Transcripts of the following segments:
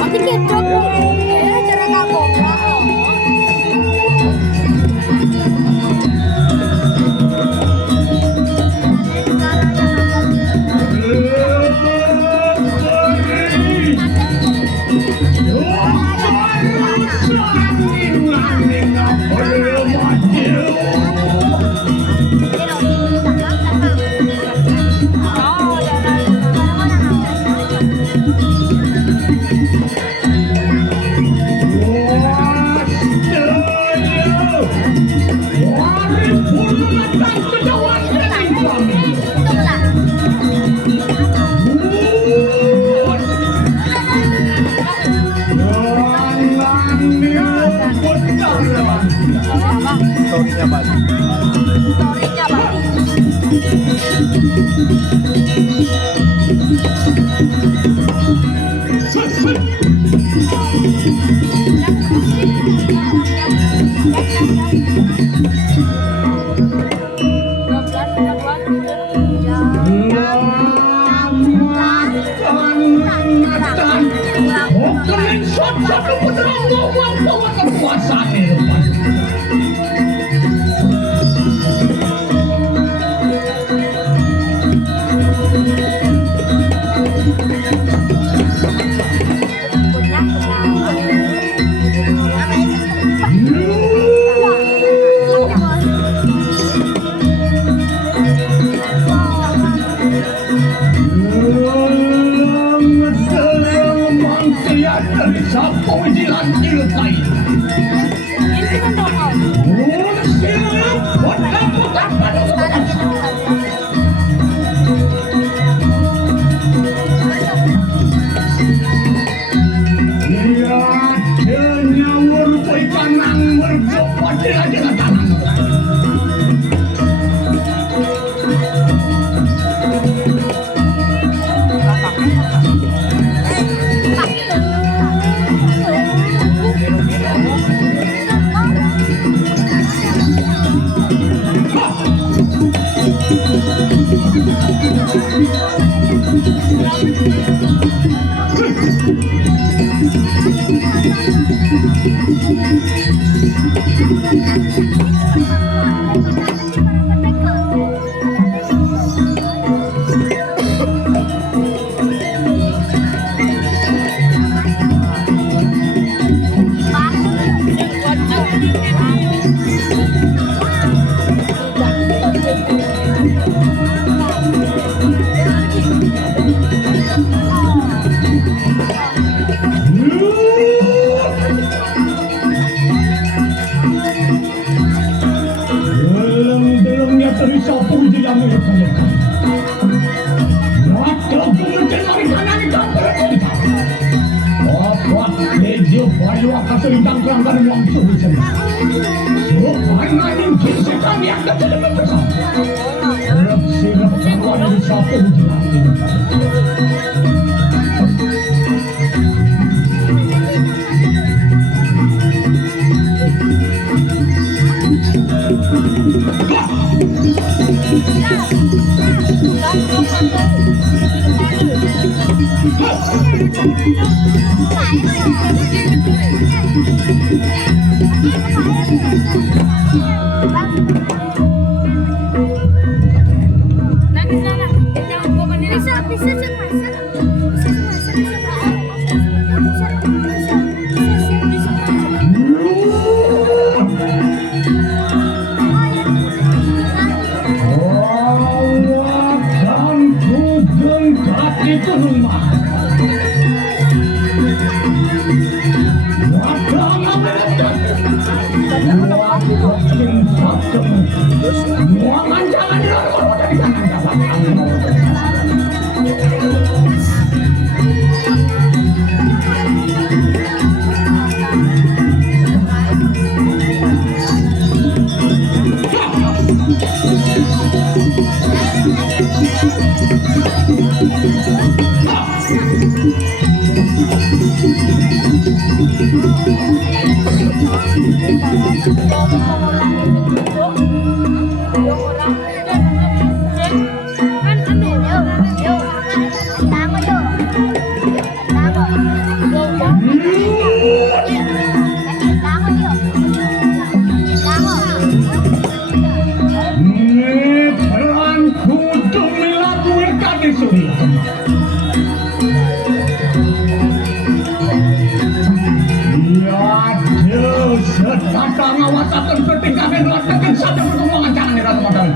Pati kecap ya cara kamu. Story-nya Bali. Story-nya Bali. saja perkembangan jangan nih Ratu Madang.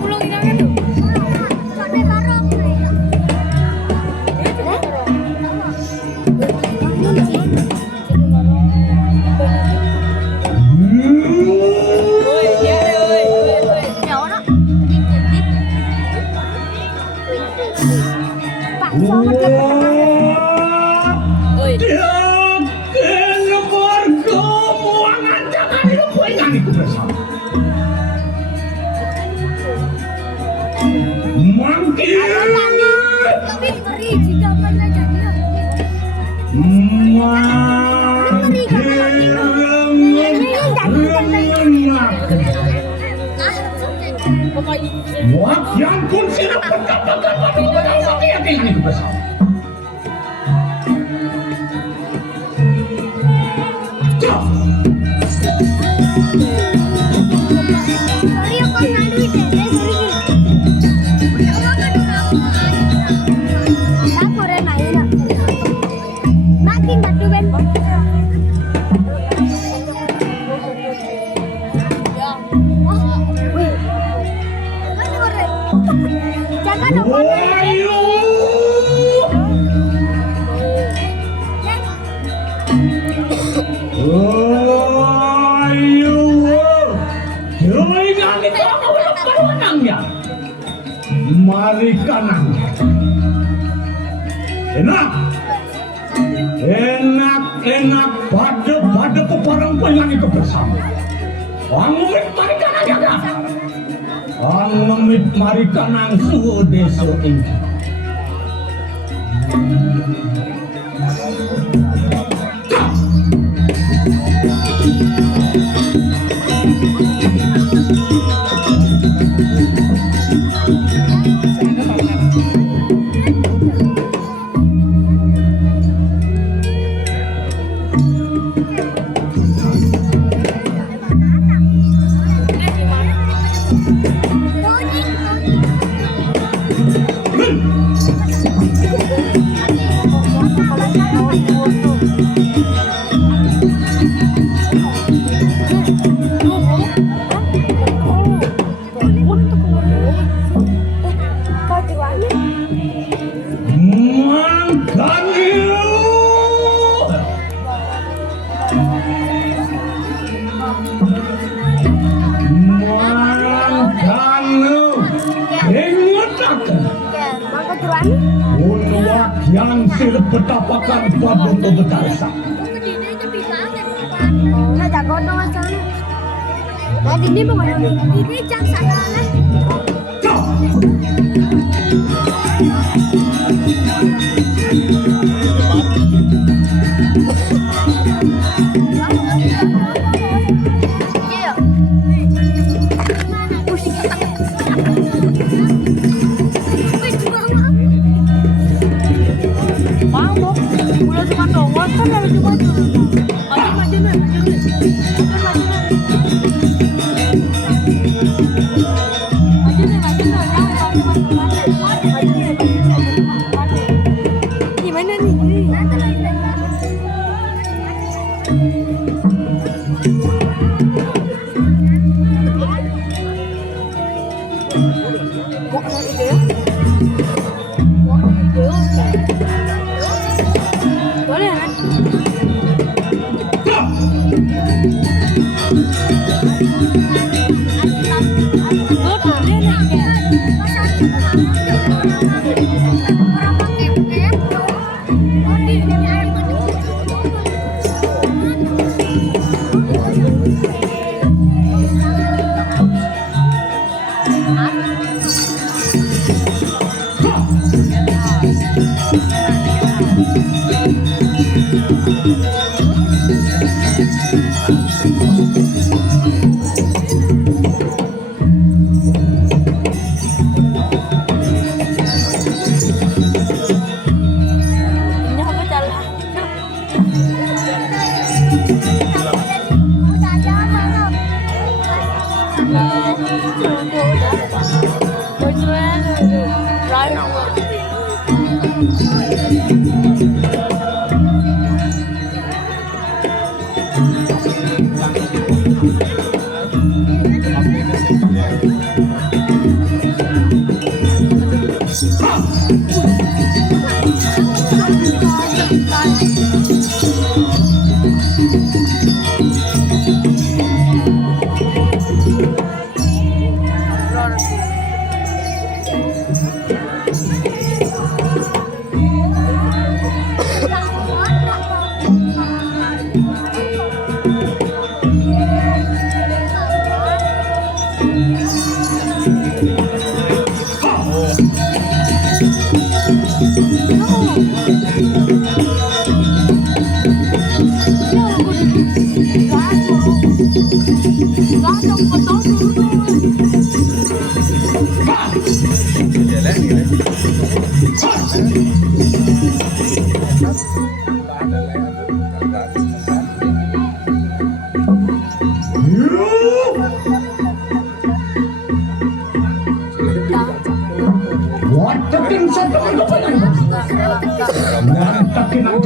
Pulang inangnya tuh. Sampai barong. Pak, selamat ke Dia kelembar keuangan jangan lupa ingat itu bersama. Mangkir. Tapi ngeri jika mana jadi. Yang pun sirap berkata-kata pada sakit yakin itu bersama. Sorry aku ngadu deh, sorry. Aku udah main. Makin batu ben. Jangan dong. Mari kanan. Enak pada peparang penyanyi itu bersama. Angmit mari kanan jaga. Angmit mari kanan suhu desa ini. Yang sirip betapakan badung ke betarsa. Nah, jago dong asal. Nah, ini bagaimana? Ini jam sana lah. Gimana nih? Boleh kan?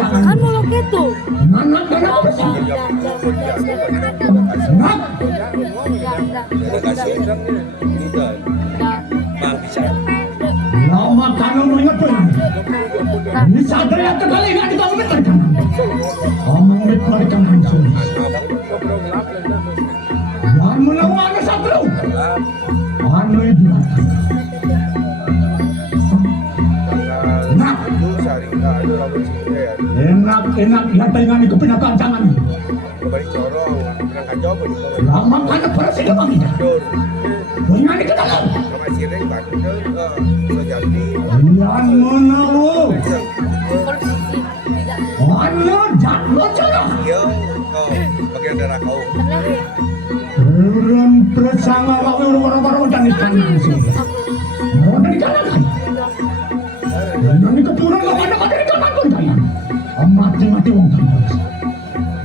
Kan mau gitu. Lama kamu mengepun. Ini sadar yang kembali nggak dikomentar kan? Omong dibalikan langsung. Jangan melawan satu. Anu itu. Enak ya tayangan itu pindah jangan. Lama kan persi ke bang itu. Dengan itu kan. Yang menaruh. Anu jatuh celah. Bagian darah kau. Orang bersama waktu orang-orang dan ikan langsung. Mau dari kanan kan? Dan keturunan mana dari kanan pun kalian. Mati wong kamu.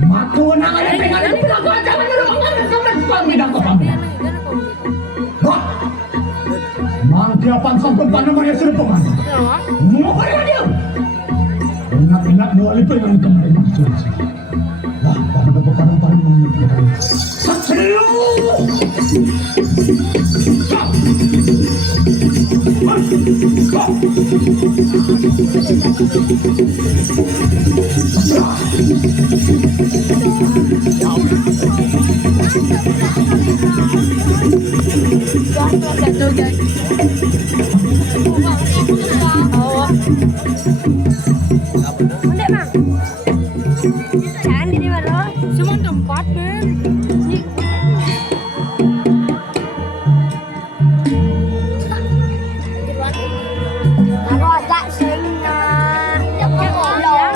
Maku nang ada pengen itu bilang jangan dulu jangan sampai pamidang kau pamidang. Wah. Mangkiapan sampai panamanya serpungan. Mau apa dia? Enak dua lipat yang kemarin masuk. Wah, pada beberapa menunjukkan. Selu. Jangan ini baru. Cuma tempat men. Aku ajak singna. Yang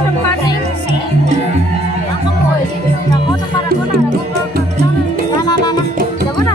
tempat ini sih. Aku mau ini. Aku tempat aku nak. Mana. Yang mana?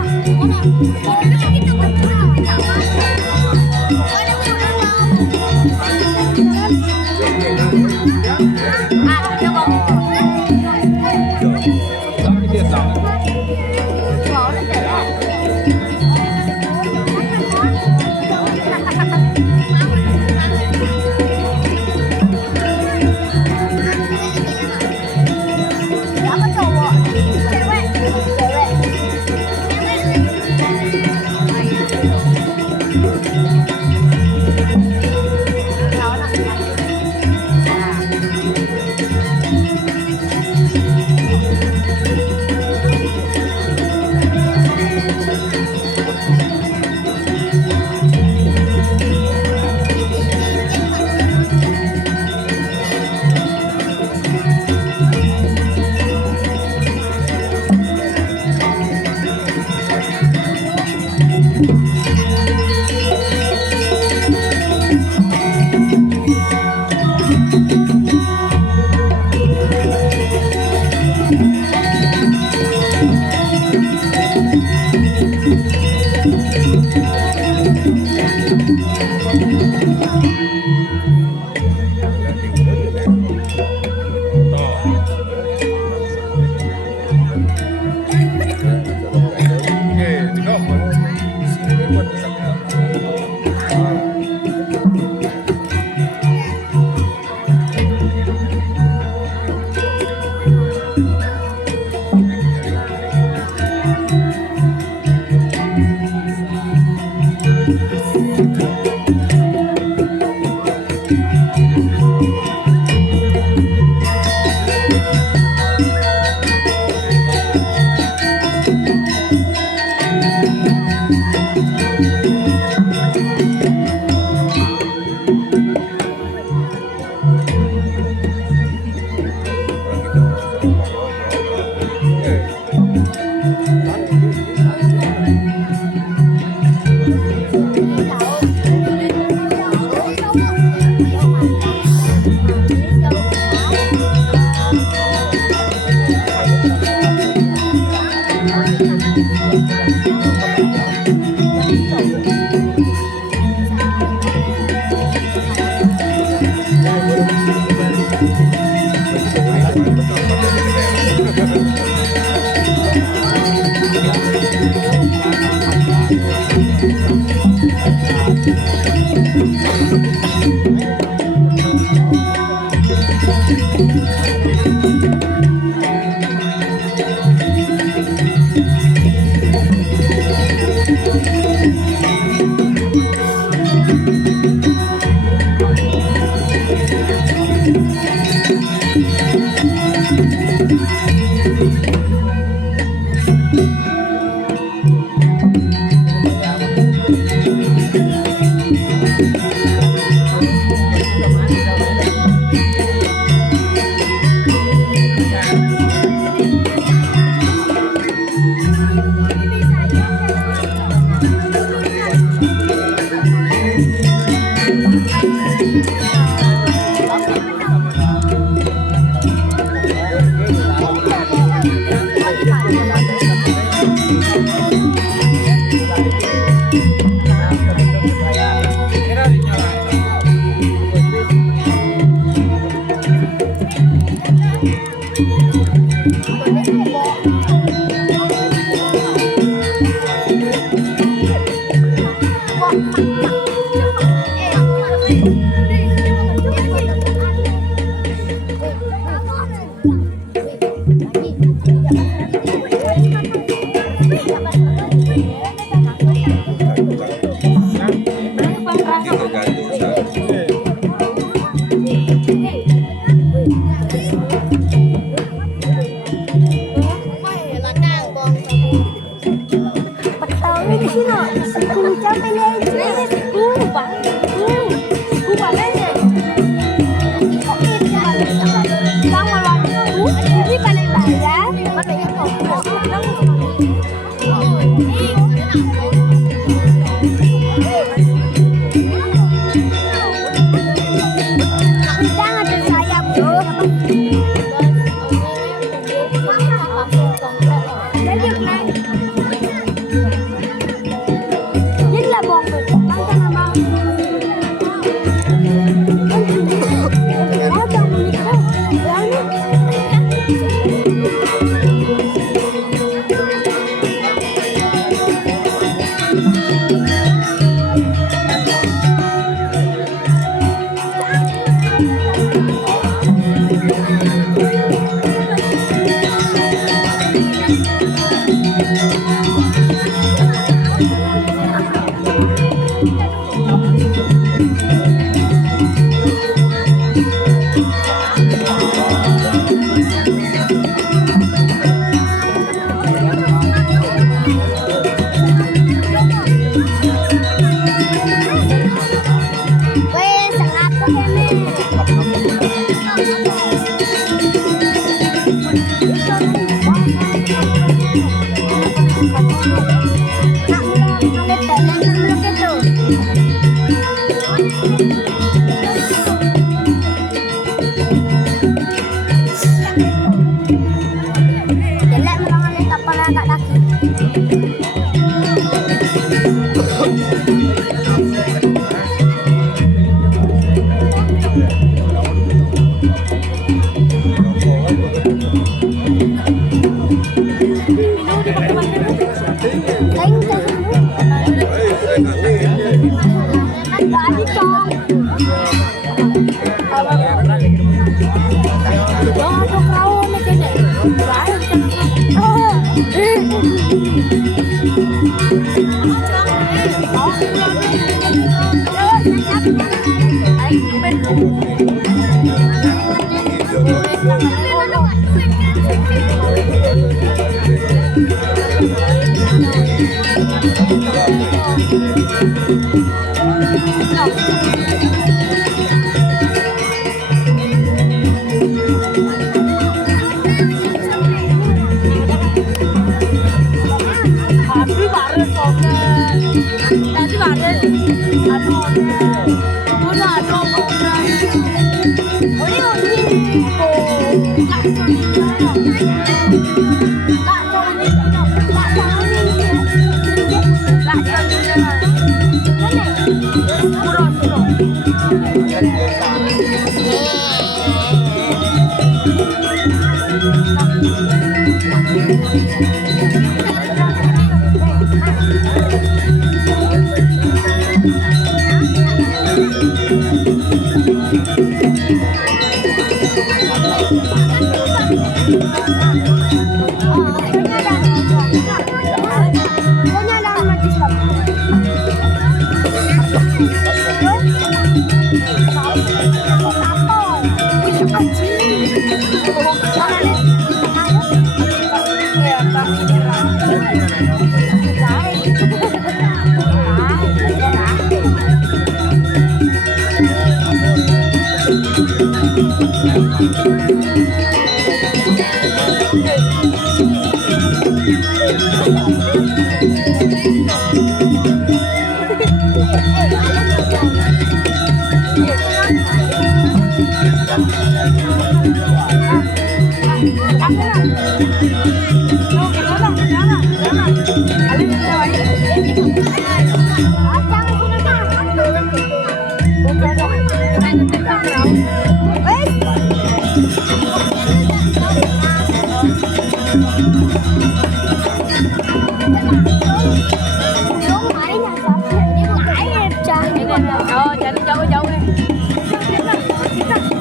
Oh, jangan jauh-jauh nih.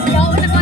Jauh, jauh.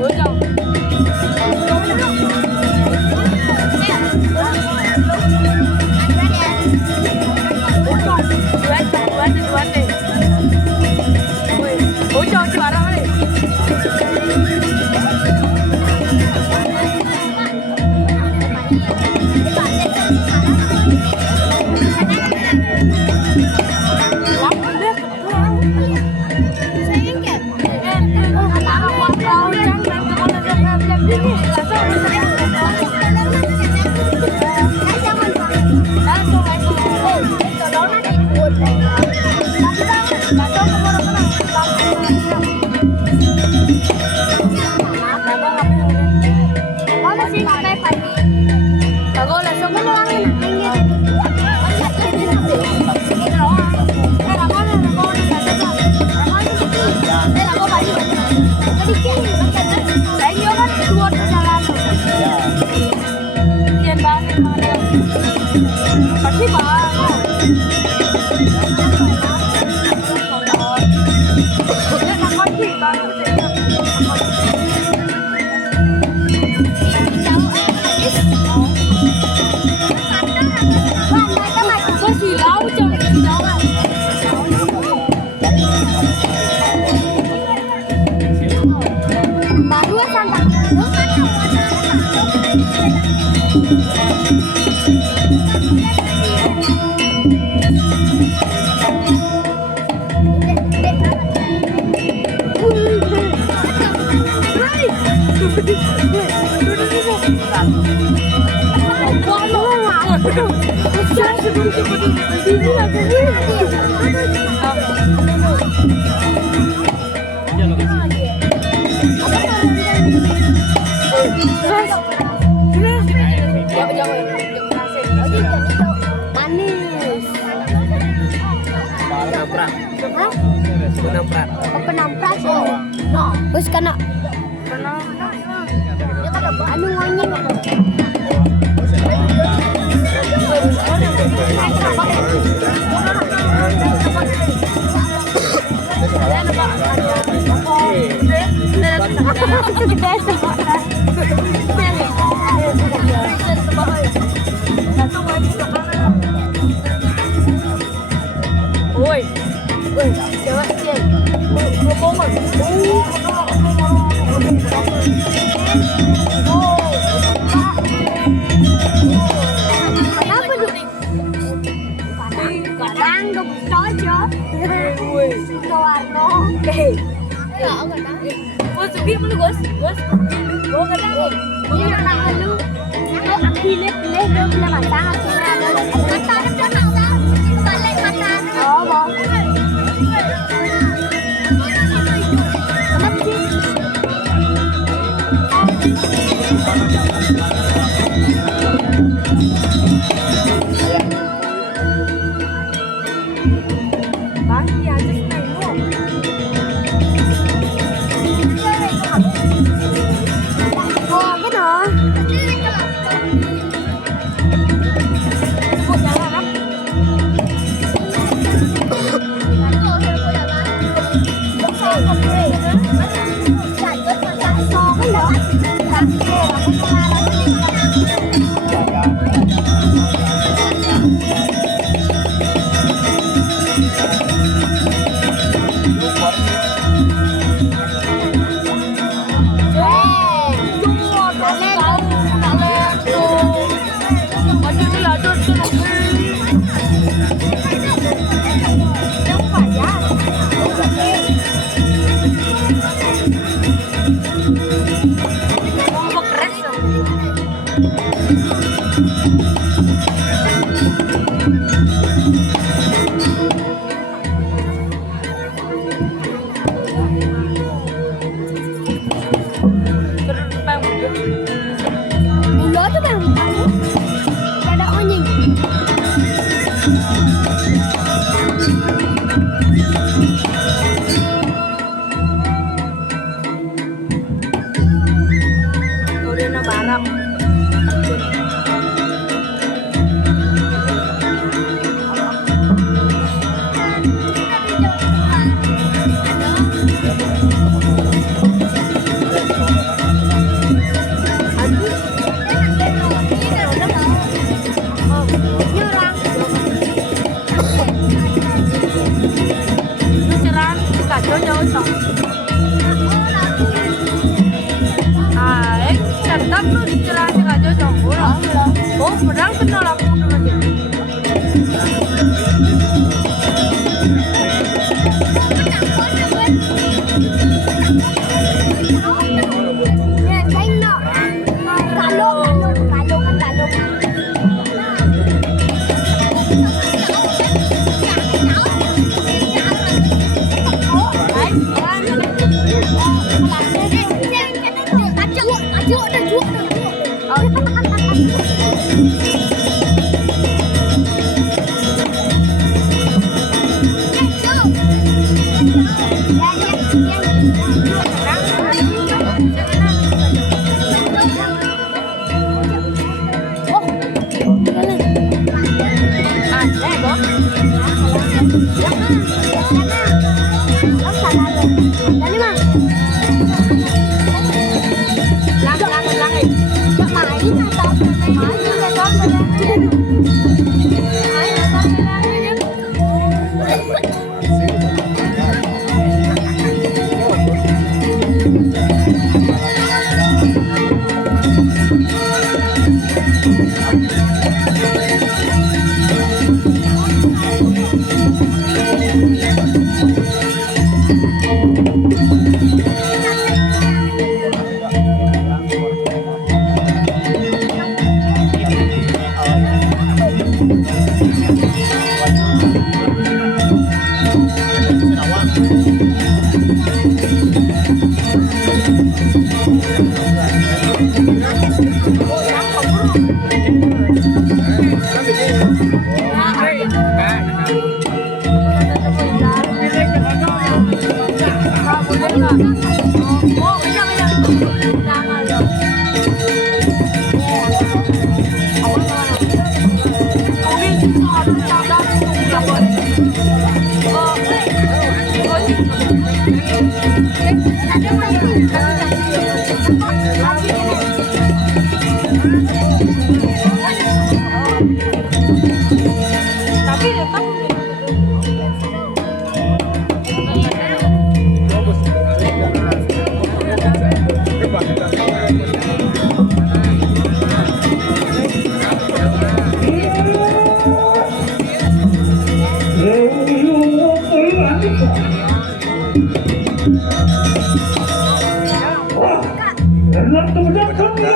Dua dong. Penamprak no, wis kana anu ngonyeng Woi, cewek sih. Rombongan. Kenapa tuh? Kadang cocok. Woi, warna. Enggak tahu. Bos, biar mana bos? Bos. Bos kadang. Ini orang lu. Itu akilnya pilih dia punya mata akhirnya ada. Mata ada mata. Balik mata. Oh, bos. Kenapa sih? Pasti aja sih lu. Oh, gitu. Kok jalan apa? Ulo tuh bang, ada anjing. Udah na barang. Oh, padahal kenal aku udah aja. Ya, saya nak. Kalau Tapi Wah, enak kemudian kami.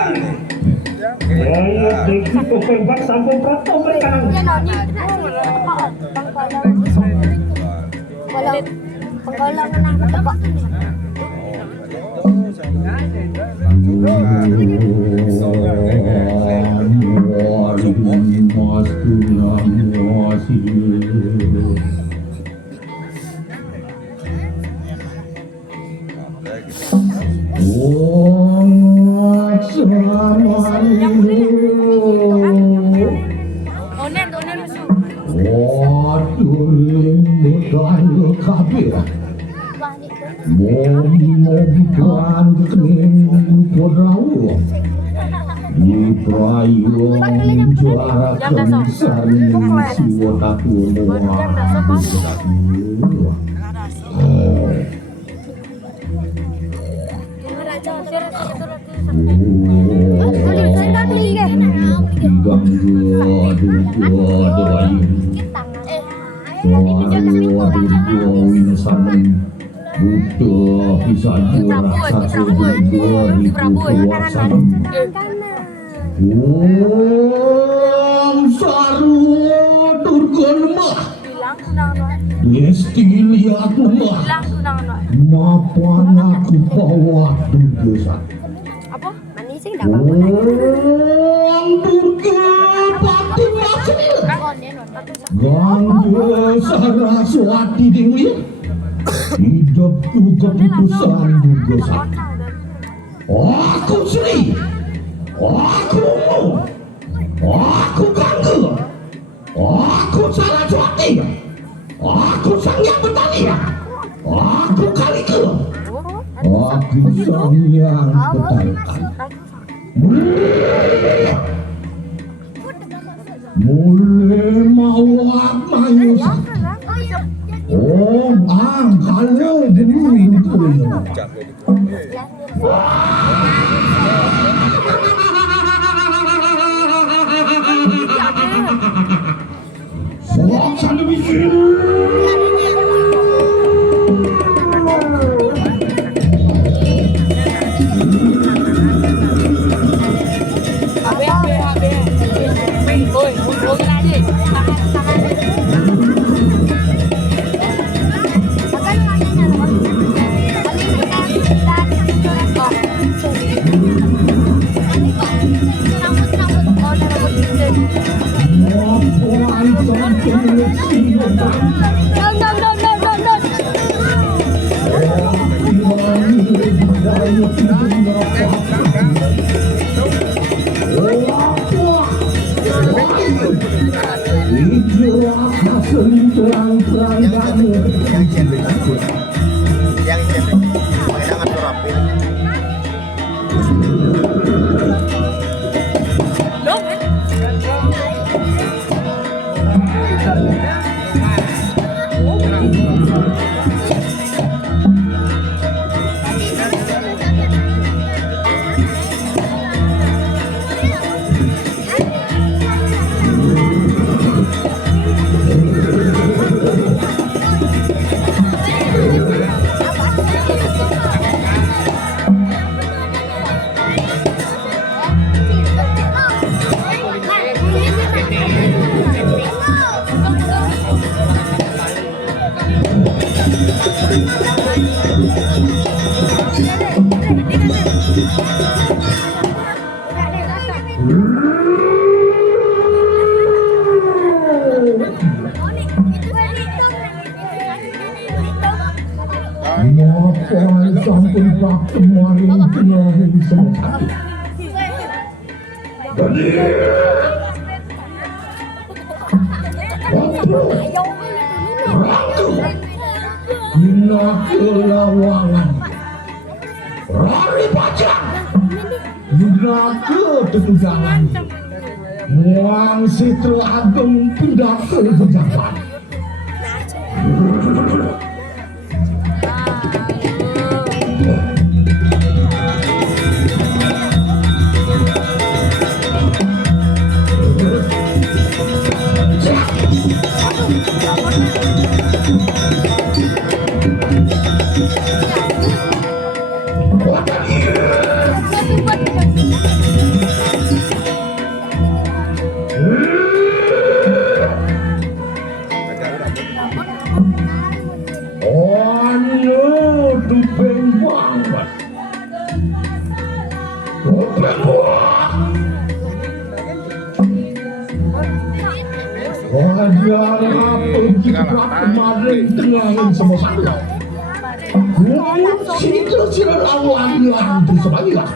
Ayo, Diki pembak sampun prato berkang. Ya noni. Walau pengkolong nang ketebak. Onen masuk. Butuh bisa juara satu saru turgon mah Yesti lihat mah mapan aku bawa dugesan Apa? Manising dah bangun aja. turgon pati masih ganggu saraswati dewi hidupku keputusan dugesan aku Sri aku ganggu aku saraswati aku sang yang bertani aku kalike aku sang yang bertani mulai mawak mayus kalau demi itu Sana bikin sampun pak kemarin kemarin semua Mina kelawangan Rari pajang Mina ketujangan Muang sitra ageng pindah ke pejabat Rupeng banget. Rupeng banget. Wajar pergi kemarin tengah sama saya. Wah, sila lawan itu sebagian.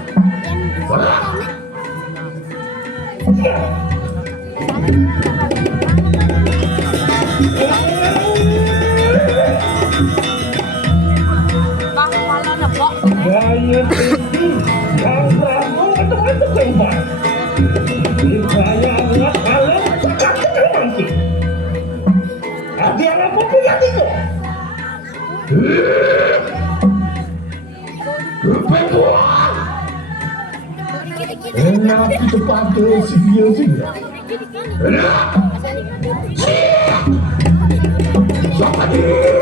Gaya tinggi yang ramu atau kembar. Gaya alat alam cakap mangki. Ada apa pun yang itu. Berpeluang. Enak kita pakai sedia. Enak. Siapa dia?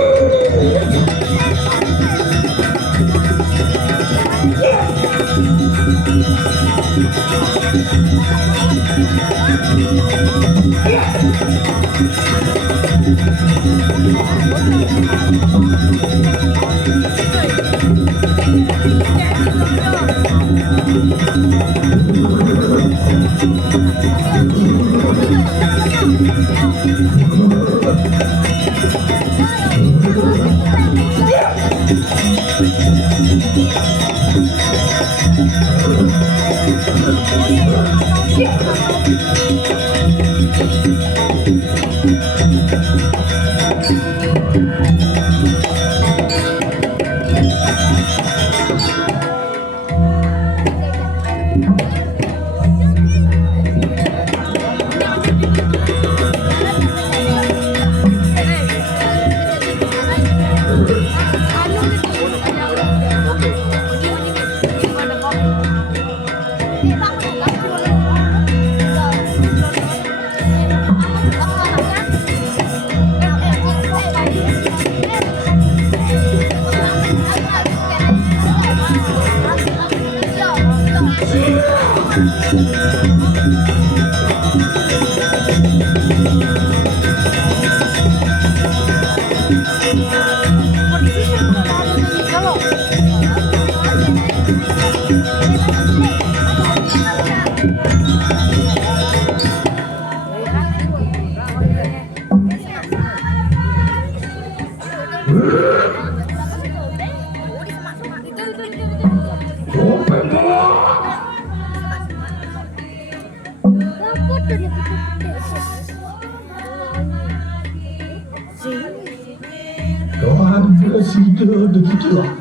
Begitu lah.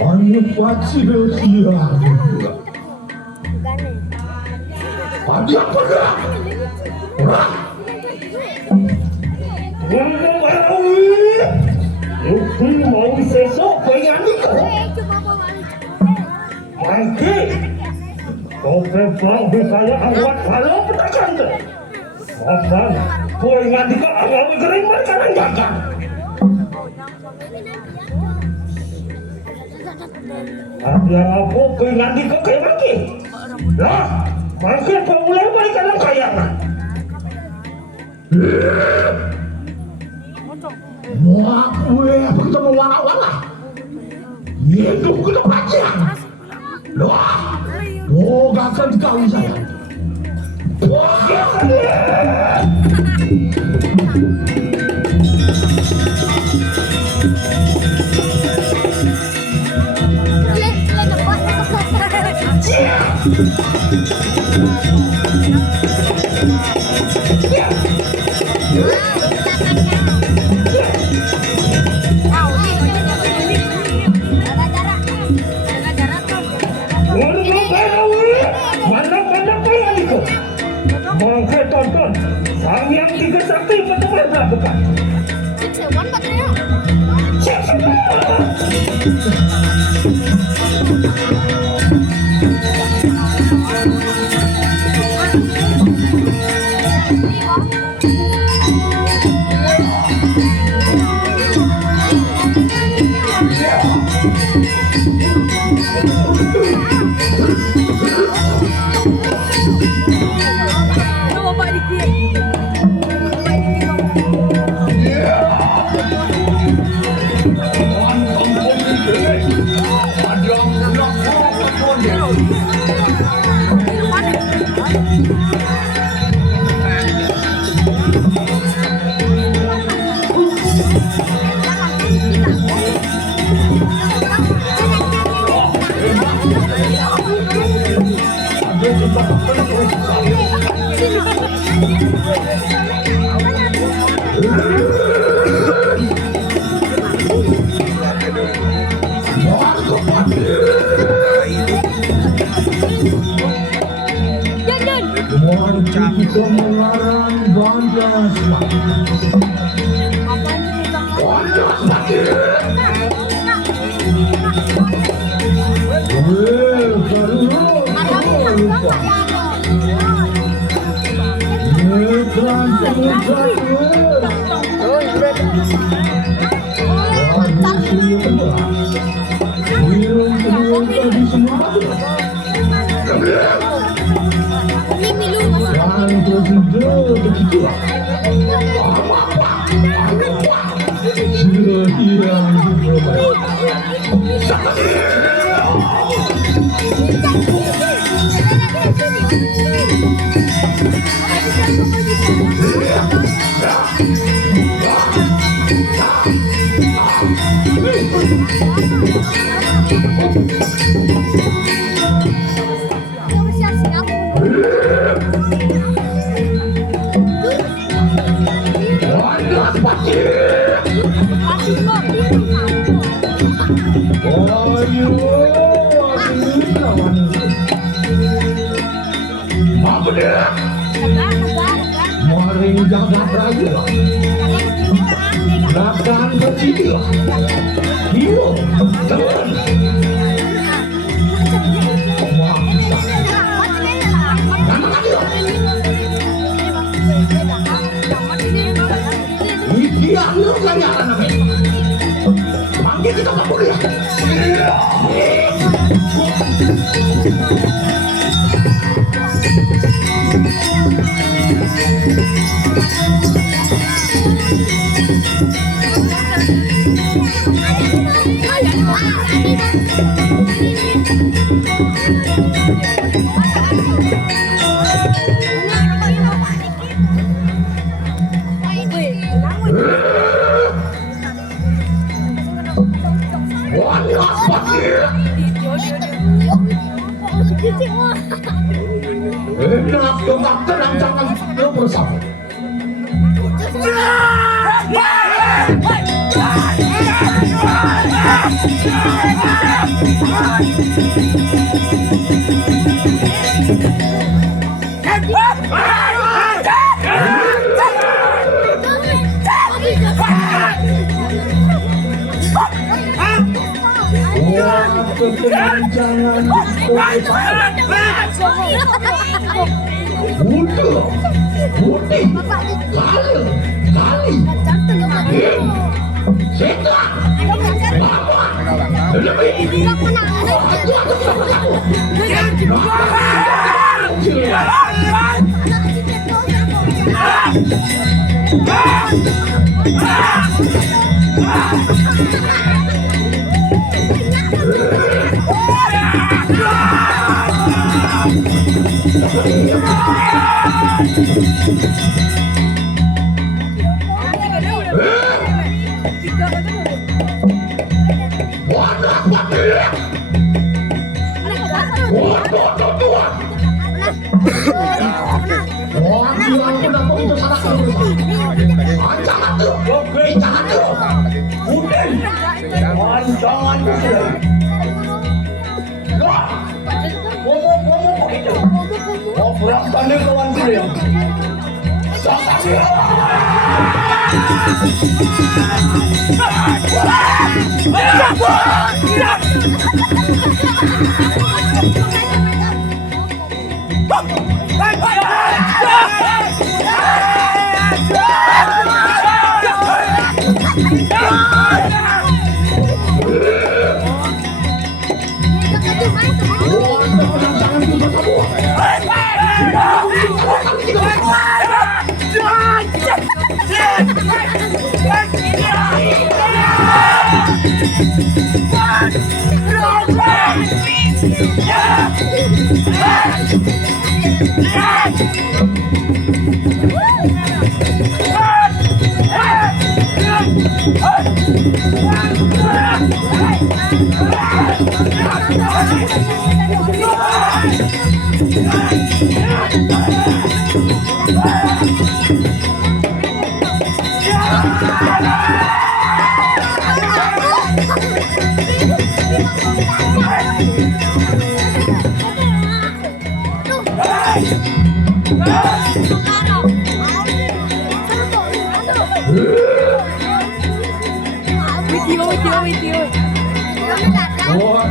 Hanya pasti dia. Ada apa dah? Orang. Aku mau sesok bayar ni kau. Mangki. Kau terbang saya awak kalau petakan tu. Apa? Kau ingat jika awak bergerak macam jaga. Ada apa kau nanti kau kaya maki? Lah, maki kau mulai balik dalam kaya kan? Wah, gue kita mau wala-wala. Hidup kita panjang. Lah, gak akan kau saya. Tonton, sang yang tiga sakti betul-betul bukan. Sewan baterainya. Yeah. Jun. Kita melarang Banda Semakin. Banda Semakin. Maring jagat raya, gerakan kecil, hero, teman, iya, lu kan jalan apa? Panggil kita tak boleh. Enak, tenang, jangan lo bersama. Udah, putih, kali, setan, bapak, lebih. Oh,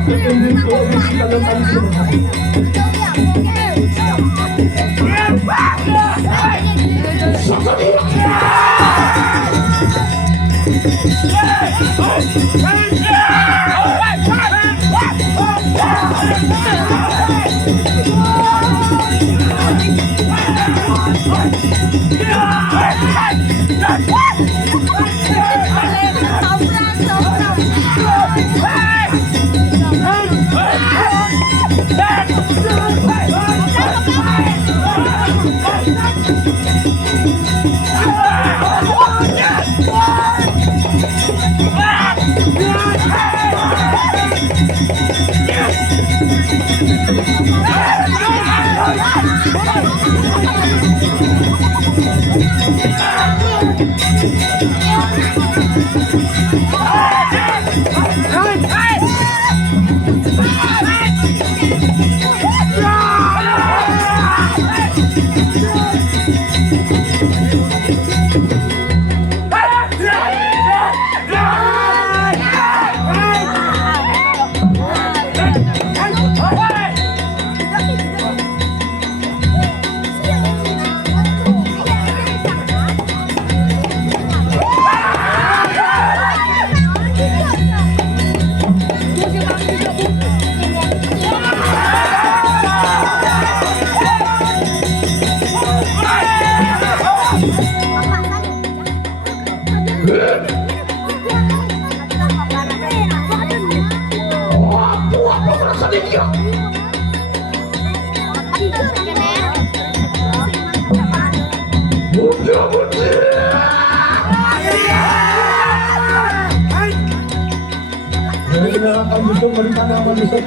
ini tuh kalau Gusto balikan naman sa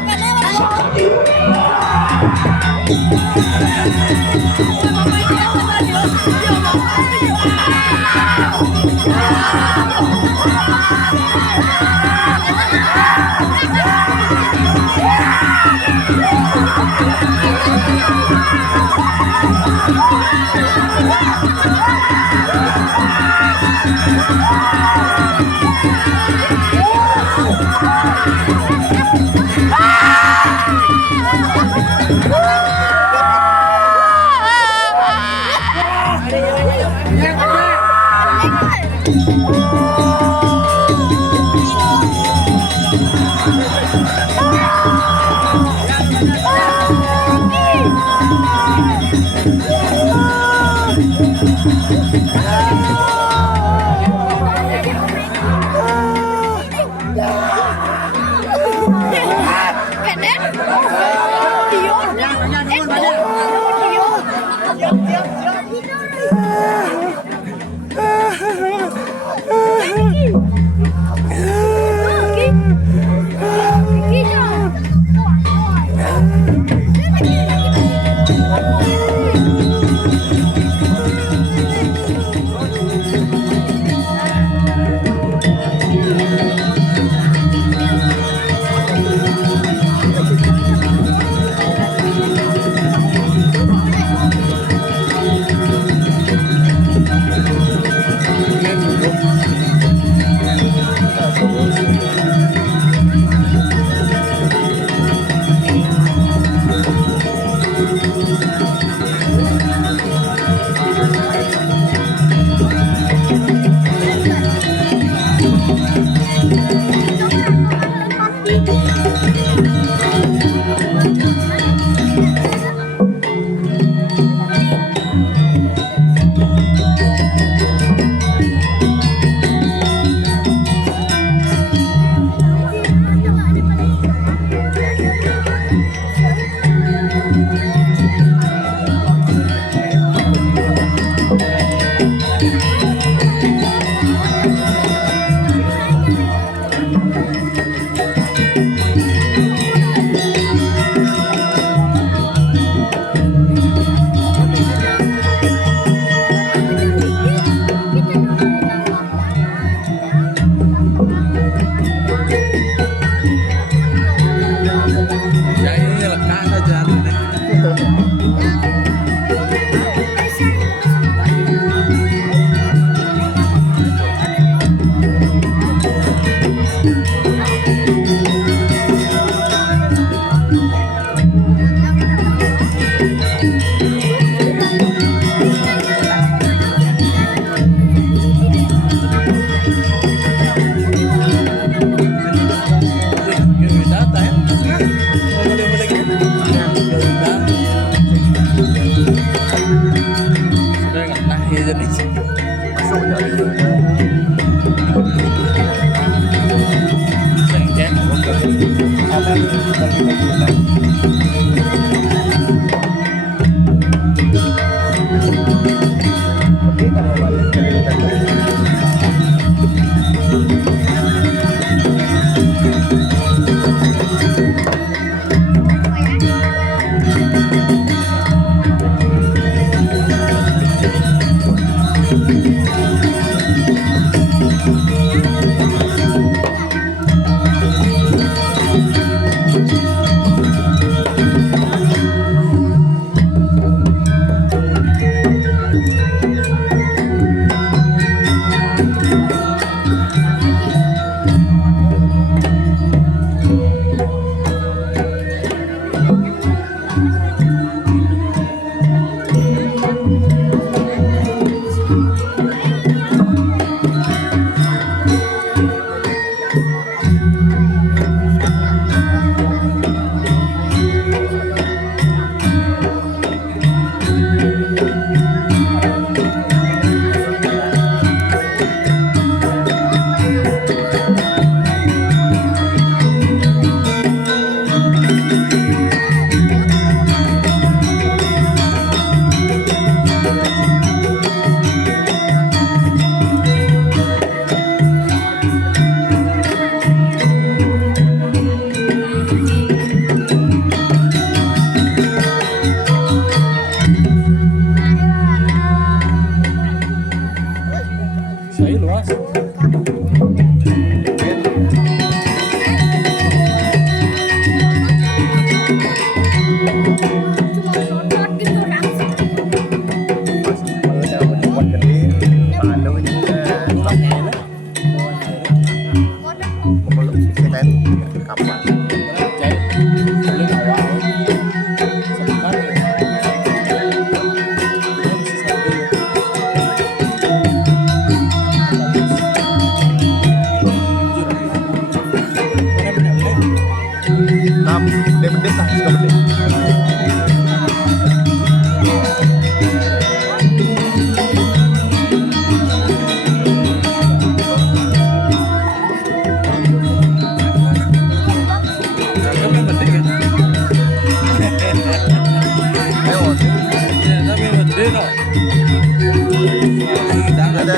Oke,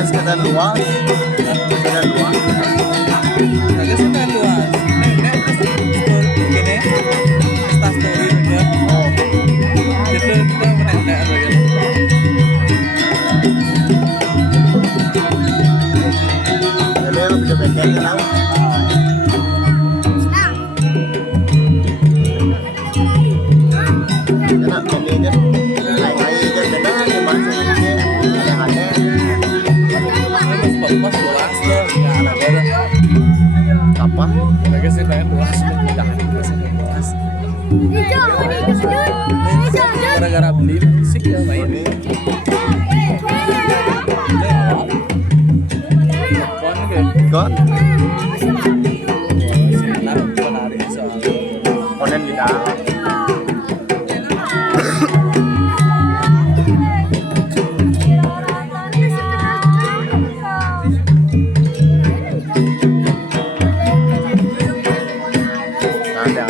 sekedar luas. Sekedar luas. Agak sudah luas. Nek gini, staf story aja. Oh, Itu menek apa gitu. jadi yang bisa bengkelnya tahu. Karena ini kan lain-lain kan beda di bahasa ini ada-ada. Pas luas tuh, nggak ada beres. Apa? Mereka sih pengen luas, jangan luas. Gara-gara beli musik ya main. Ini Pon kayak kok naruh penari soalnya. konen di dalam. Ada.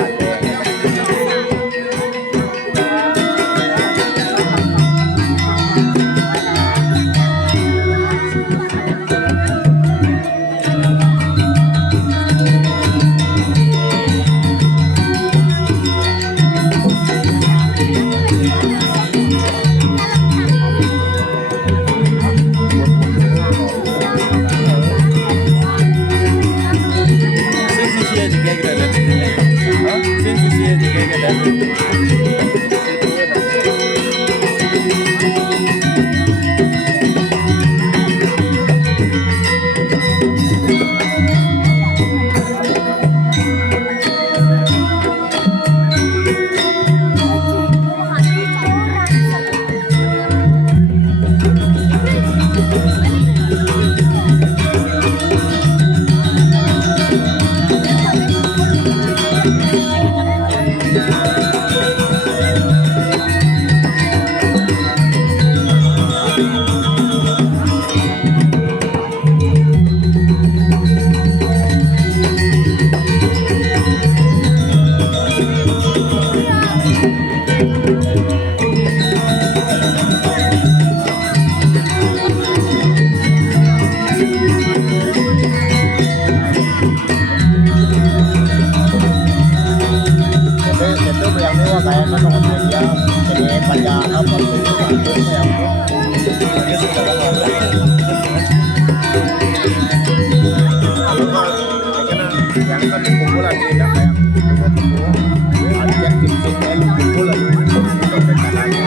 Sensasi aja kayak gitu ada. Sensasi aja kayak gitu ada. Jadi itu yang ini kayak kan dia jadi pada apa itu yang Mereka sudah lama. aku mah karena yang kan kumpulan ini kan kayak kumpulan ada yang tim kumpulan sampai kanannya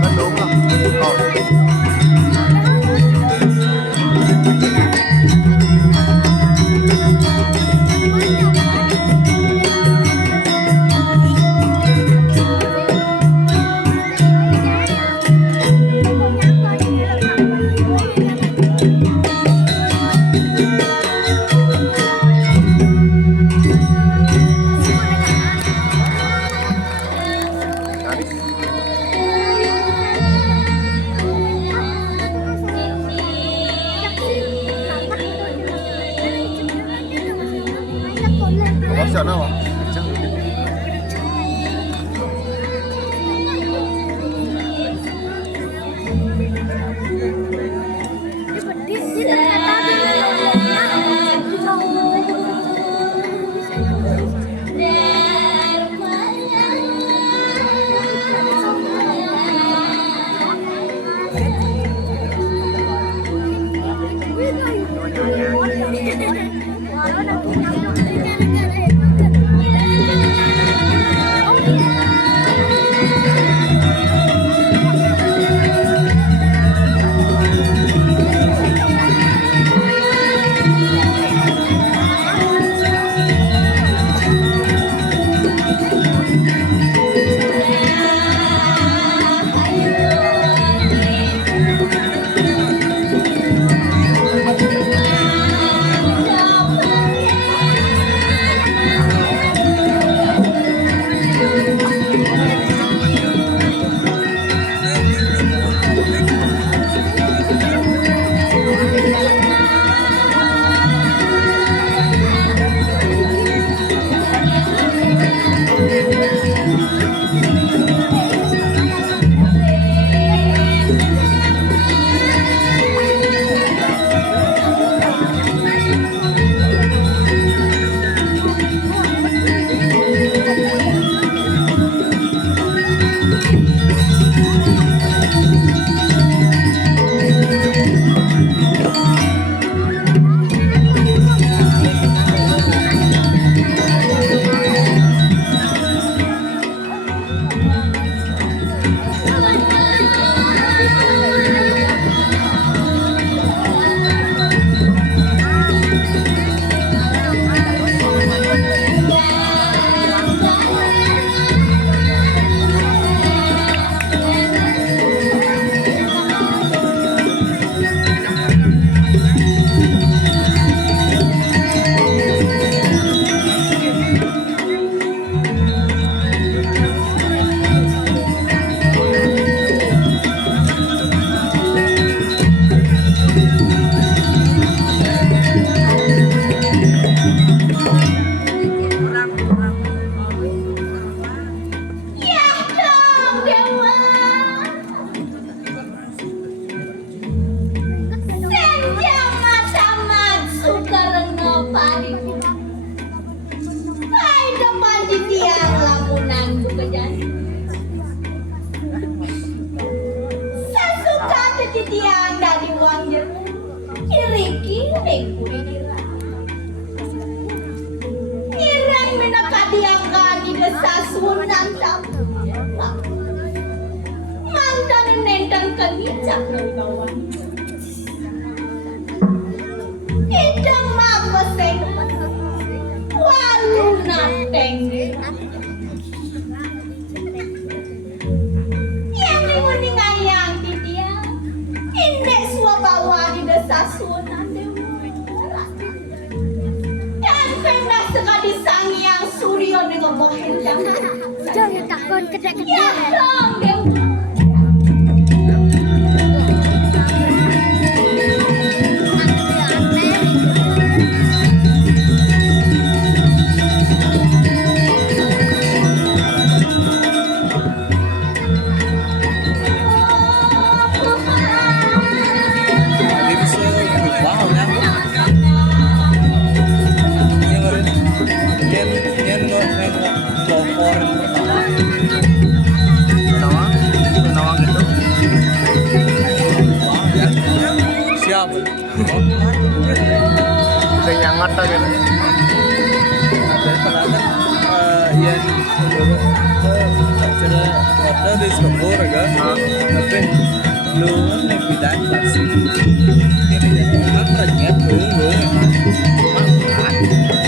kan dong oh Masya Allah. tiang dari uang jeruk kiri-kiri kura-kira kirang menakadiakan di desa Sunan Tampang mantan nentang kegicak dari bawah idang mapeseng walu nateng yang dimeningayang di dia indeks swabawa di desa Sunan dan pernah sekali sang yang suryo dengan bohendang Jangan takut kedek-kedek. ya dong Dewa Jadi bisa berubah ya. Yang pelopor pertama. Nawang gitu. Wah, ya. Siap. Bisa nyangat aja. Dan penangan yang cara kota di Sembur agak tapi lu kan bidan pasti ini jadi emang renyet lu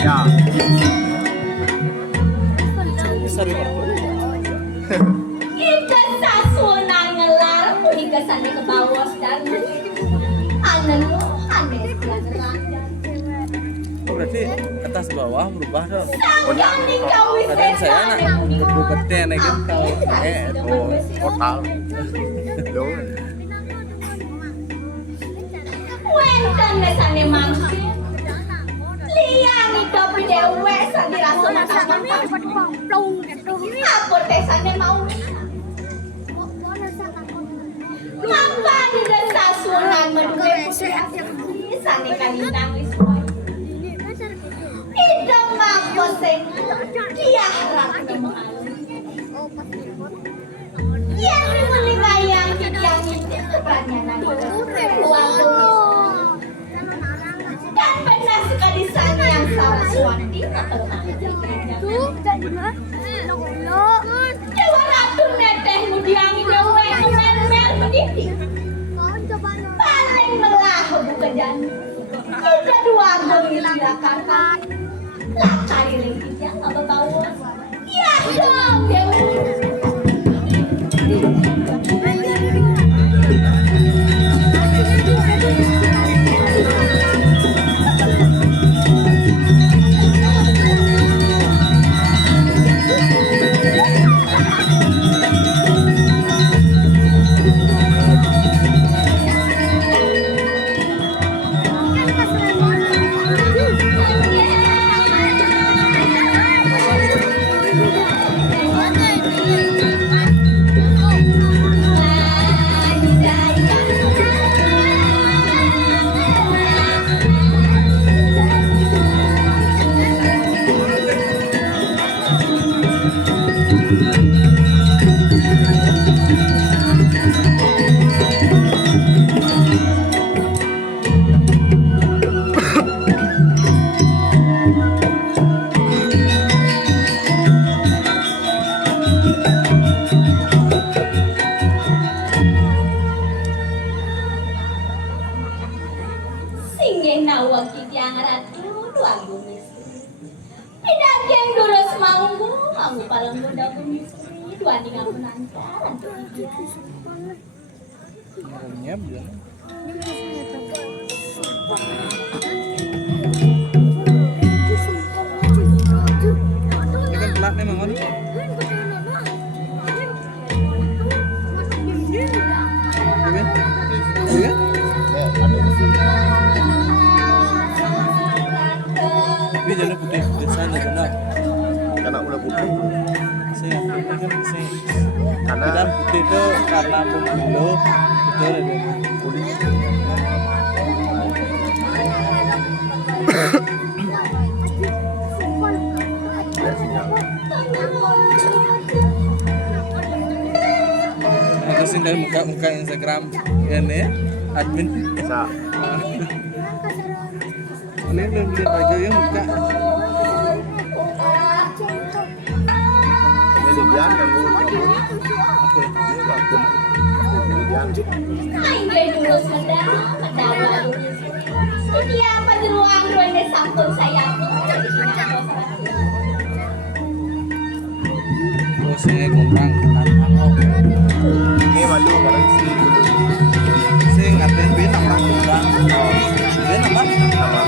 Ya. besar itu Ika sasunan ngelar puni kesannya ke bawah dan anen lo aneh dia nerangkan oh berarti atas bawah berubah dong sang di kau kadang saya anak berubahnya nih kan kalau Oh, total. Loh. wenten desane mangsi liani dopi dewe sandi rasa mata-mata apa desane mau ngapa di desa Sunan Meduwe putri sani kalintang wiswa idam mampo sing dia harap yang meningayang yang itu keberanian uang dan pernah sekali sang yang Saraswati atau Dewa Ratu Neteh Mudiang Dewa Mel mendidik paling melahu bukan kita dua mengilakan lakari lingkitnya apa tahu ya dong Dewa Singgih nawang kikyang ratu duang bumis. Pinageng durus maunggu, aku palang bunda bumis. Duan di ngapunan jalan. nyam ya ini kan pelat memang kan iya tapi jangan putih di sana benar Karena udah putih. saya kan saya Karena dan putih itu karena pemilu betul ada kulit. Ya, sinyal. Aku sih dari muka Instagram ya nih admin. Sa Ini belum beli baju yang buka. Lilian kan bu. Apa ya? Lilian. Ay, dulu sudah mendapat. Ini apa di ruang ruang sampun saya pun. Terus saya ngomong Ini malu kalau si kudu saya ngatain binang lah kurang. Binang lah. apa?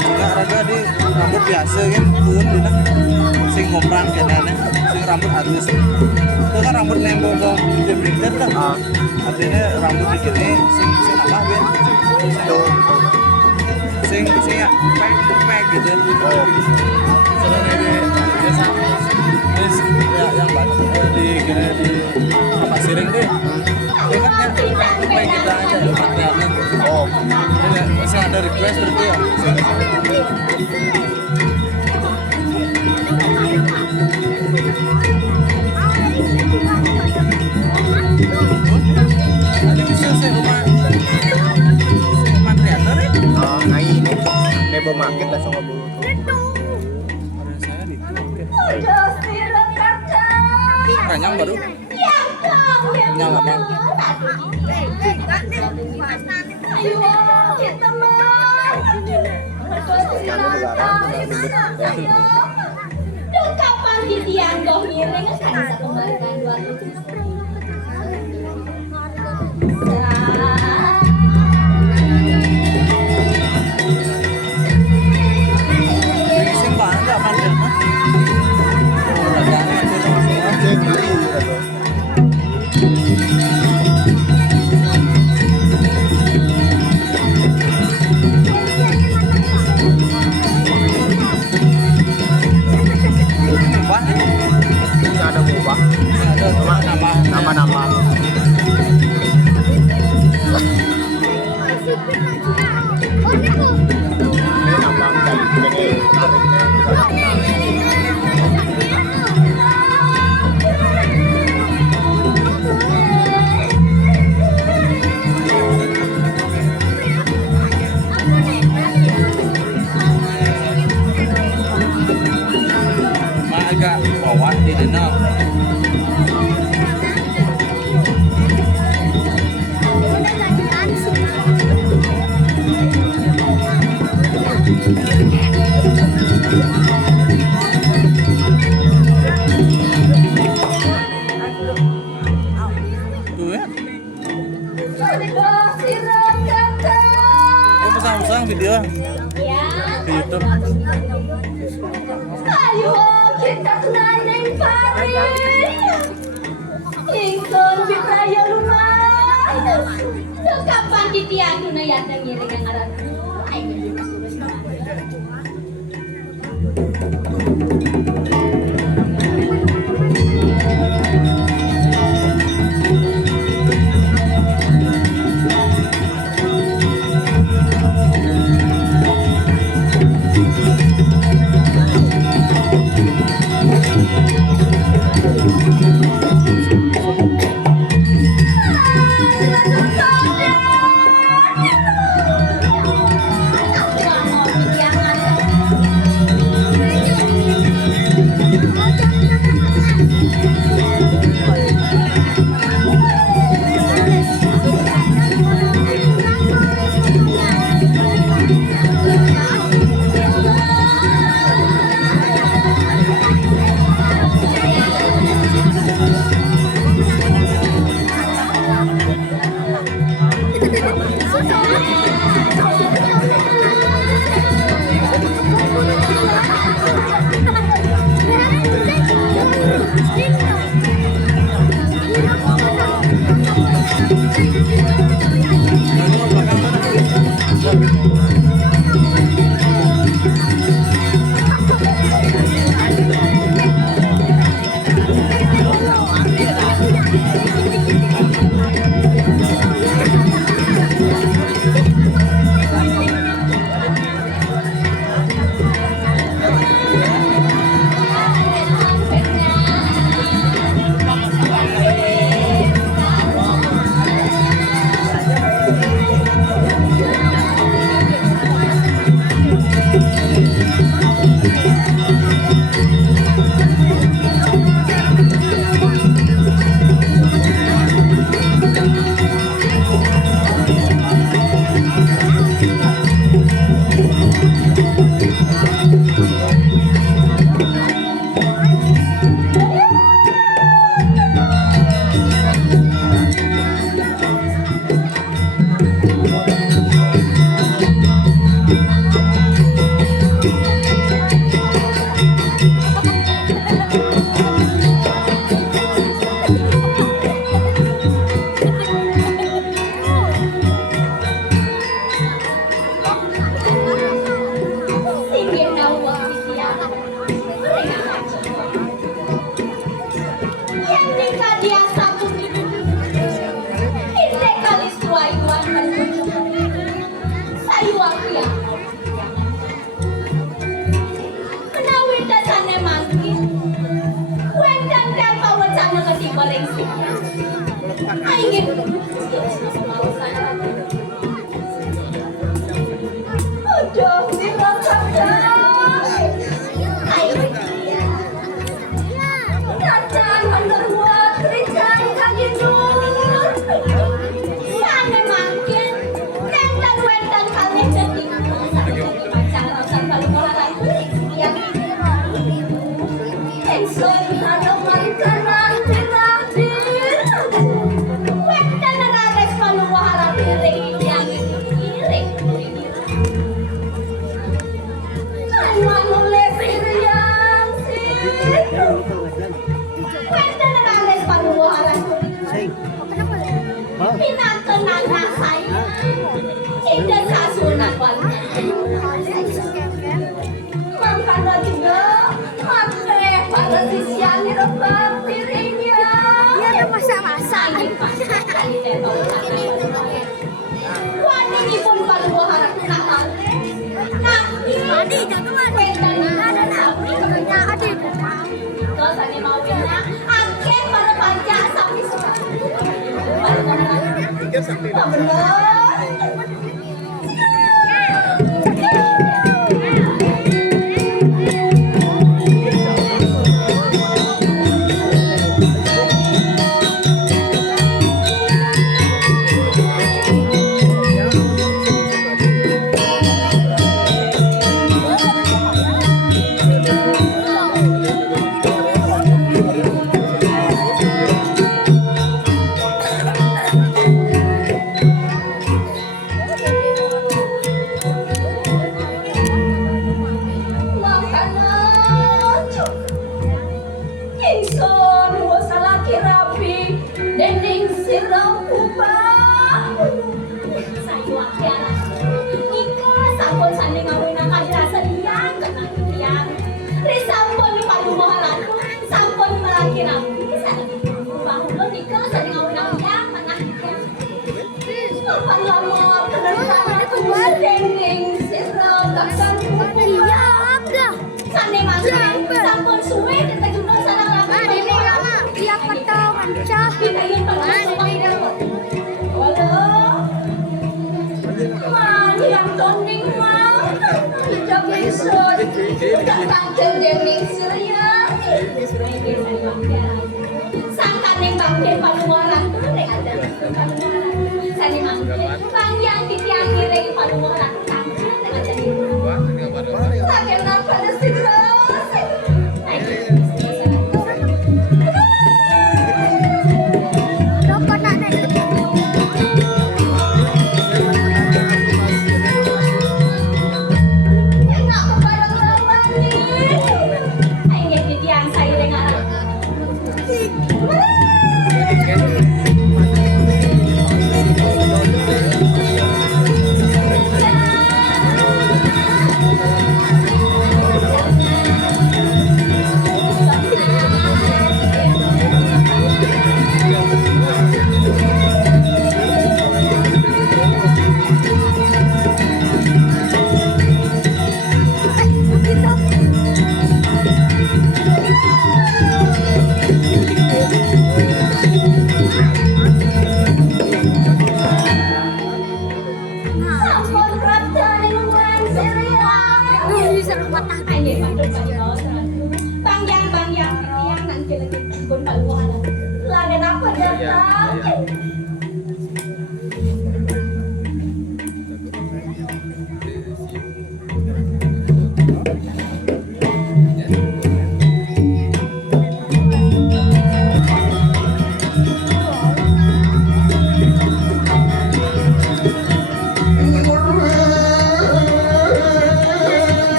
Enggak raga di rambut biasa kan turun binang. Sing ngomong kenane, sing rambut halus. Itu kan rambut nembong jember lah. Ah, Artinya rambut begini sing apa ben? itu. Sing ya pek gitu. Oh, Soalnya di biasa ya yang di kira di apa siring deh. Itu kan ya pek kita aja ya pakaiannya. oh. Ini masih ada request berarti ya. Ada bisa saya rumah Triana nih. Ngai ini nebo market lah sama bu. Ada saya di Ranyang baru. Ranyang apa? Kapan dianggo miring kan bisa kembalikan 200. Sing bangga apa dia mah? Dagangan itu semua. Cek beli gitu. Wah, Ini ada boba. ada nama. Ini nambah kali. Jadi tariknya. Mah agak bawah di denau. Tuh ya. Kok pasang video Ya. di YouTube. Ayo kita nandeng pari. Ingsun bipraya rumah. Kapan ditiang na yatang ngiring ang arat. Ay, Aingin. Aduh, silakan. Aingin. Kacan underwater, Trican kaget dulu. Sana makin, wentan kalian jadi. Pacaran sama orang yang Enson ada makanan terakhir. Wentan ada sepaluh piring yang piring. Kan nulis yang sih. Wentan ada sepaluh Pinakenan na saya. Tidak sasunat wala. Makanya juga matre para sisyan ni Rabang piringnya. Dia ada masa-masa. Wani ni pun paluwa harap nakal. Adi, jangan mati. Ada nak. Punya adik. Kau tadi mau bilang, angket pada pajak sapi suka. Benar.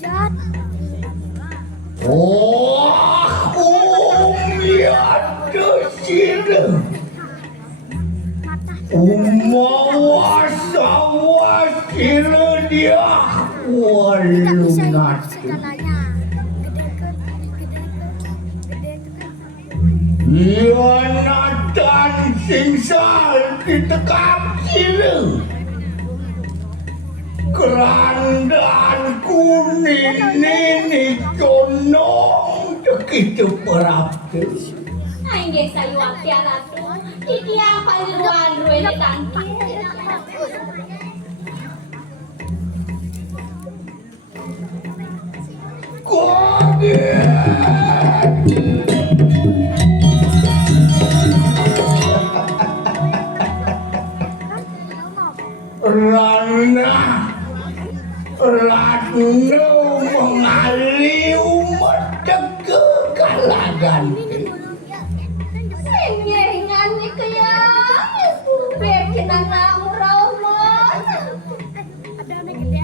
Jat. Aku lihat ke sini. Umawas kira dia Tidak bisa walunat. segalanya. Gede ke. Yanatan singsal ditekap sini. Kerandaan kuning ini condong begitu berarti. Aing sayu waktu ratu. Iki yang paling luar ruwele tangki. Rana mengaliu medeke kalagan. Sengeringan ni kaya. Bikin anak murah-murah. Ada anak gede.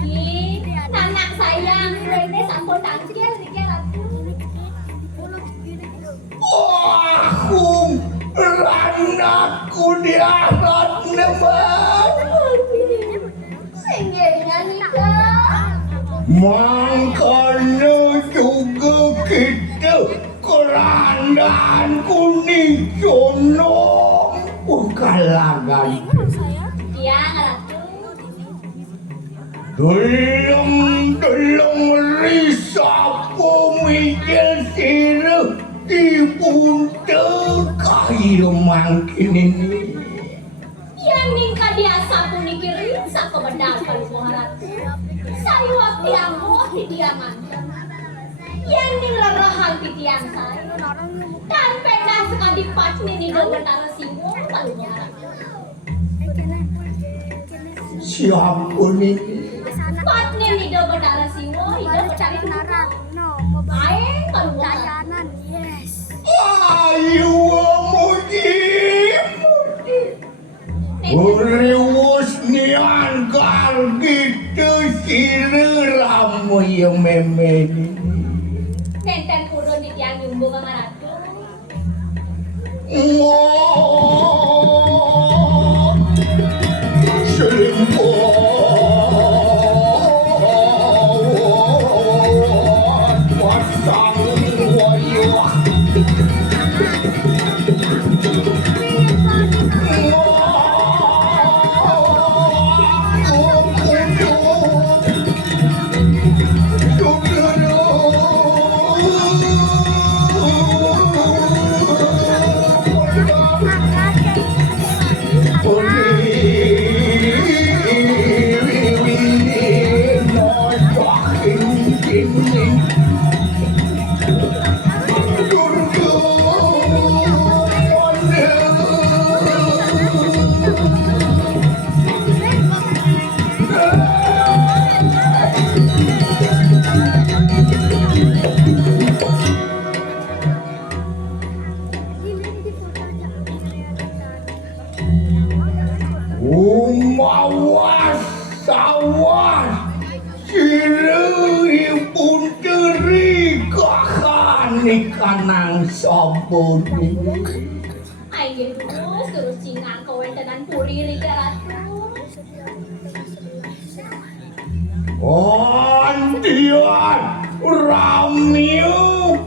Anak sayang ruwele sampun tangki iki ratu. Wahum ranaku diarat neman. Sengeringan ni kaya. Makanya juga kita kerandaan kuning condong kalagan. Dia ratu. Delong risau pemijil sirah di punta kayu mangkin ini. Yang ningka dia sapu nikirin sa kebedal kalau mau ratu. Saya waktu aku dia mantan. Yang ning rarahan titian saya. Dan pernah sekali pas nih do betara siwo kalau mau ratu. Siapa ini? Pas nih do betara siwo itu betara Nara. No. Aing kalau mau ratu. Layanan. Yes. Ayo mujib. Urius nian kal gitu sirah ramu yang memeni. Nenten purun titian nyumbu sama ratu. Umawas sawas sirih pun teri kahani kanang sabun ini. Aing terus cingan kawentenan puri liga ratu. Andian ramiu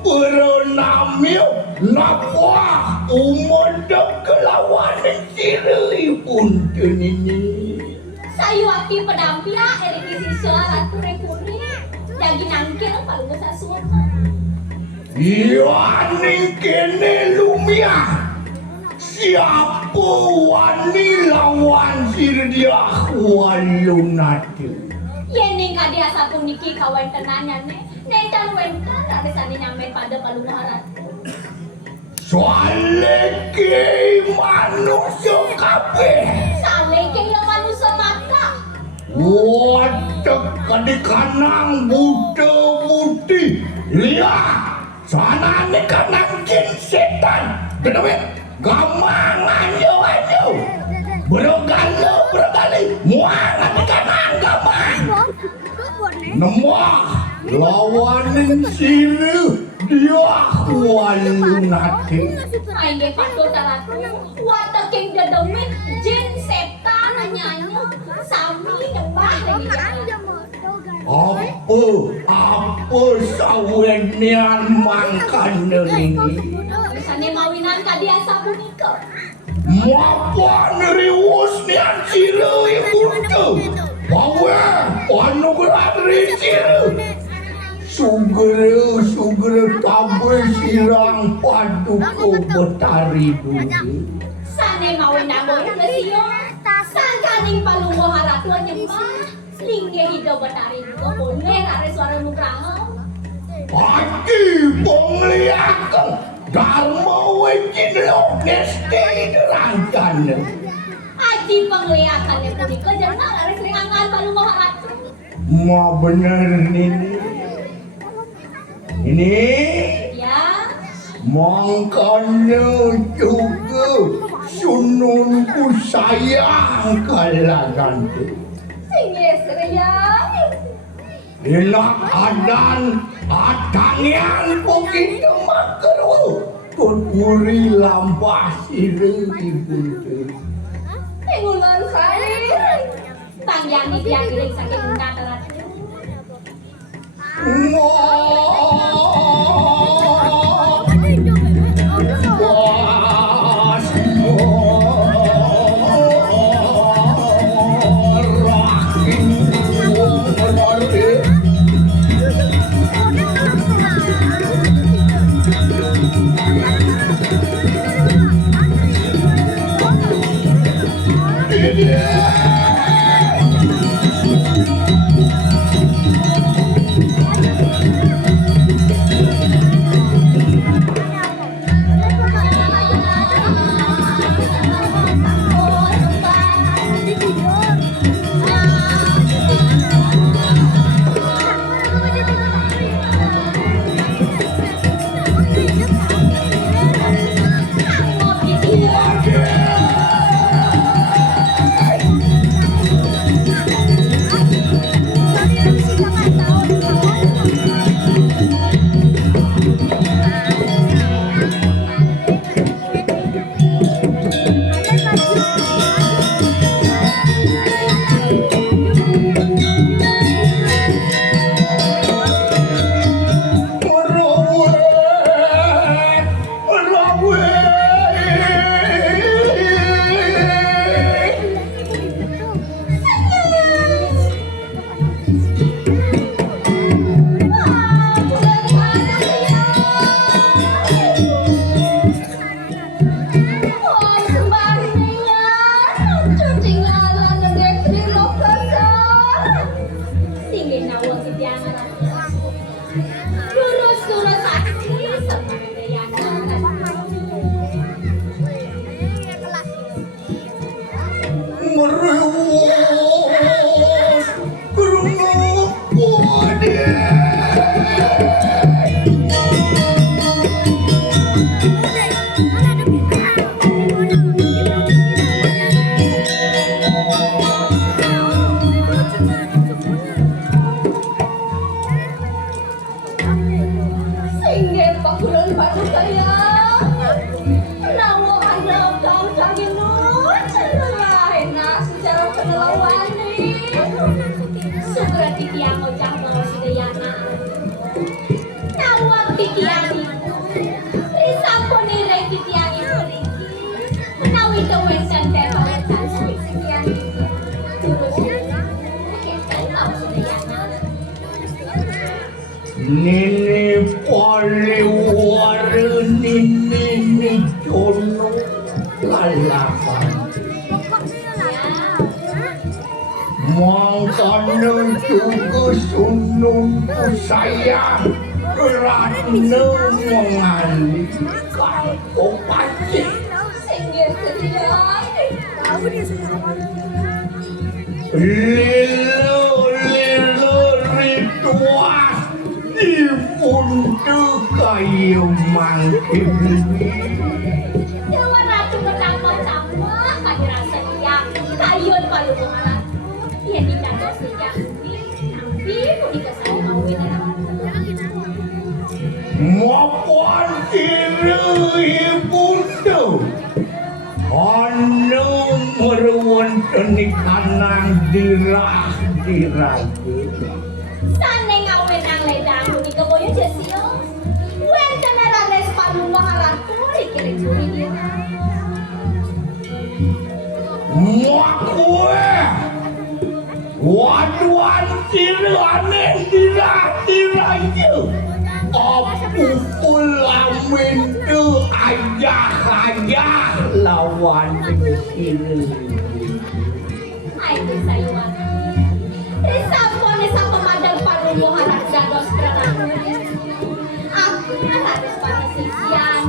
perenamiu napah umedek kelawan sirih pun ini. Sayu aki pedampia eriki siswa ratu rekuri. Jadi nangkil kalau bisa suara. Yani kene lumia. Siapa wani lawan sirdia walunati. Yening kadia sapu niki kawan tenanya ne. Nentan wentan ada sani nyampe pada palunga ratu. Soale ke manusia kabeh. Sale kaya manusia mata. Wadah kadi kanang buta putih. Lihat. Sana ni kanang jin setan. Kenapa? Gamangan yo. Bergali. Muangan ni kanang gamang. Nemah. lawanin siru dia kualunate. Ay, hindi pa to talaga. Wata king dadawin, jin, setan, nyanyo, sami, nyembah, lagi dia. Apa sawenian mangkan ini? Misalnya mawinan ka dia sa punika. Mapan riwus nian siru ibu tu. Bawa anugerah dari siru. Sugera tabur sirang paduko betari budi. Sana mawinan mo na siyo. Sangkaning palungo haratuan nyembah. Lingge hidaw batari ko boleh are suara mukraho. Hati penglihakan Dharma wajin lokeste derangkan. Aji penglihatannya punika jangan are serangan palungo haratu. Ma bener ini Ya. makanya juga sununku sayang kalangan tu. Singgih seriang. Enak adan atangian begitu makeru tuturi lampah siri ibu tu. Pengulan saya. Tangyani dia giling saking katarat. Nini poliwar nini jono lalapan. Mangkana juga sunung sayang kerana mengalihkan obatnya. Lilo ritual dipundu kayu mangkin. Dewa ratu pertama-tama kami rasa dia kayun palu pengalat. Ia tidak sejak ini, tapi pun dikasih mau maupun diri ibunda anu merwonten kanang dirah-dirah. Sane ngawen nang ledang punika boyo jesio. Wenten ranes panumaharan puri kiri-kiri dina. Makwe waduan tirane dirah-dirah. Apu ulamin tu ajah lawan kiri. Ay, sayuan. Risampon sa pemadang panumaharan dados prangaku. Aku harus panasian.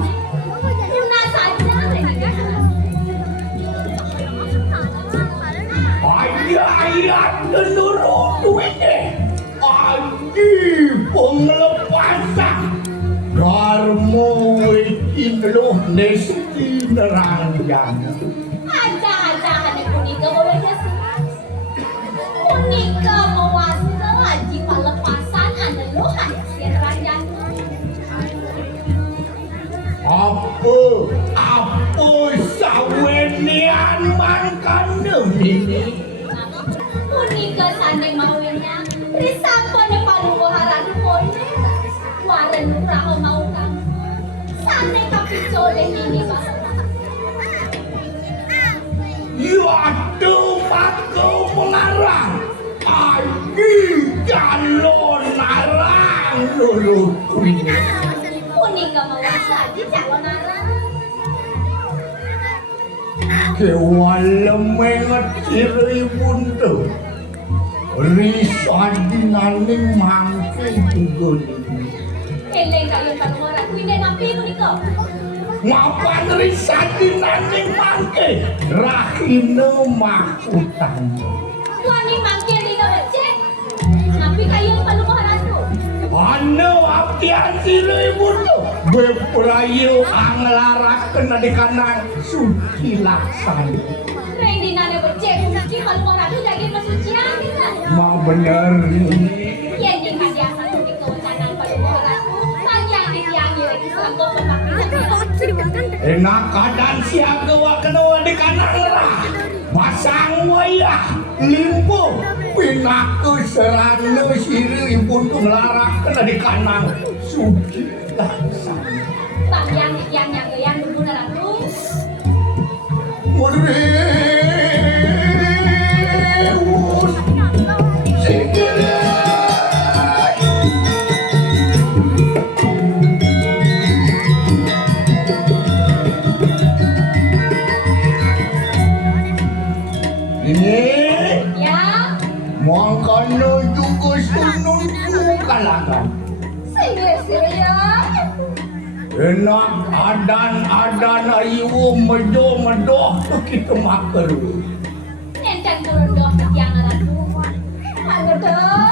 Yuna saja Ayat menurut duitnya Adi pengelepasan Dharma wikinuh nesti neranjang Aja-aja punika boleh jasa. Punika mewasa haji pelepasan anu hasil rajan. Apa sawenian mangkan ini Punika sandeng mawinnya. Risampon panumaharan pun. Waren raho mau kamu. Sandeng kapicole ini bang. Yaitu maka mengarang Adi calon arang luluh Punika mewasa di calon arang. Kewalemengat siri buntu Risadinaning mangke juga Eleng kayo panumaharan. Kuinde nampi punika. Ngapan risadinaning mangke Rahina makutan Wani mangkir di becek. Nampi kayo panumaharan tu. Ano abdian siri buntu Beprayu anglaraken adikanan suci laksana Reng di nane becek. Suci panumaharan tu jadi pesucian kita. Ma bener Yen di biasa punika wacanan panumaharan tu. Panjang di tiang lagi selangkau pemakian. enak keadaan siaga wakena adikanan lah Masang wayah limpo pinaku serana siri buntu ngelaraken adikanan suci laksana Panjang di tiang yang goyang berguna ratu. Murewus sikile ini Ya, mangkana juga sunun kalangan singgir ya. enak adan ayu medo begitu maker Nenten turun doh di tiang ratu. Agar doh.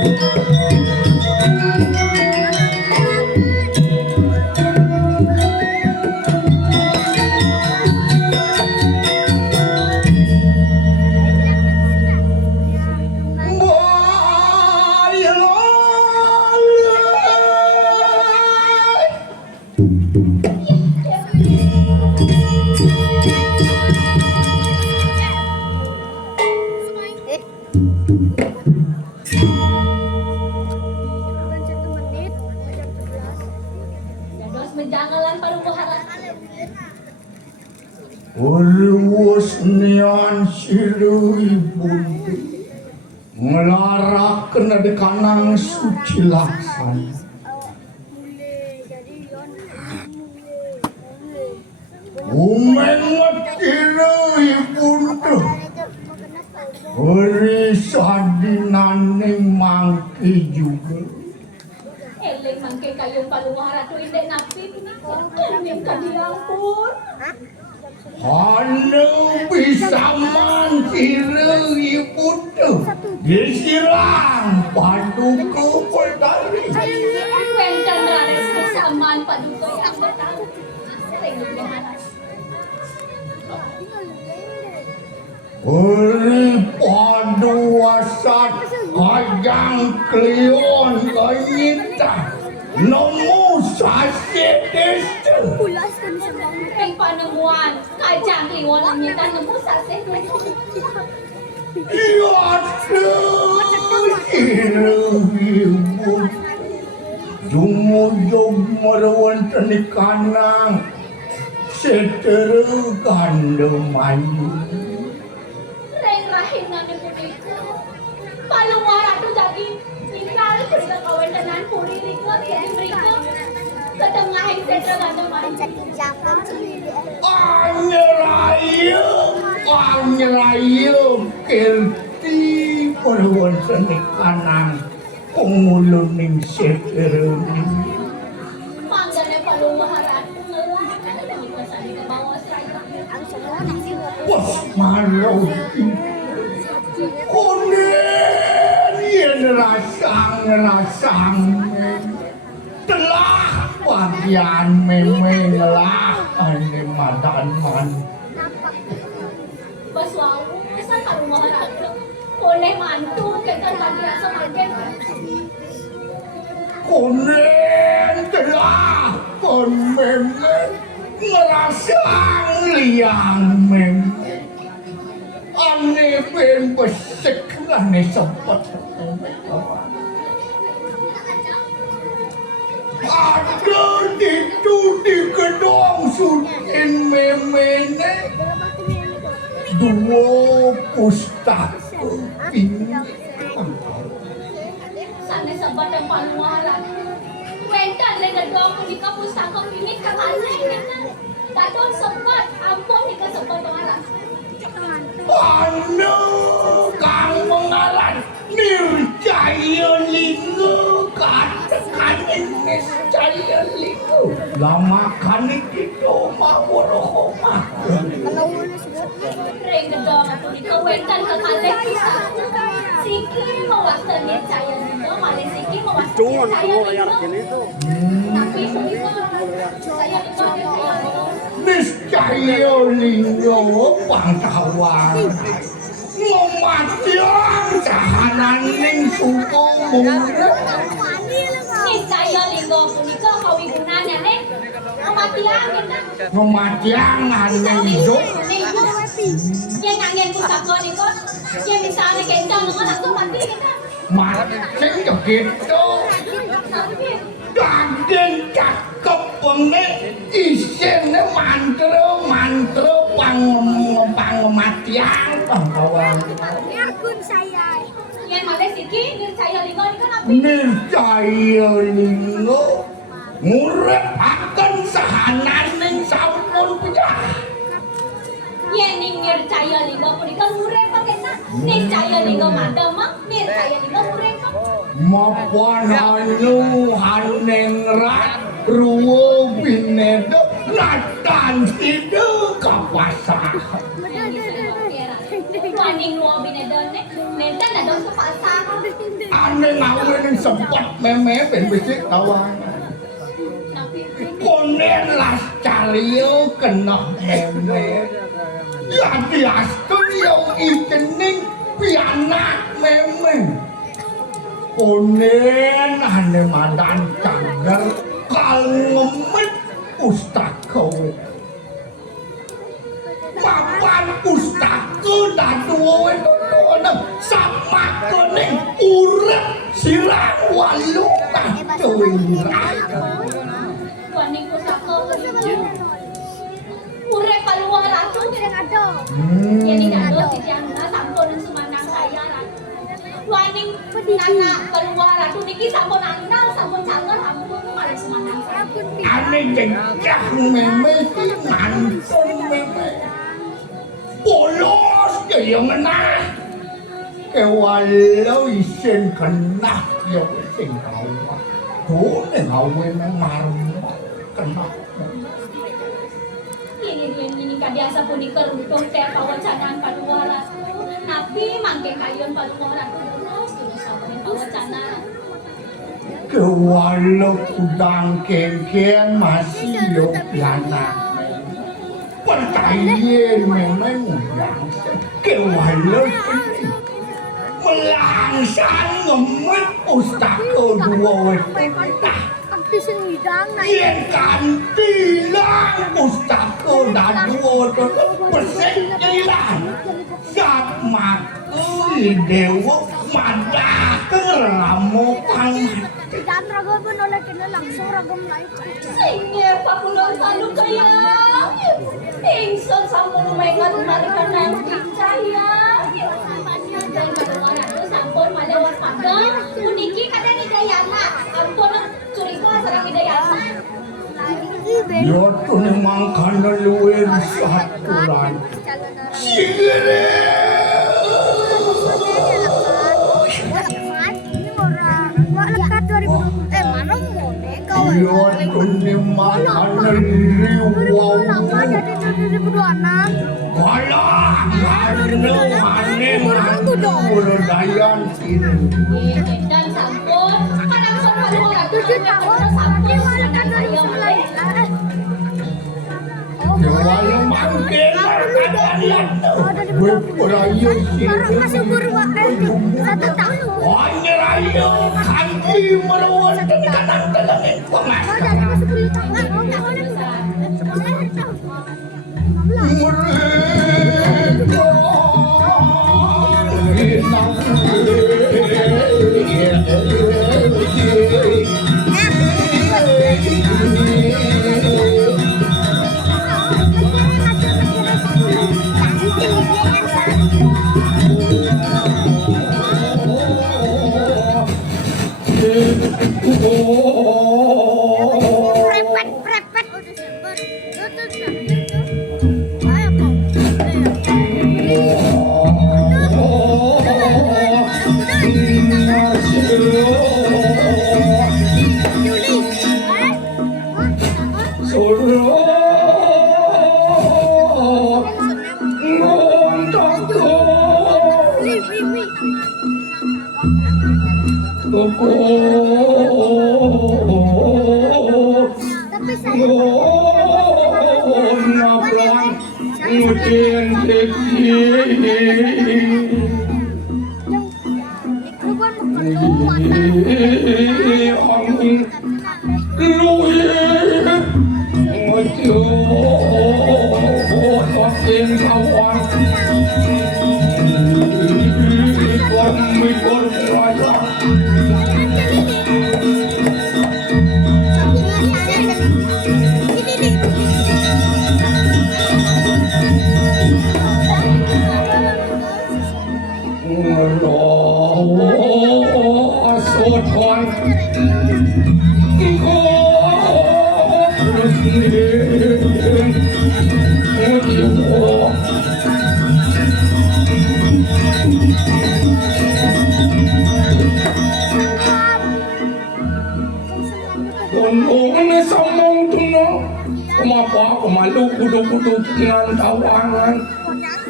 Bukan 1 menit, jam 11. Dados menjangalan parubahan. Urus nian silu ibu ngelarak kena di kanang suci laksana. Mulai jadi yon mulai. Umenget silu ibu tuh uri sadinane mangki juga. Eling mangke kayong paluwara tu inde napit na. Eling ka diampun. Anu bisa mancing ibu tuh disiram paduku pedari. Wenten rares kesamaan paduka yang bertahu. Sering diharas. Uri padu asat kajang klion kanyita nomu sasit itu. Pulas kan sama. Ing panemuan kajang kliwon ang nyita nemu sase. Yaitu silu ibu jumujung merawan tenikanang seteru gandomayu. Reng rahim na ni puliku. Paluwara tu jadi tinggal kuda kawendanan puri riko jadi mereka. Ketengahing setra gandomayu. Anyerayu kirti merawan tenikanang penguluning seteru ini. Manggane paluwara tu ngelah. Demi pasani ke bawah seraya. Wah, marau kunin yen rasang telah bagian memang lah ane madan man Baswau sa paluwara tu. Oleh mantu kita lagi rasa makin. kunin telah kon memang ngerasang liang memang ane ben besek ane sempat ada itu di gedung sutin memene dua pustaka pinggir Sana sabat ang paluwara. Wentan le gedong ni ka pustaka ini kamalay kita. Dadon sempat ampun ni ka sempat pengalas. Anu kang mengaran nirjaya linggo katakan niscaya linggo lama kan itu maworohoma Reng gedong ni ka wentan kamalay pustaka. Siki mawastan ni saya nito, malay siki mawastan ni saya nito. Tapi saya itu niscaya linggo pangkawan ngomatiang tahanan ning suku muda ni saya linggo punika kawi gunanya nih. Kematian kita. ngomatiang ning hidup Yang nangin pusaka niko, yang misalnya kencang nunggu langsung mati kita. macing gitu Tapi daging cakep banget isinya mantra pangmatian pangkawan Akun saya. yang malah siki nih saya linggo niko napi. niscaya linggo ngurep akan sahanan ning sampun pejah Yang ningir saya linggo punika mureh pakai na. Nih saya linggo madam mak, nih saya linggo mureh mak. maupun hanu haneng rat ruwo binedo natan sidu kapasa Waning luar binedon nih, nenten ada untuk pasar. Aneh ngawin yang sempat meme ben bisik tawanan. Konen las calio kena meme. Lagi astun yang ikening pianak meme. Konen aneh madan cagar kal ngemet ustad kowe. Papan ustadku daduwe kono sama kening urep sirang walungan cewirang. Waning pusaka urep keluar ratu yang ada. Jadi ada titianna sampun semanang saya ratu. Waning nana keluar ratu niki sampun andal sampun cangon ampun malah semanang saya. Ane jejak meme ki mantun meme. Polos kaya menah. Kewalau isin kena yo sing kawa. Done gawe nang marung kena. Ini biasa punika rukun teh pawacanan padua ratu. Nabi mangke kayon padua ratu terus sampeyan pawacana. Kewalau kudang kengkeng masih yo pianak. Pertayin memang yang kewalau melangsang ngemet ustaz kedua wetah. Yen kantilan ustaz kedua persentilan sama dewa madah keramukan. Dan ragam pun oleh kena langsung ragam lain. Sehingga pakulan selalu kaya. Ingsun sampun megat marikan nang saya. Dan padungan ratu sampun malewat pagang. Puniki kadang hidayana. Ampun curiga sareng hidayana. Yo tuh mangkan luwe saturan. Sigere. Yo tuh mangkan liwau. Walah, dayan ini. Dan sampun kadang sono padungan ratu sampun Walau mangkin kalian berperayu hanya rayu kanti merawat kanan telengin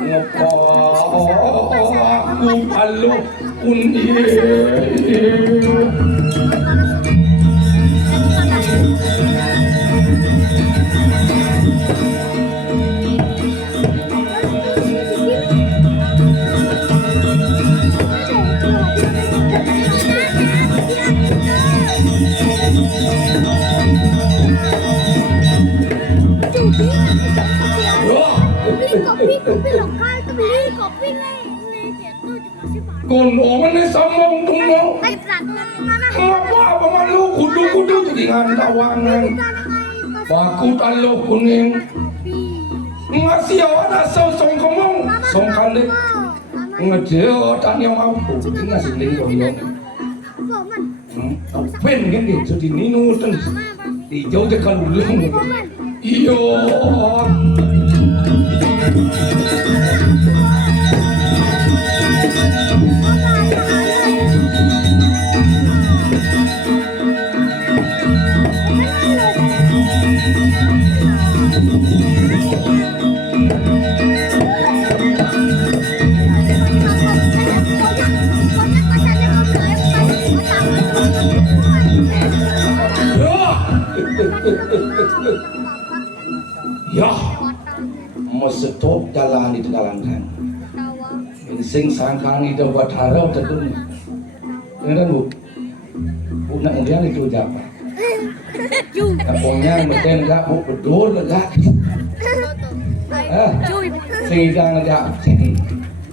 Ngapa aku alo undi. Kopi lokal tuh beli kopi nih itu dikasih Pak. Kono mana samong tunggu. Ay, praktek mana? Apa malu kudu jadi ngantawangan. Baku talo kuning. Ngasih awak song komong. Song kali. Ngejeo tani yang aku. Ngasih lingko yo. Boman. Pen gini jadi ninu ten. Dijauh dekat ulung. Iyo. Ya, stop jalan di jalan kan. Sing sangkang itu buat harau terus. Dengar bu, nak kemudian itu siapa? Kampungnya mungkin enggak bu betul enggak. Sehingga enggak sini.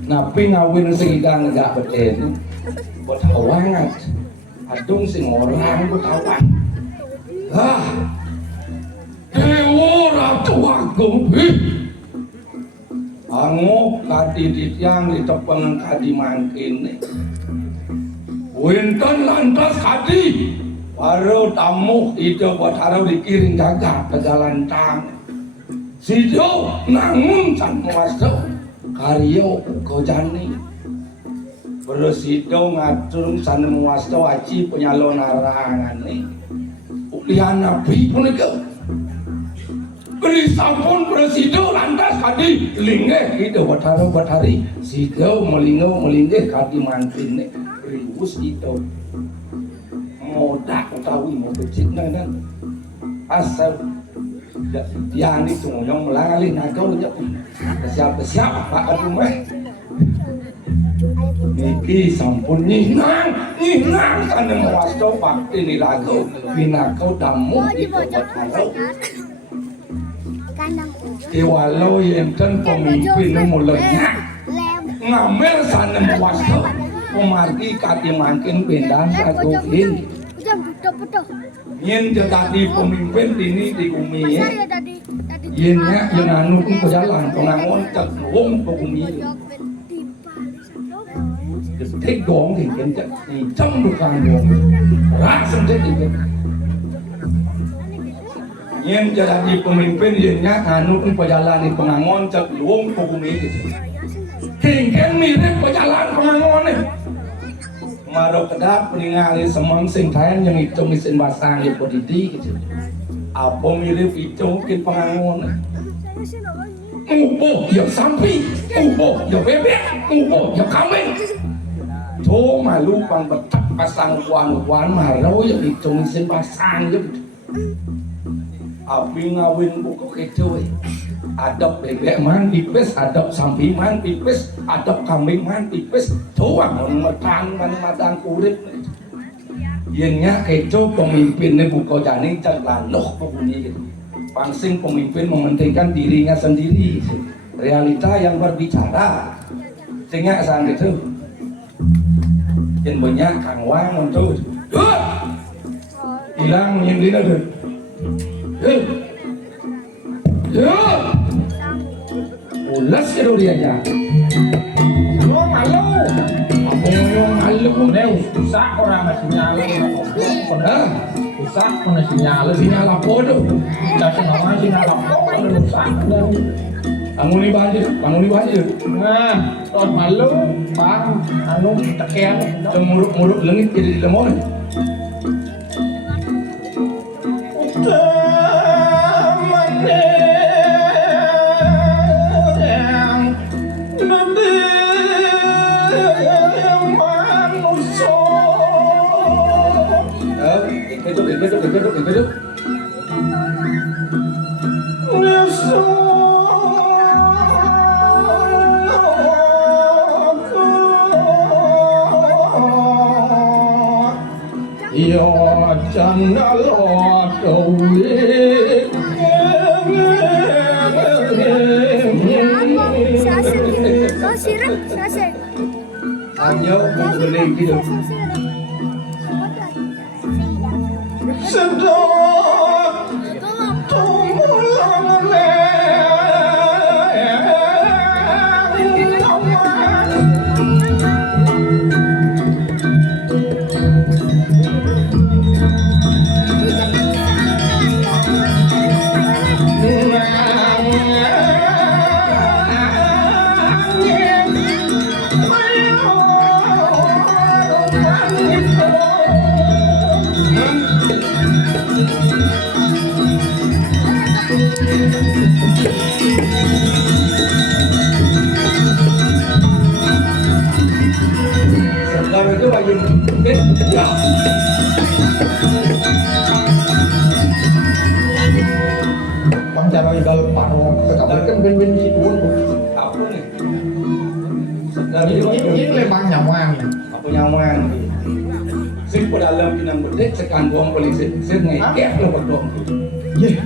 Napi ngawin sehingga enggak betul. Buat hawangan. Adung sing orang bu tawan. Dewa Ratu Agung Ango kadidit yang ditepeng kadi mangkin Winten lantas kadi baru tamu itu buat harau dikiring gagah ke jalan tang Sido nangun can masuk karyo kojani Bersido ngatur san muasto aci penyalon arangan nih Ulian nabi pun itu beri sampun bersido lantas kadi linggeh itu buat hari sido melinggeh kadi mantin nih rius itu modak utawi mau becik kan asal yang itu yang melalui nagau siapa pak rumah niki sampun nyinang kan yang wasto bakti ni lagu binakau damu itu buat harau Iwalau yang kan pemimpin mulanya ngamel sana mewasto pemargi kati makin pindah kaguin yen tadi pemimpin ini di umi yennya yang anu pun berjalan pengangon terung ke umi detik dong thì kiến chất thì trong được hàng dong rasa jadi yang jadi pemimpin yang anu pun perjalanan di pengangon cek luang pokoknya gitu. Kengken mirip perjalanan pengangon nih. Marok kedap peningali semang sing kain yang itu mesin basang di poditi gitu. Apa mirip itu ke pengangon nih. Ubo yang sampi, ubo yang bebek, ubo yang kambing. Tuh malu pang betak pasang kuan marau yang itu mesin basang gitu. Api ngawin buku kecil adab bebek man pipis, adab sampi man pipis, adab kambing man pipis tuang metan man madang kurit yennya kecil pemimpinnya buku jani terlaluh pokoknya gitu pangsing pemimpin mementingkan dirinya sendiri realita yang berbicara sehingga saat itu yang banyak kang wang untuk hilang yang dina tuh ulas itu dia aja. Lo malu, susah orang masih nyala. Susah masih nyala, sinyal apa tuh? Kasih nama sinyal apa? Susah. Bangun banjir. Nah, tahun malu, bang, anu tekian, muruk lengit jadi di lemon. Hidup. Yo channel Kau siram, selesai. Ayo, beli gitu. Sekarang itu lagi ya. Bang cara igal paro kekabar kan ben di pun. Apa nih? Sekarang Ini lembang nyawang. apa nyaman? Sing pedalam kinang bedek sekan buang polisi. Sing ngekek lo bedong. Ye.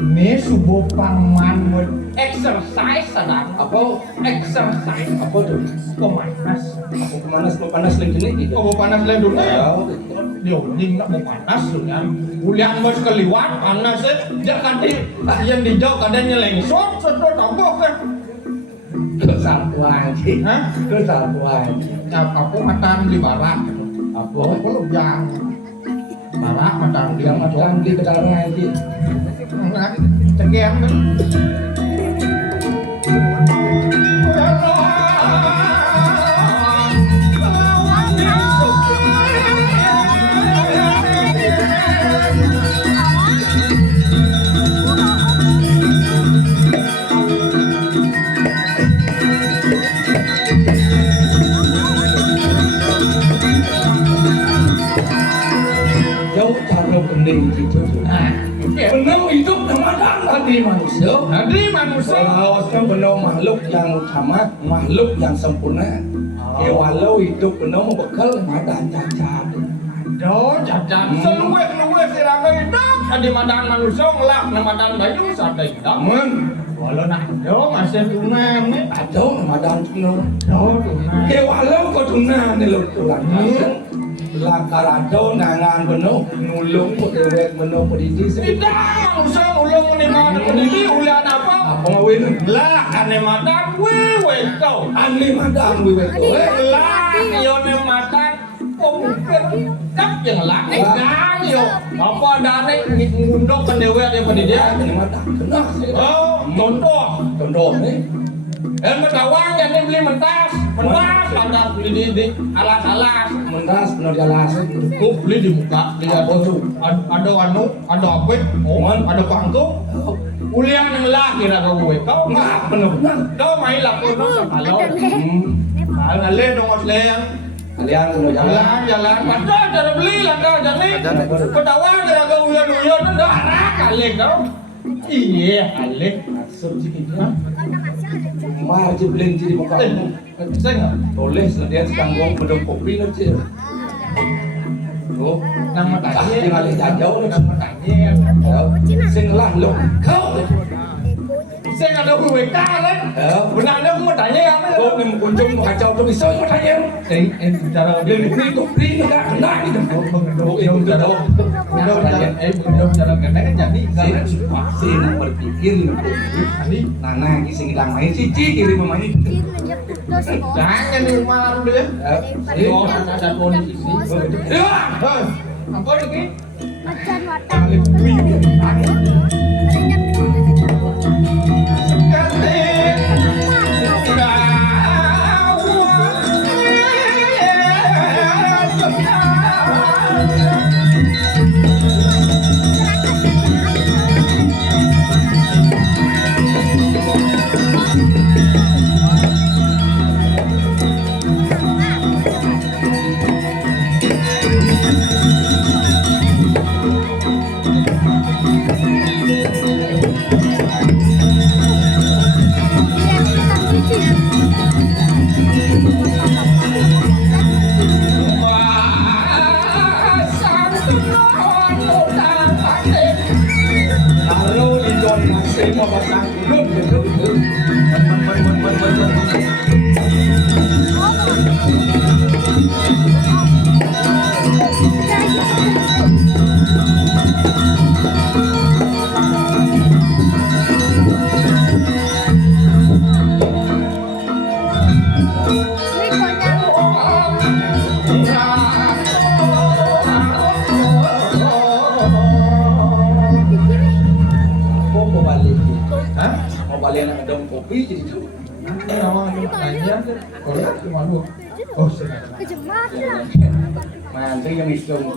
Ne subuh pangman exercise sadang. Apa? Exercise Apa tuh? pemanas. Aku panas lagi nih gitu. Oh panas lain dulu ya. Ya, Dia ding nak mau panas tu kan. Ulian bos keliwat panas jangan di yang dijauh kadang nyeleng sot tambah kan. kesatuan sih. Hah? Kesatuan. Ya aku matan di barat. Apa? Aku lu yang barat matan di Yang macam di pedalaman sih. Cegem kan. Jauh cara bening gitu. Benar hidup Ramadan tadi manusia. Jadi manusia Selawasnya benar makhluk yang sama, makhluk yang sempurna. Ya walau hidup benar bekal Ramadan cacat. do jajan seluwe sirame hidup di madang manusia ngelak na madang bayu sada hidup. Namun, Walau nak do masih tunang ni. ada Ramadan penuh. Do tunang. Ya walau kau tunang ni lo tulang. Lakar ada nangan penuh, nulung pun dewek penuh pedidi. Tidak manusia ulung ni madang ini ulian apa? Apa ngawin? Lah ane madang wewe kau. Ani madam wiwek tu. Lah yo ni madang mungkin cấp yang lak gang yo. Apa dane ngundok pendewe yang pendidikan. Ani madam kena. Oh, contoh. Contoh ni. Mentawang yang ni beli mentas pada beli di alas-alas. Mendas penuh jalas. Kau beli di muka, beli apa tu? Ada anu, ada apa? Oh, ada pangku. Ulian yang lah kira kau gue. Kau Enggak penuh. kau main lah pun kalau. Kalau le dong oslean. Kalian penuh jalan. Jalan. Ada cara beli lah kau jadi. Mentawang kira kau ulian dah arah kali kau. Iya, kali. Masuk sikit ya. Mari beli di muka. Saya nggak. Boleh dia sedang buang pedang kopi nanti. Oh, Nama tak tanya. tinggal jauh ni. Nama tanya. Sing lah lo kau. Saya nggak ada gue kalah. Benar ada mau tanya yang mana? Kau ni kunjung kacau tu bisa mau tanya. Cara Dia ni kopi enggak kena gitu. belum cara kena kan jadi karena suka. Sing nak berpikir Tadi Nana lagi sing hilang main cici kiri memain. jangan nih malam dia. Oh, ada kondisi. Apa lagi? Macan watang. Kalau di John masih mau pasang belum betul. Ini konyol. Mau balik? Hah? Mau balik nak dong kopi jadi tu. Ini awak ni nanya tu. Kau lihat cuma lu. Oh, senang. Kejemat lah. Mantap yang isung.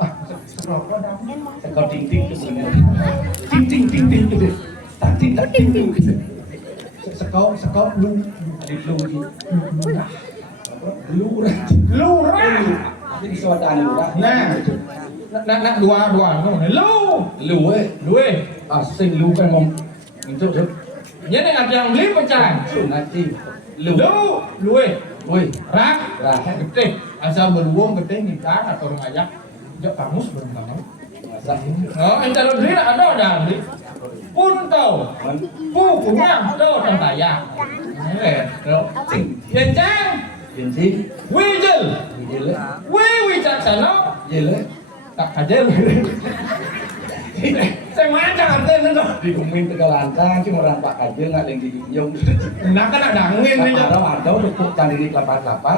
Ah, seberapa dah? Sekau ting ting tu sebenarnya. Ting ting ting ting tu. Tak ting tak ting ting. Sekau lu adik lu ni. Lurah. Jadi suatan lurah. Nak dua lu asing lu kan mau untuk tu. Jadi ada yang beli macam nanti lu rak gede asal beruang gede nikah atau orang ajak jak kamus belum tahu. Oh, kalau beli ada beli. Pun tahu. Punya tahu tentang saya. Hiện trang Wijel Wijak sana tak aja saya macam ada itu di kumin Tegalantan cuma orang Pak Kajil nggak ada yang dijunjung nak kan ada angin ni ada repuk kan di kelapa-kelapa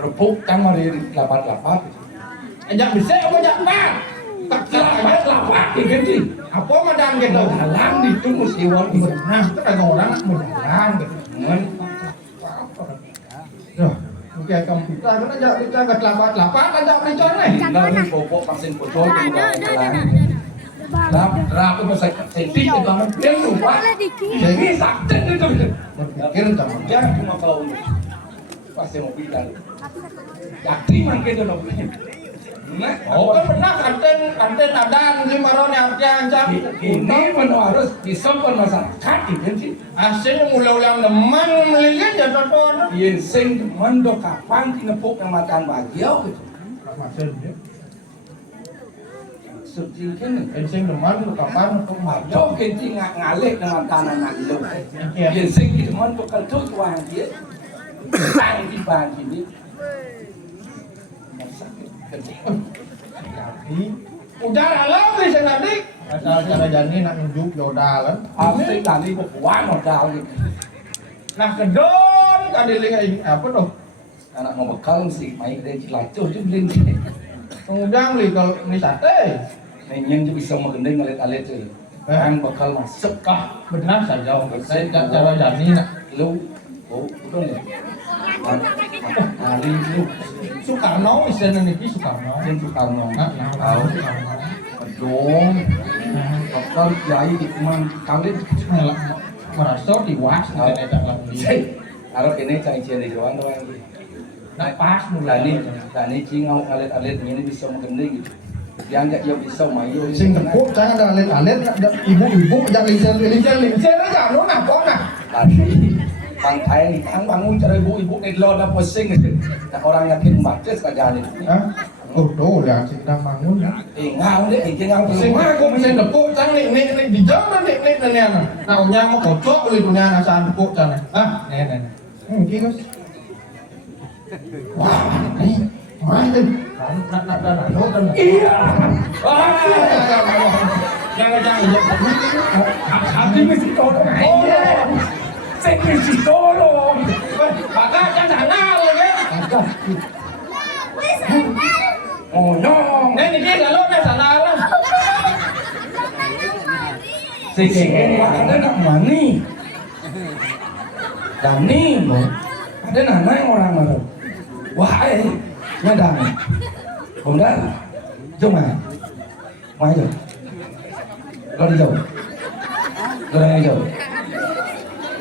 repuk kan mari kelapa-kelapa ajak bisa apa ajak pak tak kelapa-kelapa gitu apa madam gitu halang itu mesti orang nah itu ada orang mudahan gitu oke kamu kita ke kelapa-kelapa ada percaya nih pokok pasien pocong Rap itu saya sedih banget dia lupa. Jadi sakit itu. Pikir kamu jangan cuma kalau pasti mau bilang. Jadi makin itu dong. Oh kan pernah kanten adan di maron yang ancam. Ini harus disopan masyarakat ini. Asalnya ulang teman melihat ya telepon. Yang sing teman do kapan tinepuk yang makan bagiau gitu. Maksudnya subtil kan enseng teman kapan kemajo kenti ngalek dengan tanah nak itu enseng teman bekal tu tuan dia sang di ban ini udah alam di sana dik asal cara jani nak nunjuk jodoh kan asik tadi bukan modal nah kedon kadang apa tuh anak mau bekal sih main dari Cilacap tu beli kemudian beli kalau ini sate yang bisa mengendeng alit-alit tu yang bakal masuk kah benar saja saya cara jani nak lu betul ya hari lu Soekarno istilah niki Soekarno tahu dong bakal kiai di kumang kali merasa diwas tidak dalam dia harap ini cai ciri doang doang nah pas mulai ini cingau alit-alit ini bisa mengendeng gitu yang enggak yang bisa mayo sing tepuk jangan ada alit-alit ibu-ibu jangan lincir aja lu nak kok nak tadi pantai tang bangun cara ibu-ibu di luar apa sing orang yakin baca saja ni oh tuh yang sedang bangun ngau deh ngau sing aku sing tepuk jangan nik di jauh nik nah nya mau kocok beli punya nasan tepuk jangan nih mungkin wah ini mana nak iya jangan hati mesti tolong saya mesti tolong maka jangan lagi oh no ini dia lalu ke sana lah saya ada nak mani Dani ada nana yang orang baru wah nyadang kemudian cuma mau aja lo di jauh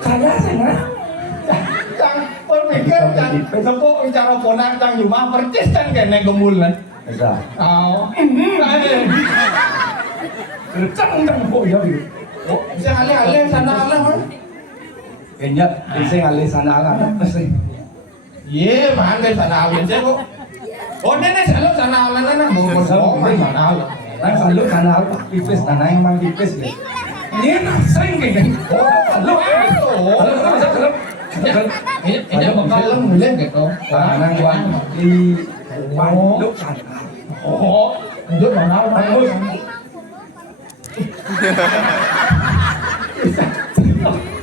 saya sangat jangan berpikir jangan tepuk bicara ponak jangan cuma percis kan kena gemulan bisa kencang kok ya bisa alih sana lah kayaknya bisa alih sana lah pasti iya mana sana alih saya kok Oh, nenek selalu sana lah nana, bawa sana lah. Nang selalu kanal pipis, tanah yang mang pipis gitu. Ini nak sering gitu. Oh, selalu. Ini bakal mulai gitu. Nang jual di lu sana. Oh, itu mana mana.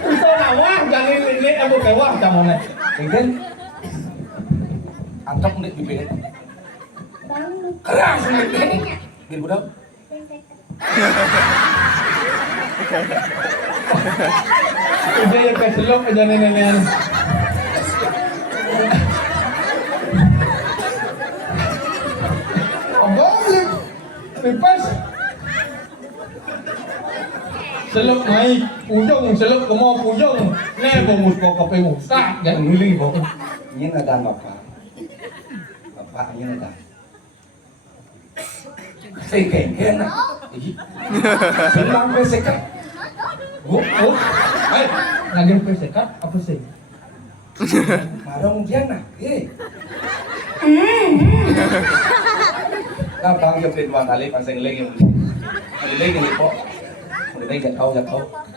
Itu nawah jadi ini aku kewah kamu nih. Kemudian angkat nih bibir. Keras nih bibir. Bibir budak. Udah ya keselok aja nenek. Boleh, bebas. Selok naik, pujung, selok ke mau pujung. Nih bongus kok kopi musak, jangan milih kok. Ini ada bapak. Bapak ini ada. Saya kengken. Senang pesekat. Oh, lagi pesekat apa sih? Marong dia nak. Các bạn nhập điện vào thả lên và dành lên cái bộ ở đây giật câu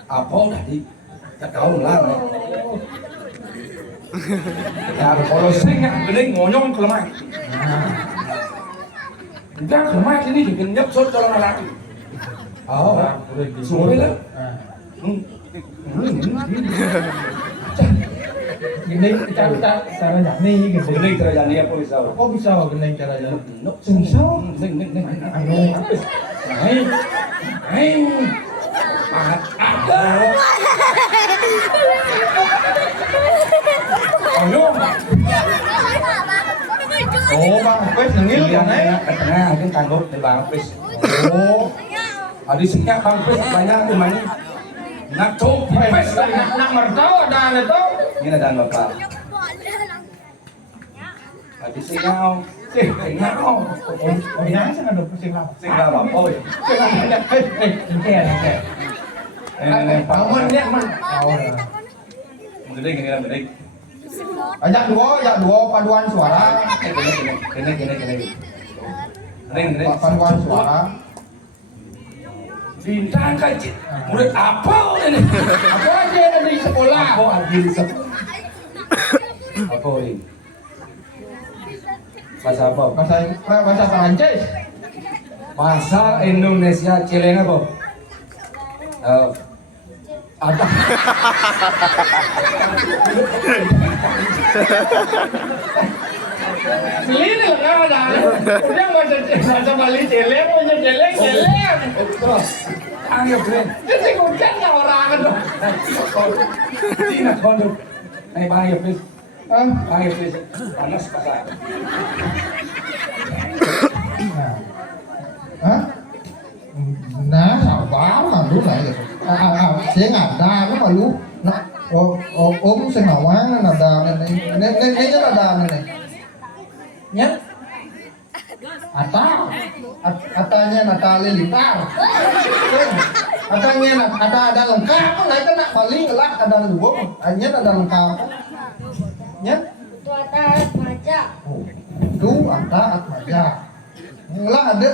à phố thả đi giật câu đừng làm này nhà của tôi sinh ạ ở đây ngồi nhông cửa mày ra cửa mày thế này thì cần nhấp sốt cho nó lại xuống đấy đấy Gini cara ni gitu. Gini cara ni apa bisa? Kok bisa gini cara jalan? Sungsau, sing. Anu apa? Ada. Ayo. Oh, Bang Pes nengil kan Tengah kan tanggup di Bang Pes. Oh. Ada sinya Bang Pes banyak di mana? Nak cok Pes nak mertau ada itu. Ini ada bapak. Ada sinyal. Oh, yang sana ada pusing apa? Sinyal apa? Oh, ini. Bangun dia man. Gini. Ajak dua paduan suara. Gini. Paduan suara. Bintang kecil. Murid apa ini? Apa aja ada di sekolah? Apa lagi di sekolah? Apa ini? Bahasa apa? Bahasa Perancis. Bahasa Indonesia Cileng apa? Ada. Sini lah ada. Udah bahasa Bali Cileng, bahasa Cileng. Terus. Ayo, Bren. Jadi hujan ya orang kan. Sini, konduk. Bahaya, please. Bahaya, please. Panas pasal. Hah? Nah, sabar lah lu lah ya. Saya ada nó mà lu. Nó ốm sinh nào quá là đà này nên nhất là đà này. Nhất. Atanya Nata Lilitar. Atanya ada lengkap, naik kena paling gelap ada luwuk, nyet ada lengkap. Nyet. Itu atas baca. Itu anta atmaja. Ngelah ada.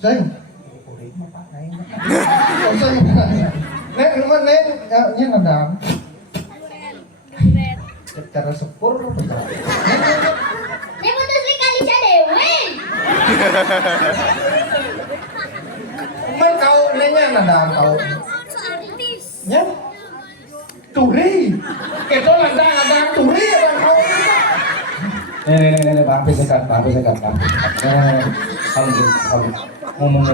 Sing. Sing. Nek rumah nek nyet ada. Cara sepur. Dia putus sekali dewe. Mấy câu này nha là đàm cậu nhé turi kể cho là đàm turi là không Bang pesekat. Ngomong.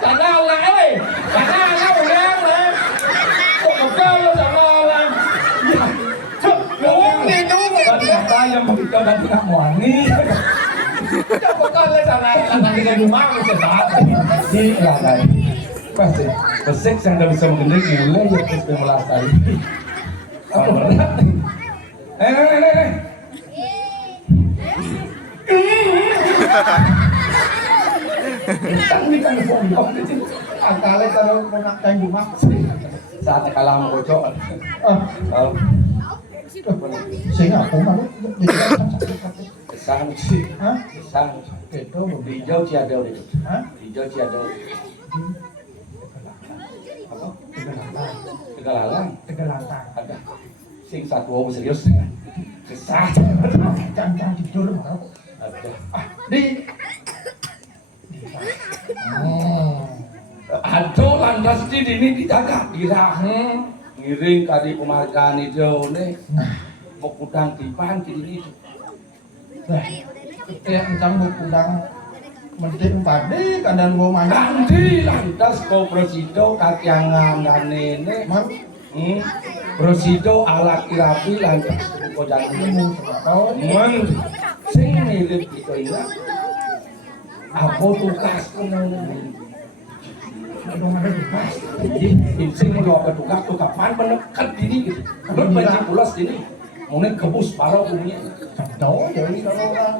Chả nào là ơi chả nào đâu ngang nè một câu là chả nào là đúng đi đúng Ternyata yang begitu dan tidak muani. coba kau lihat sana nanti dari rumah bisa saat Iya kan. Pasti. Pesek yang tidak bisa mengendek mulai ya pasti melestari. Apa berat nih? Kan pondok itu. angkale kalau nak kain rumah Saat kalah mau kocok. Sing apa malu? Kesan sih. Hah? Kesan. Itu Hijau ciadau itu. Hah? Hijau ciadau. Apa? Tegalalang. Tegelantang. Ada. Sing satu serius ya. Kesan. Jangan tidur mau. Ada. Di. Aduh lantas di ini dijaga dirah. Ngiring kali pemargaan hijau nih. Mau kudang tipan kiri ini. Nah, kayak encang mau kudang mending padi kadang mau main. Kandi lantas kau presido kakiangan dan nenek. Mang, Presido alat irapi lantas kau jangan ngomong tahu Man, sing mirip gitu ya. Aku tugas kenal. dong ada tugas. Sing mau apa tugas kapan menekat ini gitu. Lu banyak pulas ini. Mungkin kebus parau punya. Tahu jadi kalau orang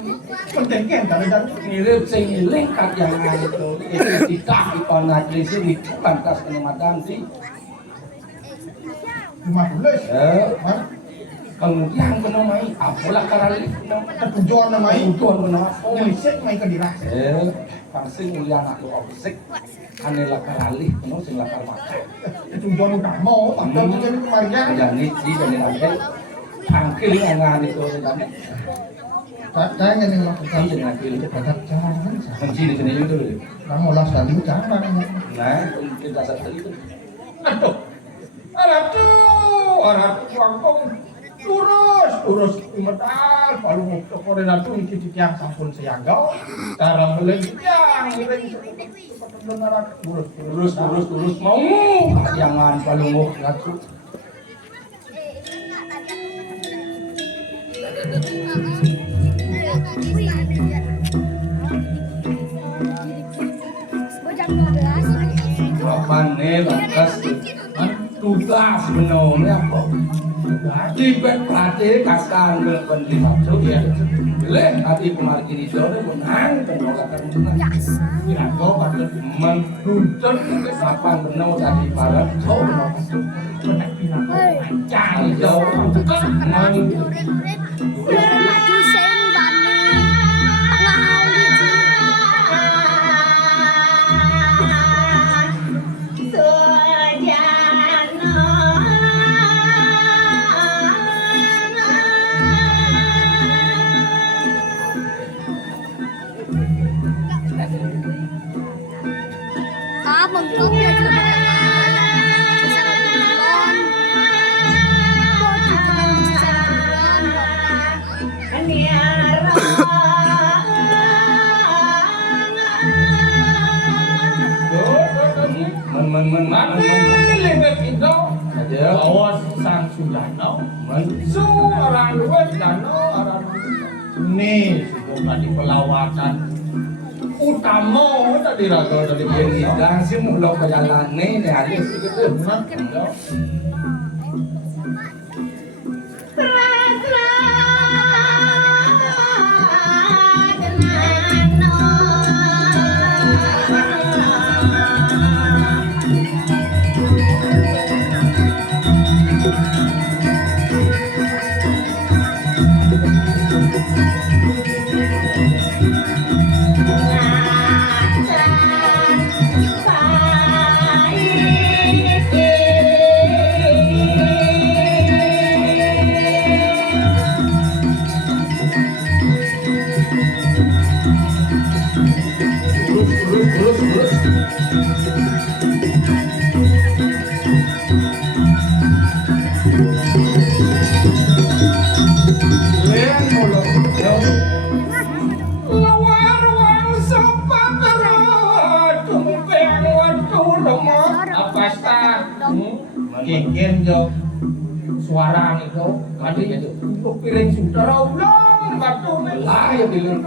penting kan kadang Mirip sing ngiling kakiangan itu. Itu tidak dipanat lisi itu lantas kenyamatan sih. 15. Mang, Kemudian kenamai apalah karali tujuan namanya. tujuan kenapa? Ngelisik main ke dirah. Pasti mulia anak lu obsek. Anela karali, kenapa sing lakar makan? Tujuan utama, padahal tujuan kemarin. Jadi jadi nanti angkil ngan itu jadi. Katanya nih lakukan Jadi angkil itu kata jangan. kunci di sini itu. Kamu ulas tadi jangan. Nah, kita satu itu. Aduh, aduh, kampung urus medal, kalau mau ke Korea itu ikut yang sampun siaga, cara melengit yang Urus mau jangan paling mau ngatu. Kapan nih lantas tugas benarnya apa? Dibet pelatih kaskan berpen lima ya. Boleh hati pemarkir itu ada menang penolakan menang. Tidak kau pada menuntut kapan benar dari para kau benar cari jauh Aduh, sing bani tengah mentok ya juga bisa bulan mau dikenal bisa Awas sang Sudano, orang luar Dano, orang ini sudah tadi pelawatan utama tadi raga dari yang Biasa. tidak sih mulai berjalan nih hari itu. Kikin jo suara itu tadi itu untuk piring saudara ulang batu Lah ya bilang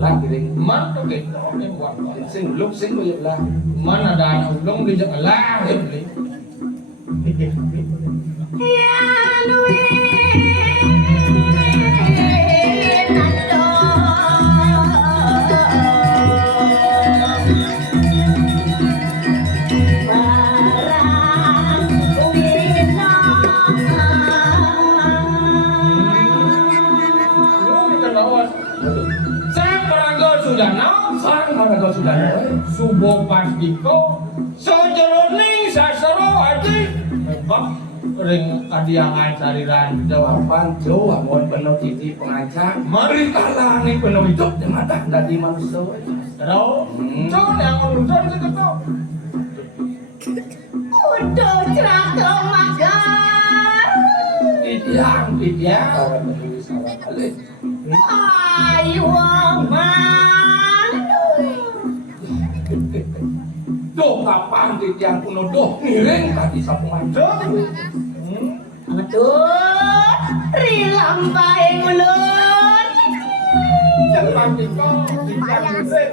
lah piring man tuh gitu ini buat sing luk sing banyak lah. man ada anak ulung di jalan lah ya beli subuh pastiko sajroning sastra ati bab ring kadiangan cariran jawaban Jawa mohon penuh titi pengajar mari kalangi penuh hidup di mata dadi manusia terus John yang urusan seketo Udah ceraka magar. Idiang Ayo man. doh kapan idiang kuno doh ngiring tadi sapu manjang Betul. Rilam bae ngulun. jangan tiko idiang ngiring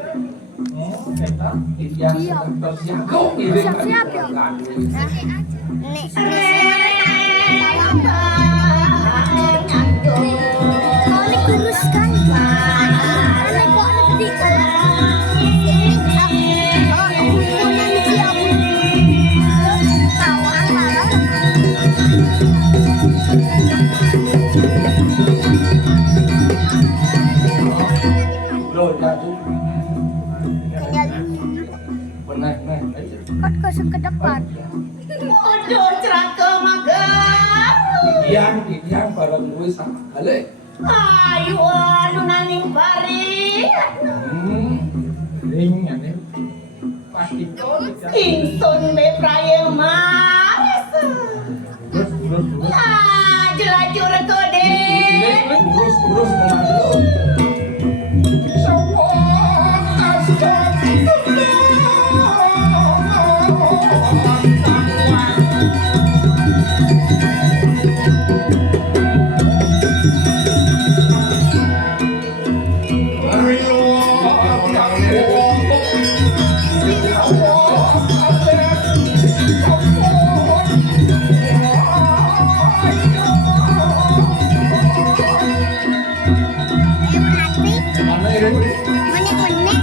idiang bersiaga ngiring Siap-siap, ya. Nek, kau ini kurus kan? Nek kok ada gede kan? Oh, aku punya misi aku. Kawan kalau lo jatuh tinggal benar kot kosong ke depan. Udah ceraka magar. idiang bareng gue sama kali Ayo anu naning bari. ring ini pasti Ingsun be prayeng mas. terus Jelajur kode. urus mengatur mana ini Menek-menek.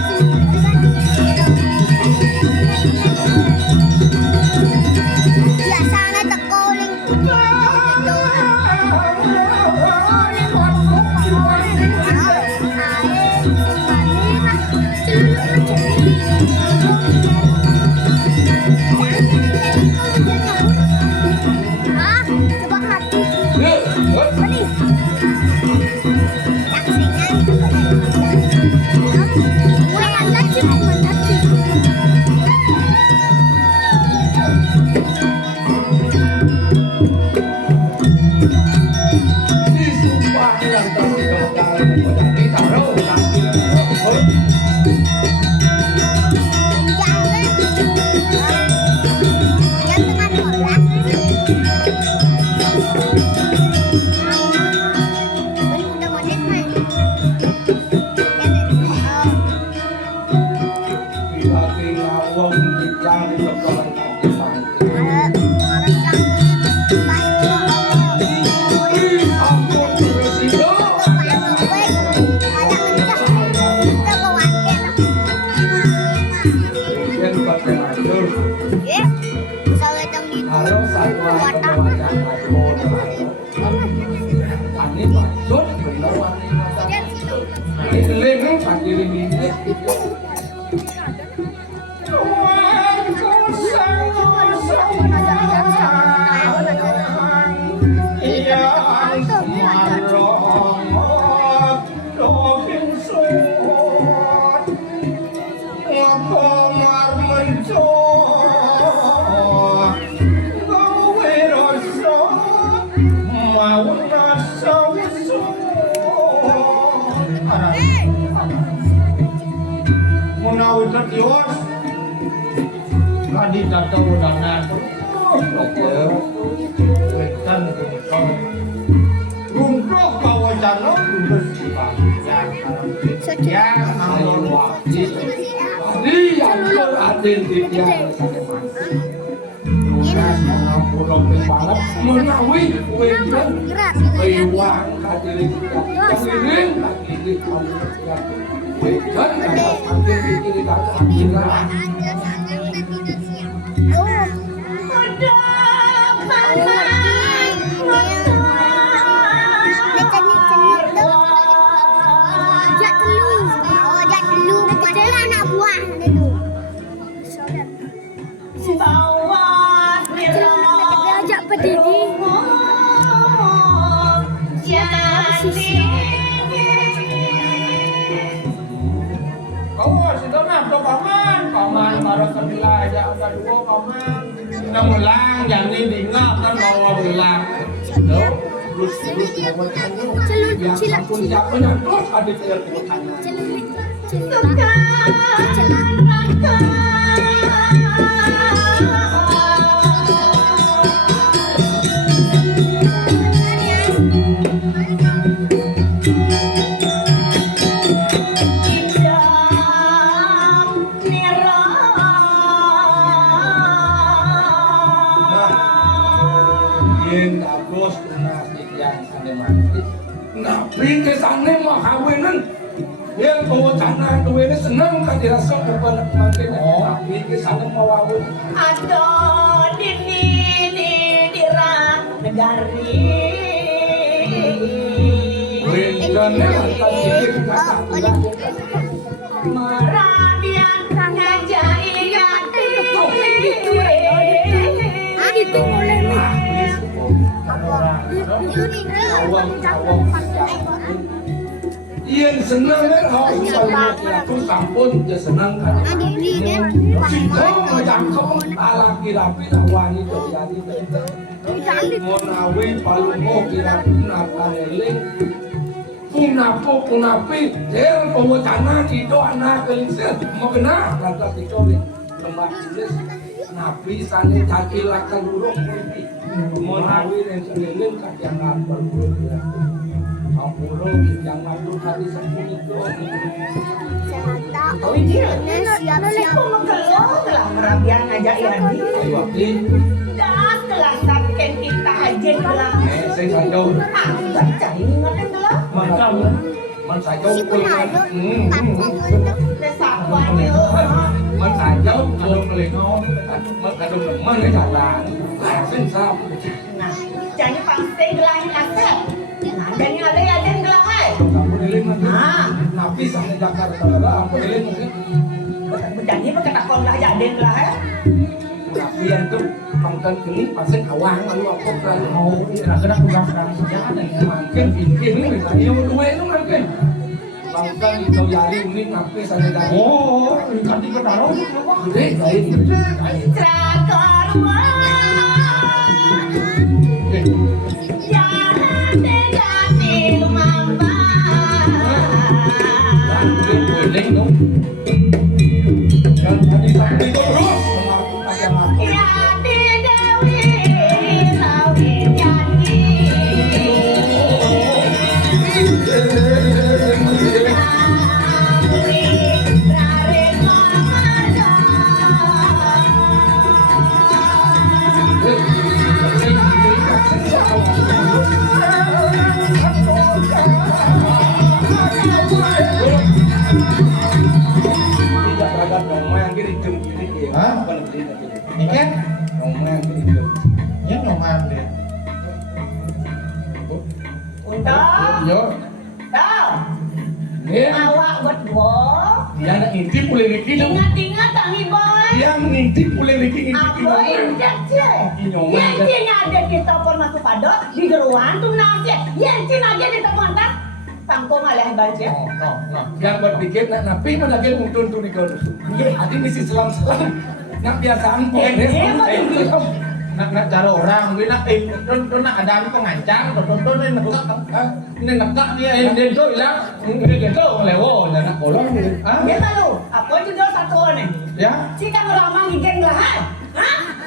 Biasanya teko ning Ah, coba mati. Mati. Kau sudah masuk paman baru kedua aja udah dua paman. Kita mulang jangan diingat kan bawa belang. Terus mau makan yang ampun siapa yang terus ada di makanan. Yen abos nasi yang sane mati. Nabi kesane mau kawinan. Yang bawa tanah duwe seneng kan dirasa bukan mungkin. Nabi kesane mau kawin. Aduh, dini dirang negari. Wendane mantan dikit kata. Merabian ngajai gati. Gitu mulai nih. Yen seneng kan harus itu sampun dia seneng kan. Jika macam kau alaki rapi lah wanita jadi monawi palungo kira napa leling punapi der pemutana itu anak kelisir mau kena kata itu lembah jenis nabi sani takilakan buruk monawi yang seliling kajangan berburu Ampuro yang madu hati sepuluh itu. Oh iya, kok mengelok telah merabian ngajak yani. Waktu Dah telah sabken kita aja telah. saya kacau. Baca ini ngatain telah. Man kacau pun. Nesakwannya. Man kacau belum melengau. Man kacau man cái jalan. Sen sao? Nah, jadi pasti gelangin asap. Nah, jadi ada gelang hai. Kamu nilai mana? Ah, Nabi sampai Jakarta lah. Aku nilai mungkin. jadi berkata kau nggak jadi gelang hai. Nabi yang tu pangkat kening pasang awang lalu aku kan mau kena bukan perang sejarah ya mungkin bikin ini misalnya yang dua itu mungkin pangkat itu jari ini Nabi sampai dari oh kan di ketaruh gede baik Trakarwa. Boleh dong. Kan tadi tadi terus Ikan? Roman gitu. Ya roman deh. Untuk Yo. tahu Dia awak berdua dia nak ngintip boleh Ricky dong. ingat-ingat tak nih boy. Dia ngintip boleh Ricky Aku ngintip. injek je. Yang ada di telepon masuk padot di geruan tuh nasi. Yang ada di telepon tak tangkong alih baca. Yang berpikir nak napi mana lagi mungkin tu di kau. Adi mesti selang-selang. Nak biasaan pun. Nak cara orang, gue nak nak ada kau ngancam, tonton ini nak dia dia tu lah, dia tu lewo, nak kolong, Dia tahu apa juga satu orang ni. ya? Jika lama ngigeng lah, ha?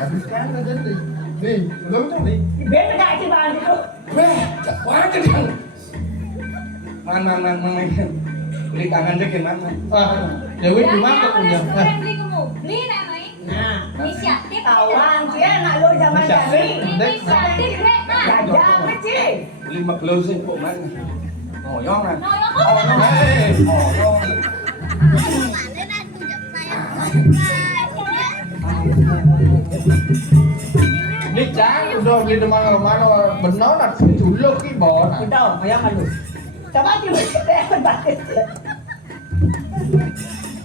Habis kan ada ni, belum tu ni. Biar tak cik bahan itu. Weh, wah kencang. Man. Beli tangan dia gimana? Dewi cuma tu punya. Beli kamu, beli nak mai. Nah, Inisiatif. kawan dia nak lu zaman dari. Inisiatif grek nak. Gajah kecil. Beli maklum sih kok mana? Oh, yang mana? Nah, yang kau Ni cang udah beli di mana-mana benar nak culuk ki bawa. Betul, ayah malu. Coba dia batik.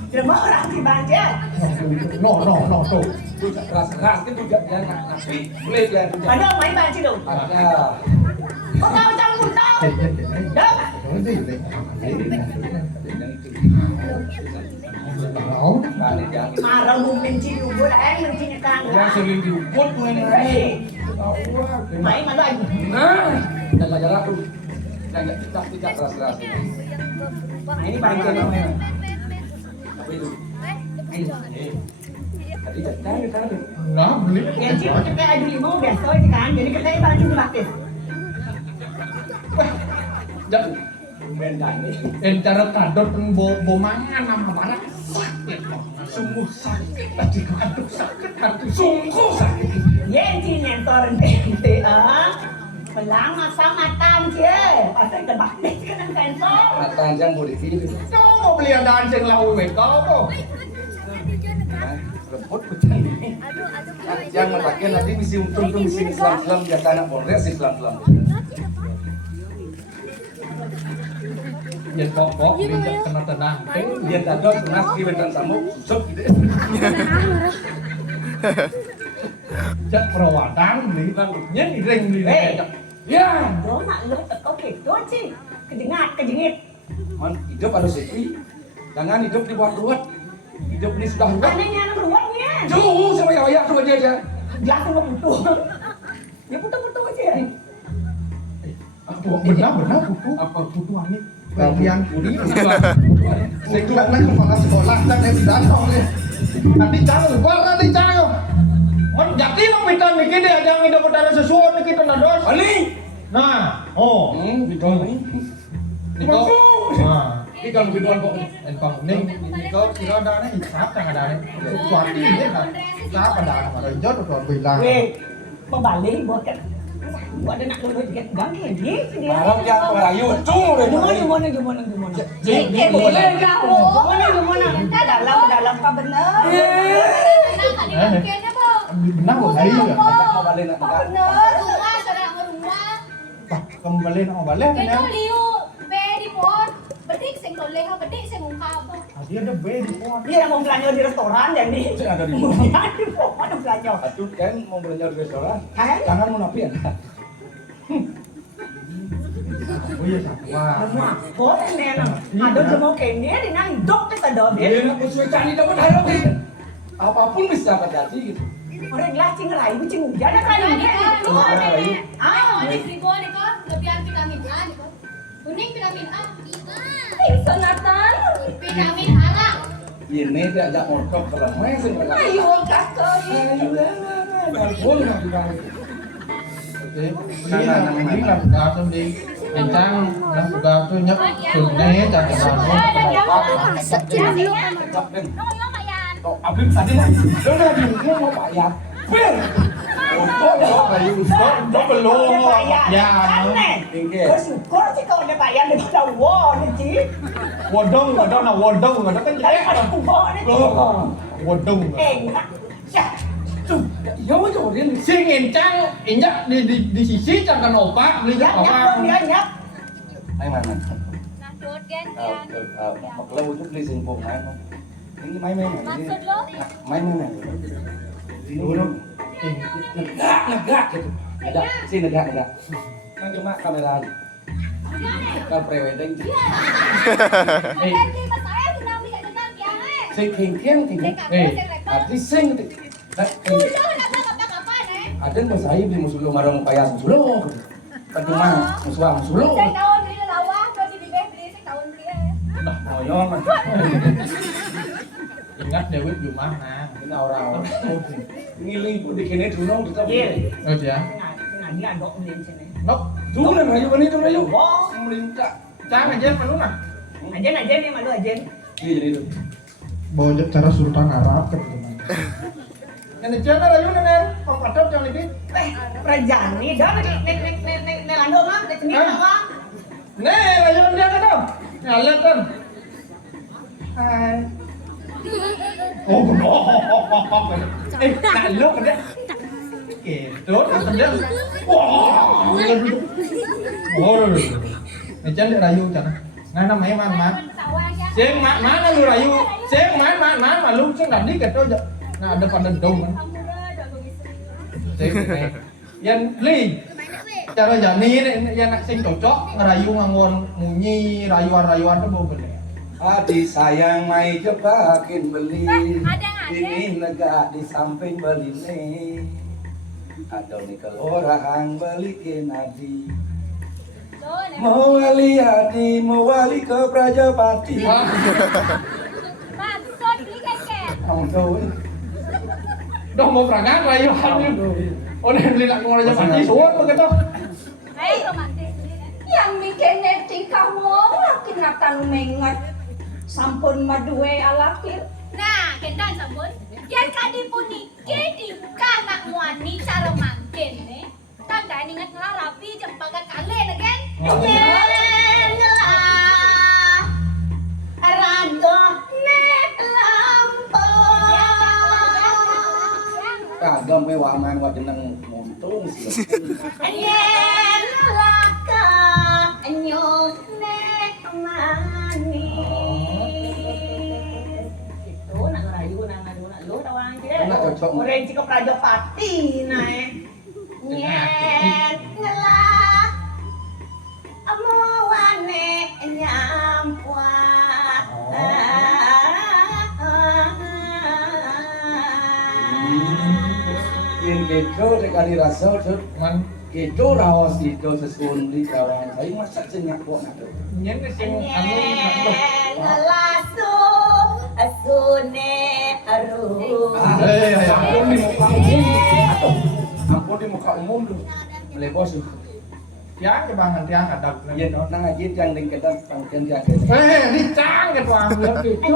Cuma orang si banjir. No tu. Tu keras-keras kan juga dia nak napi. Boleh dia. Ada main banjir dong. Ada. Kau tahu jangan muntah Dah. Balik jangan. Marah mau menci ubur menci nyekang. Yang sering diubut gue nih. Main mana lagi? Nah, dan belajar aku. Jangan tidak keras-keras. Nah ini paling kena. Apa itu? Tadi jangan kan. Nah, beli. Yang cip kita aju lima biasa aja kan. Jadi kita ini paling gratis. Jangan. Main ini. Encara kadot bo mangan sama barang sakit kok. Sungguh sakit tadi aduh sakit hati sungguh sakit. Yang cip nyentor ente Pelang masa matan je. Pasal tebak deh kan sensor. Mata yang mau dipilih. Kau mau beli adaan sing lau kau kok. Rebut pecah. Yang memakai nanti misi untung tuh misi Islam biasa anak Polres Islam. Jadi pokok ini kena tenang. Dia dadot nas kiwetan samuk susuk gitu. Cak perawatan beli nya ring beli. Ya, Đó mà lúc có việc tốt chứ. Kejengit. man hidup harus sepi. Jangan hidup dibuat-buat. Hidup ini sudah buat. Anehnya anak beruangnya. Jauh sama ya sama dia aja. Jelas sama butuh. Dia butuh aja. Benar buku apa buku ini bagian kuri sekolah lagi kepala sekolah dan yang datang nih nanti jangan nanti jangan on jadi lo kita mikir dia jangan hidup pada sesuatu kita nados Ani, nah oh gitu nah ini kalau biduan kok. engkau ning kau kira ada nih hisap yang ada nih sesuatu ini kan hisap ada ada jod atau bilang Weh, pembalik buat kan. Buat ada nak lulus dia ganti dia. Malam yang merayu, cung udah Gimana? Boleh kau. Gimana? Dalam apa benar? benar kok hari ya mau balik nak enggak. Rumah, saudara rumah. kembali nak balik Cái kan đó liu, về đi bột. Bedik sing tole ha, bedik sing ungkap. dia ada bed di pohon Dia mau belanja di restoran jadi. Saya ada di Di pohon ada belanja. Aduh kan mau belanja di restoran. Hai. Jangan munafian. oh iya wah Lemah. Kok ini ada semua kene di nang hidup kita dah Dia dia. nak sesuai cari dapat harap gitu. Apapun bisa terjadi gitu. Orang gelas cing rai cing hujan ada kan Jadi kan, lu ada Rayu. nih. Ah, ada seribu nih kan, lebihan vitamin A nih kan. Kuning vitamin A. Sanatan. Vitamin A lah. Ini dia ajak montok kalau main sih mereka. Ayo kasih. Ayo lah. Boleh nak dibangun. ini là gà tôi đi mình trang gà tôi nhấp từ nế chặt cái Cakap kan. Nó có mà yan. Kau abim tadi nak. Dia dah bingung mau bayar. Bir. Kau dah bayar. nó bên luôn Ya, Tinggi. kau syukur sih kau ada bayar daripada wow ni Ci. Wodong ở đâu là Wodong ở đó cái Daripada kubur ni Ci. Wodong Enak. Ya. Ya macam dia ni. xin nghìn trang nhấp đi xí xí cho cái nổ bát đi cho Nhấp họ nhấp ăn dia nhấp. Ai mana? Nah, dot kan yan. Maklau tu beli singkong main. Ini main main. Maksud lo? Main main. Ini dulu. Negak gitu. Negak, sih negak. Kan cuma kamera. Kan pre-wedding. Kalian di saya senang bisa dengar yang Sing kieng. Arti sing. Tuh, jangan ada apa-apa nih. Ada masai di musuh marang payas musuh. Kan cuma musuh. Saya tahu beli lawa, kalau di bibir beli saya tahu beli. Nah, moyong mah. ingat Dewi gimana Ini orang. Ngiling pun dikene dunong kita. Gil. oh ya Nah, dia ada beli sini. nó Dunong rayu kan itu rayu. Wow. Melintak. trang aja mà lúc nào Ajen ni malu ajen. Iya jadi itu. bawa cara Sultan Arab kan yang di channel ayo nen mau patok jangan lebih Prajani dah nek ando mah, nek sini mah. nih ayo dia kan dong lihat kan oh no nah lu kan dia gitu kan dia wah wow di channel rayu chẳng ngay năm mấy man Seng mana lu rayu? Seng mana mà lu seng đặt đi cái tôi nah ada pada dong kan. Seng yan li. Cara jani ini ya nak sing cocok ngerayu nganggon munyi rayuan-rayuan tuh mau bener. Hati sayang mai jebakin beli Ada. ini negak di samping beli nih ada nih kalau orang belikin adi mau wali adi mau wali ke Prajapati Maksud beli keket. kamu tahu Dong mau perangan rayuan itu. Oh nih beli nak ngomong aja mati suat begitu. Hei, romantis. Yang mikir netting kamu laki natanu mengat sampun maduwe alakir. Nah, kendang sabun. Yang kadi puniki di kanak muani cara mangkin nih. Tanda ingat ngelarapi jembaga kalian kan? Yenlah rado nek lampung. kagak mewah man wa jeneng montung sih Yenlah ka nyuk nek mani. Itu nak ngerayu nak ngadu nak lu tawang dia. Nak cocok. Orang cika Prajapati nae. Yenlah amowane nyampuan. Yen gitu sekali rasa tuh Man gitu rawas itu sesun di kawan saya masak senyak kok ada nyen sing anu Lasu asune aru. ampun di muka umum ampun di muka umum tuh melebos tuh ya kebangan tiang ada. Iya, nang aja yang ding kedang pangken yang Ini cang ke tuang itu.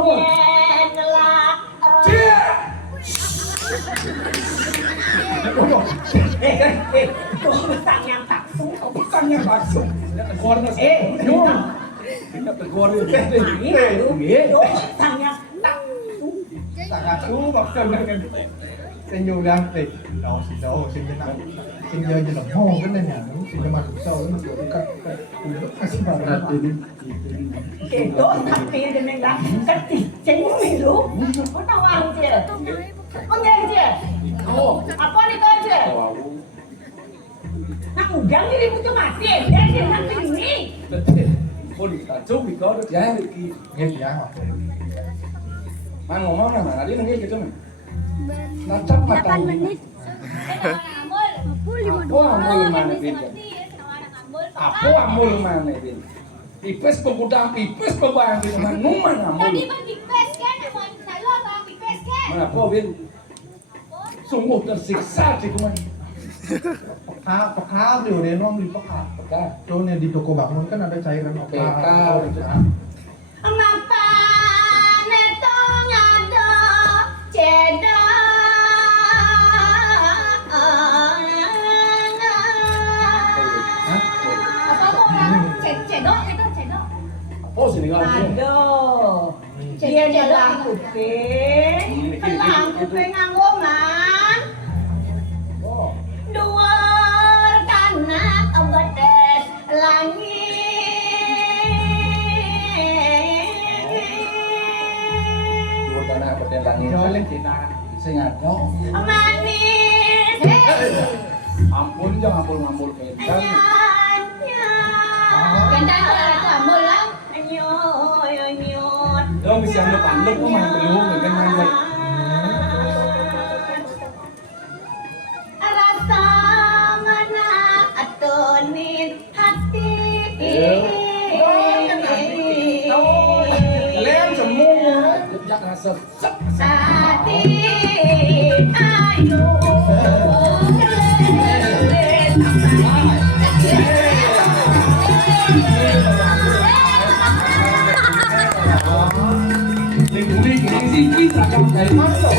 Pisang yang taksu. Bukan yang bakso. Korna sih. Kita tegur itu. Pisang yang taksu. Tak aku maksudnya kan. Senyum ganti. Đâu xin cái nào. Xin giờ như là hô cái này nhà nó xin cho mà sau nó được cắt kasih barang ini. Itu tapi dengan lah keticing milu. Kau tahu aja. Punya aja. Oh, Apa nih kau aja? wow. Nak udang ini butuh mati. Dia nanti ini. Pun kacau di kau tuh jadi ki. Nghe tiếng hả? Mang ngomong nah, dia nangis gitu nih. Nacap mata. 8 menit. Aku amul mana bin. Aku amul mana bin. Pipes pegudang, pipes pebang bin. Numan amul. Tadi bang di pes kan, mau saya bang di pes kan. Mana po bin. Sungguh tersiksa sih kuman. Pekal tuh dia nuang di pekal. Pekal. Tuh nih di toko bangun kan ada cairan Pekal. Mapa netong ada cedok. Apa orang cedok itu cedok. Apa sih nih kan? Aduh. Dia jalan kuping. Telang kuping nganggo man. Oh. Dhuwur kana betes langit. Dua tanah berdelangin. Jalan kita. Sengat. Manis. Ampun jangan ampun kayak kan. Kendang itu amul lah. Dong bisa anu pandek kok mah belum kan main baik. Rasa mana atonit hati. Kalian semua Jak rasa sep. Hati ayu. Lingkungan ini sih kita akan dari mana loh?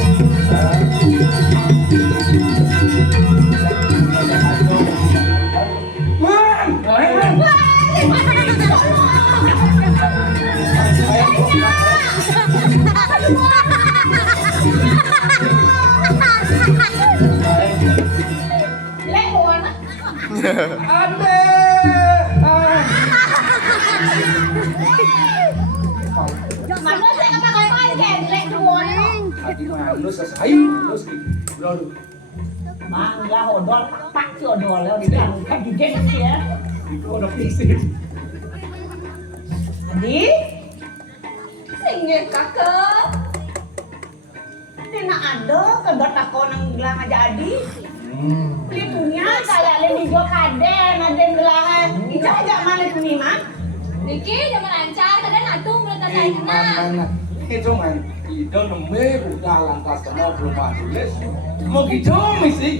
Lemon. Mana saya ngapa-ngapain kan lek duon. Hati malu selesai terus bro. Mangga odol, pak si odol di dalam kan gigit ya. Itu ada fisik. Adi, Singgih kakak. Tina ada kebat aku nang gelang aja Adi. Pelitunya kayak lain dijual kaden, ada gelahan. Itu aja mana itu nih mah? Niki jangan lancar, kadang aduh mulut tanya kena. Mana? Itu man, itu nomor jalan customer rumah tulis. Mau gitu mesti.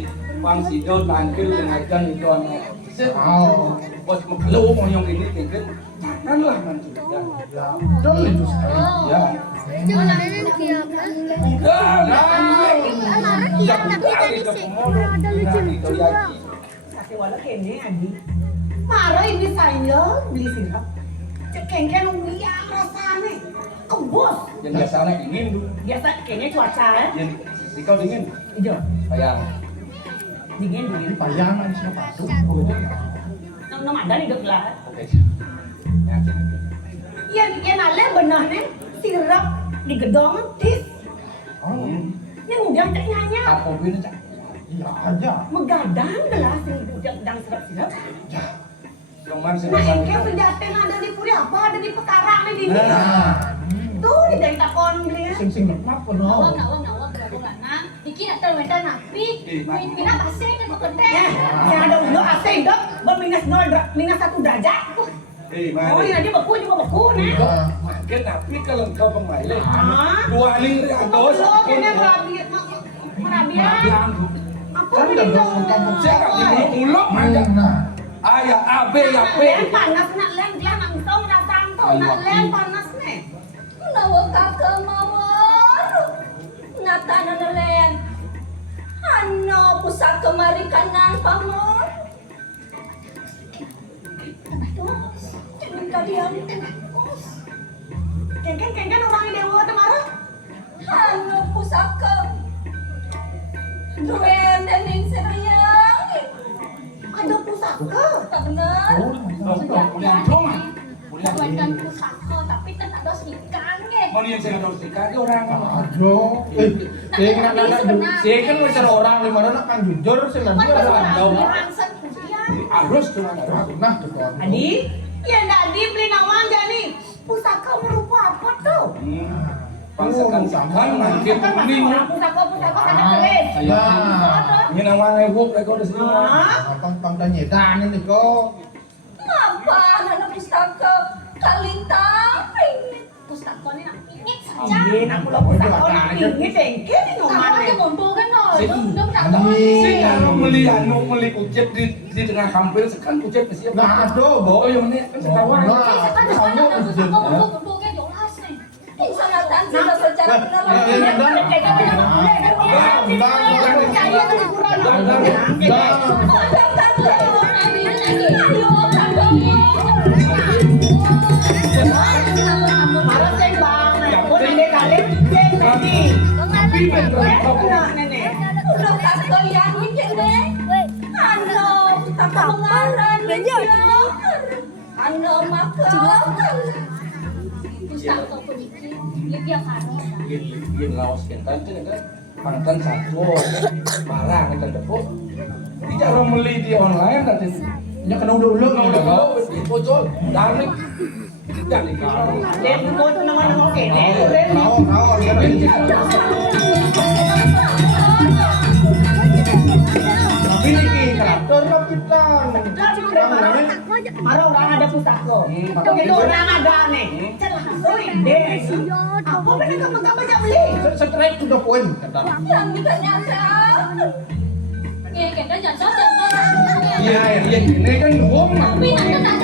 Bang Sido tampil dengan kan itu anak. Bos melu mau yang ini tinggal. Janganlah mencurigai. Betul itu sekali. Ya. Kasih wala kene Adi. Marah ini saya beli sirap. Cekengken yang rasanya kebos. Yang biasanya dingin tuh. Biasa kayaknya cuaca ya. Yang kau dingin. Hijau. Kayak Dingin. Payangan siapa tuh? Nang ada nih dok lah. oke. Ya. Yang ale benarnya sirap di gedong tis. Yang udah ceknya Apa pun cak. Iya aja. megadang gelas dan sirap-sirap. Yang mana sih? Nah, engke penjaten ada di puri apa? Ada di pekarang nih di sini. Nah, Tuh di dari takon beli. sing lemah penuh. Nawang lana. Niki nak terwenta napi. Pina pasti kan bekerja. Yang ada udah AC dok, berminus 1 derajat. Mana? Oh, ini aja beku juga beku nih. Makin tapi kalau kau pemain Ah. dua ling atau Belum ini merabian. Apa Kan udah dong kampung saya nggak dimuluk-muluk aja. Nah, Ayah AB ya P. Len panas nak len dia nang tong datang tuh nak len panas nih. Nawa kakak mawar. Nata nanalen. Ano pusaka mari kanang pamor. Jangan kalian. Kengken orang yang dewa temarah. Ano pusaka. Duen dan ning sayang. Ada pusaka. Tak benar. Kuliah cuma. Kuliah. Bukan pusaka tapi kan ada ikan ke. Mana yang saya harus dikasih orang aduh. Sing anak-anak sing kan wis orang lima anak kan jujur sing nanti Mana ada orang rangsen kuliah. harus cuma Nah, tuh kan. Adi, ya Adi beli nawang jadi pusaka berupa apa tuh? Bangsakan sampan makin Kan masih kuning. orang pusaka kata keris. Nah, Ini namanya hub mereka udah sini. Hah? tong tanya dan ini kok. Apa anak pustaka kalintang? Pustaka ni nak pingit saja. Iya, nak pulau pusaka nak ini tengkel ini Sama ngomong. dia mumpul kan no. Dum nak Sing kalau meli anu meli kucet di tengah kampung sekan kucet mesti apa? Nah, aduh, Oh yang ini kan sekawan. Kan sekarang nak pustaka mumpul kan jelas ni. Sanatan sudah secara benar. Marah saya bang, aku nenek kalian cek tadi. Nenek. Udah tak kalian ni deh. Ano tak mengaran dia. Ano makan. Pustaka pun dia kan. Yang lawas kentan itu kan pangkat satu barang kan dapur. Tidak orang meli di online nanti. Nya kena dulu Kalau bocor dari dari Lihat dulu tuh nama-nama kene. Tahu, tapi ini karakter lah kita. Marah orang ada pusaka. Begitu orang ada nih. Oi, deh. Apa benar kamu baca beli? Straight to the point kata. Yang kita nyasa. Ya kita nyasa jangan. Iya, ini kan gua Tapi nanti nak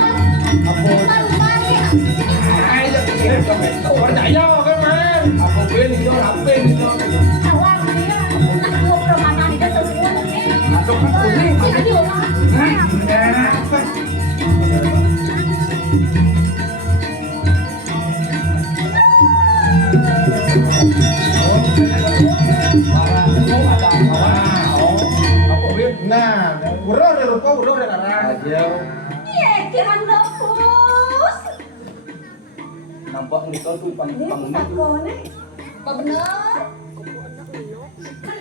aja pikir sampai itu percaya kan man. Apa ben itu apa itu? awak dia nak mau ke mana ni dah semua ni. Atau kan kuning. Jadi orang Nah, udah rupa udah arah. Aja ya kiran dapus. nampak nih kau tuh Ini pang pusaka nih. Apa benar?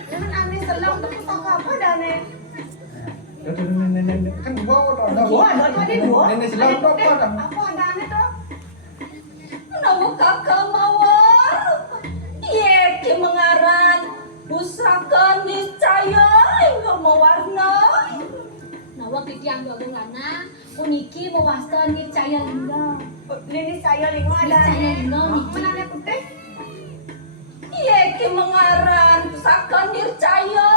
Kan aneh selang tuh pusaka apa dah nih? Nenek kan bawa Wah, ada tadi dua. Nenek selang apa? Apa ada aneh tuh? Nama kakak mawar. Ye ki mengaran pusaka niscaya lingga mewarna. Nawa kitiang gabungana puniki mewasta niscaya lingga. Ini saya linggo ada Niscaya aneh. lingga Mana aneh putih? Ye ki mengaran pusaka niscaya.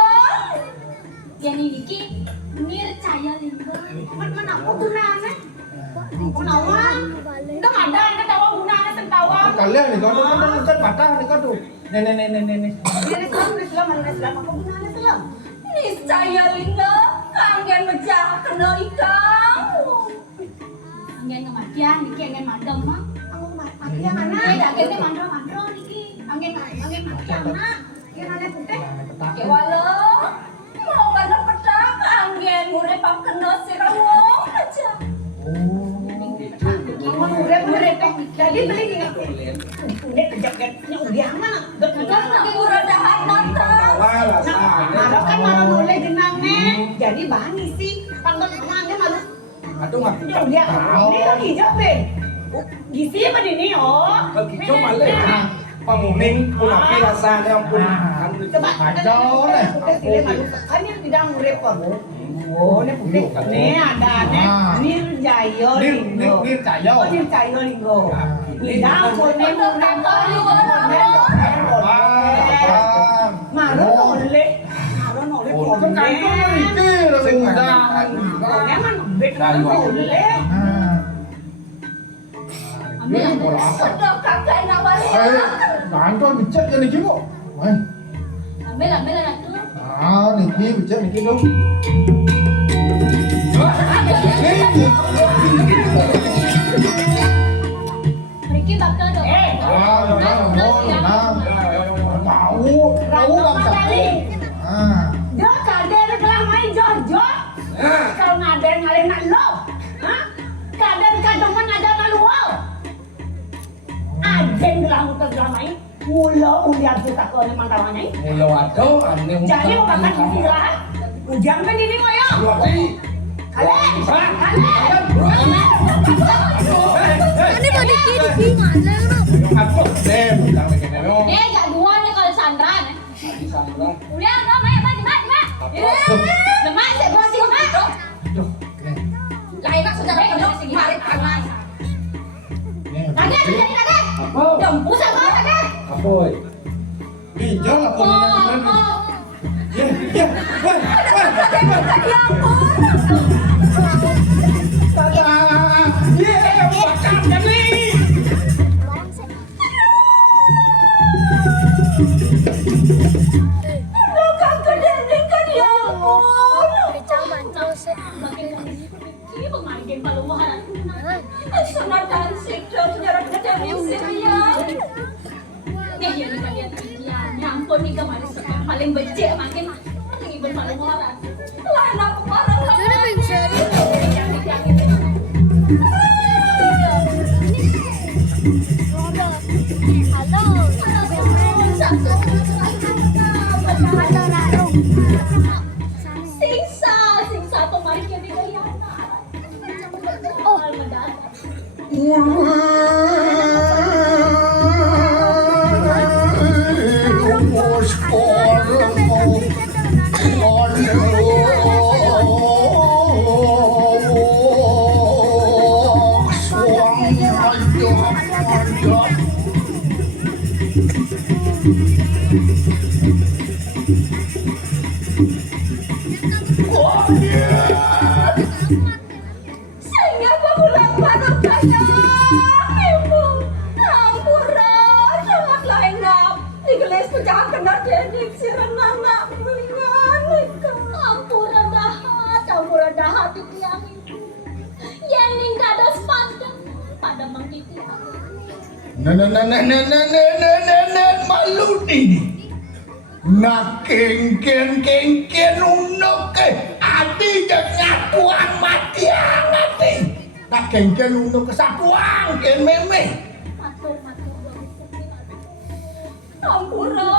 Yang niki niscaya lingga. Mana apa gunanya? Gunawan. Enggak ada aneh tahu gunanya tentawang. Kalian nih kan patah nih kan tuh. Nenek. Ini Islam, apa gunanya Islam? Niscaya lingga angin mejah kena ikang. Angin kematian niki angin madam mah. Mati yang mana? Dagingnya mandro niki. Angin matian nak. Yang aneh putih? Ke walo. Mau kada petak angin mure pak kena sirawong aja. Murah teh. Jadi beli ni. Udah jaketnya udah mana? Kan lagi murah dahat nata. Nah, kan malah boleh jenang nih. Jadi bani sih. Tanggal mana malu? Aduh nggak Ya udah. Ini kan hijau ben. Gisi apa ini oh? Hijau malah. Penguning pun api rasanya pun. Coba Kacau nih. Kan ini tidak murah pun. Oh, ini putih. Nih ada nih. Nirjayo Linggo. Nirjayo. Oh, Nirjayo Linggo. Tidak pun ini murah Malu boleh. Kan kantor mikir undangan. Emang betul boleh. Sudah kakak nawari. Kantor becek ya niki kok. Ambil anak tu. Niki becek niki dong. Mereka bakal dong. Tahu bangsa. Dia kader kelah main jojo. Kalau ngader ngalih nak lo. Hah? Kader kademen ada nak luau. Ajen kelah muter kelah main. Mula uliar kita ke ni mantawannya. Mula ada ane Jadi mau makan istirahat. Ujang kan ini mo yo. Kale. Ini mau dikiri mana bro? Gak dua nih kalau Sandra nih. Udah, no, mak. Lemah, saya bersih mak. Lain nak sudah penuh mari panas. Kaget. Jemput sama kaget. Apoy. Hijau lah kau paling becek makin ngibet malu-maluan. Lain aku marah. Sudah bisa. Siksa pemarik yang digayana. Saya pulang pada saya, ibu. Ampura, sangat lainap. Digelis pecah kena dedik si renang belingan. Ampura dahat itu yang ibu. Yening kada sepandang pada mangkiti aku. Nenek malu ini. Nak kengken unuk ati nyakuang mati mati. Nak kengken unuk kesakuang ken meme. Matur. Ampura,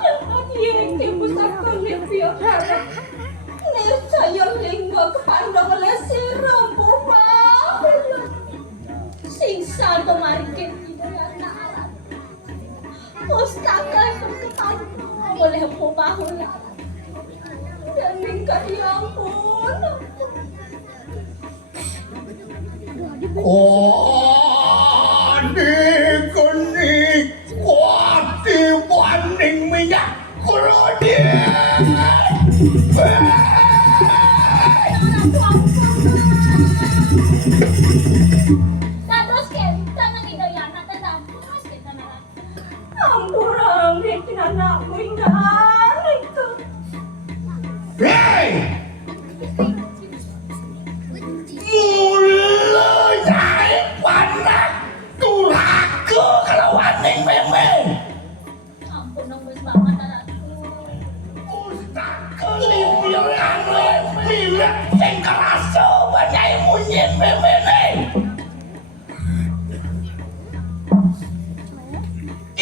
dapat yening pusaka limpio harap. Saya lingga Mustafa berketan boleh pumahula. Dan mingkat ya ampun. Adik-adik kuati banding minyak kerodin. Dados kita nang idayana tenang. Terus kita nang. Ampuran bikin anakmu indah itu. Hei! Mulai panak durhaka kalau aning memeng. Ampun nang wis banget anakku. Milet sing kerasa banyak munyin memene.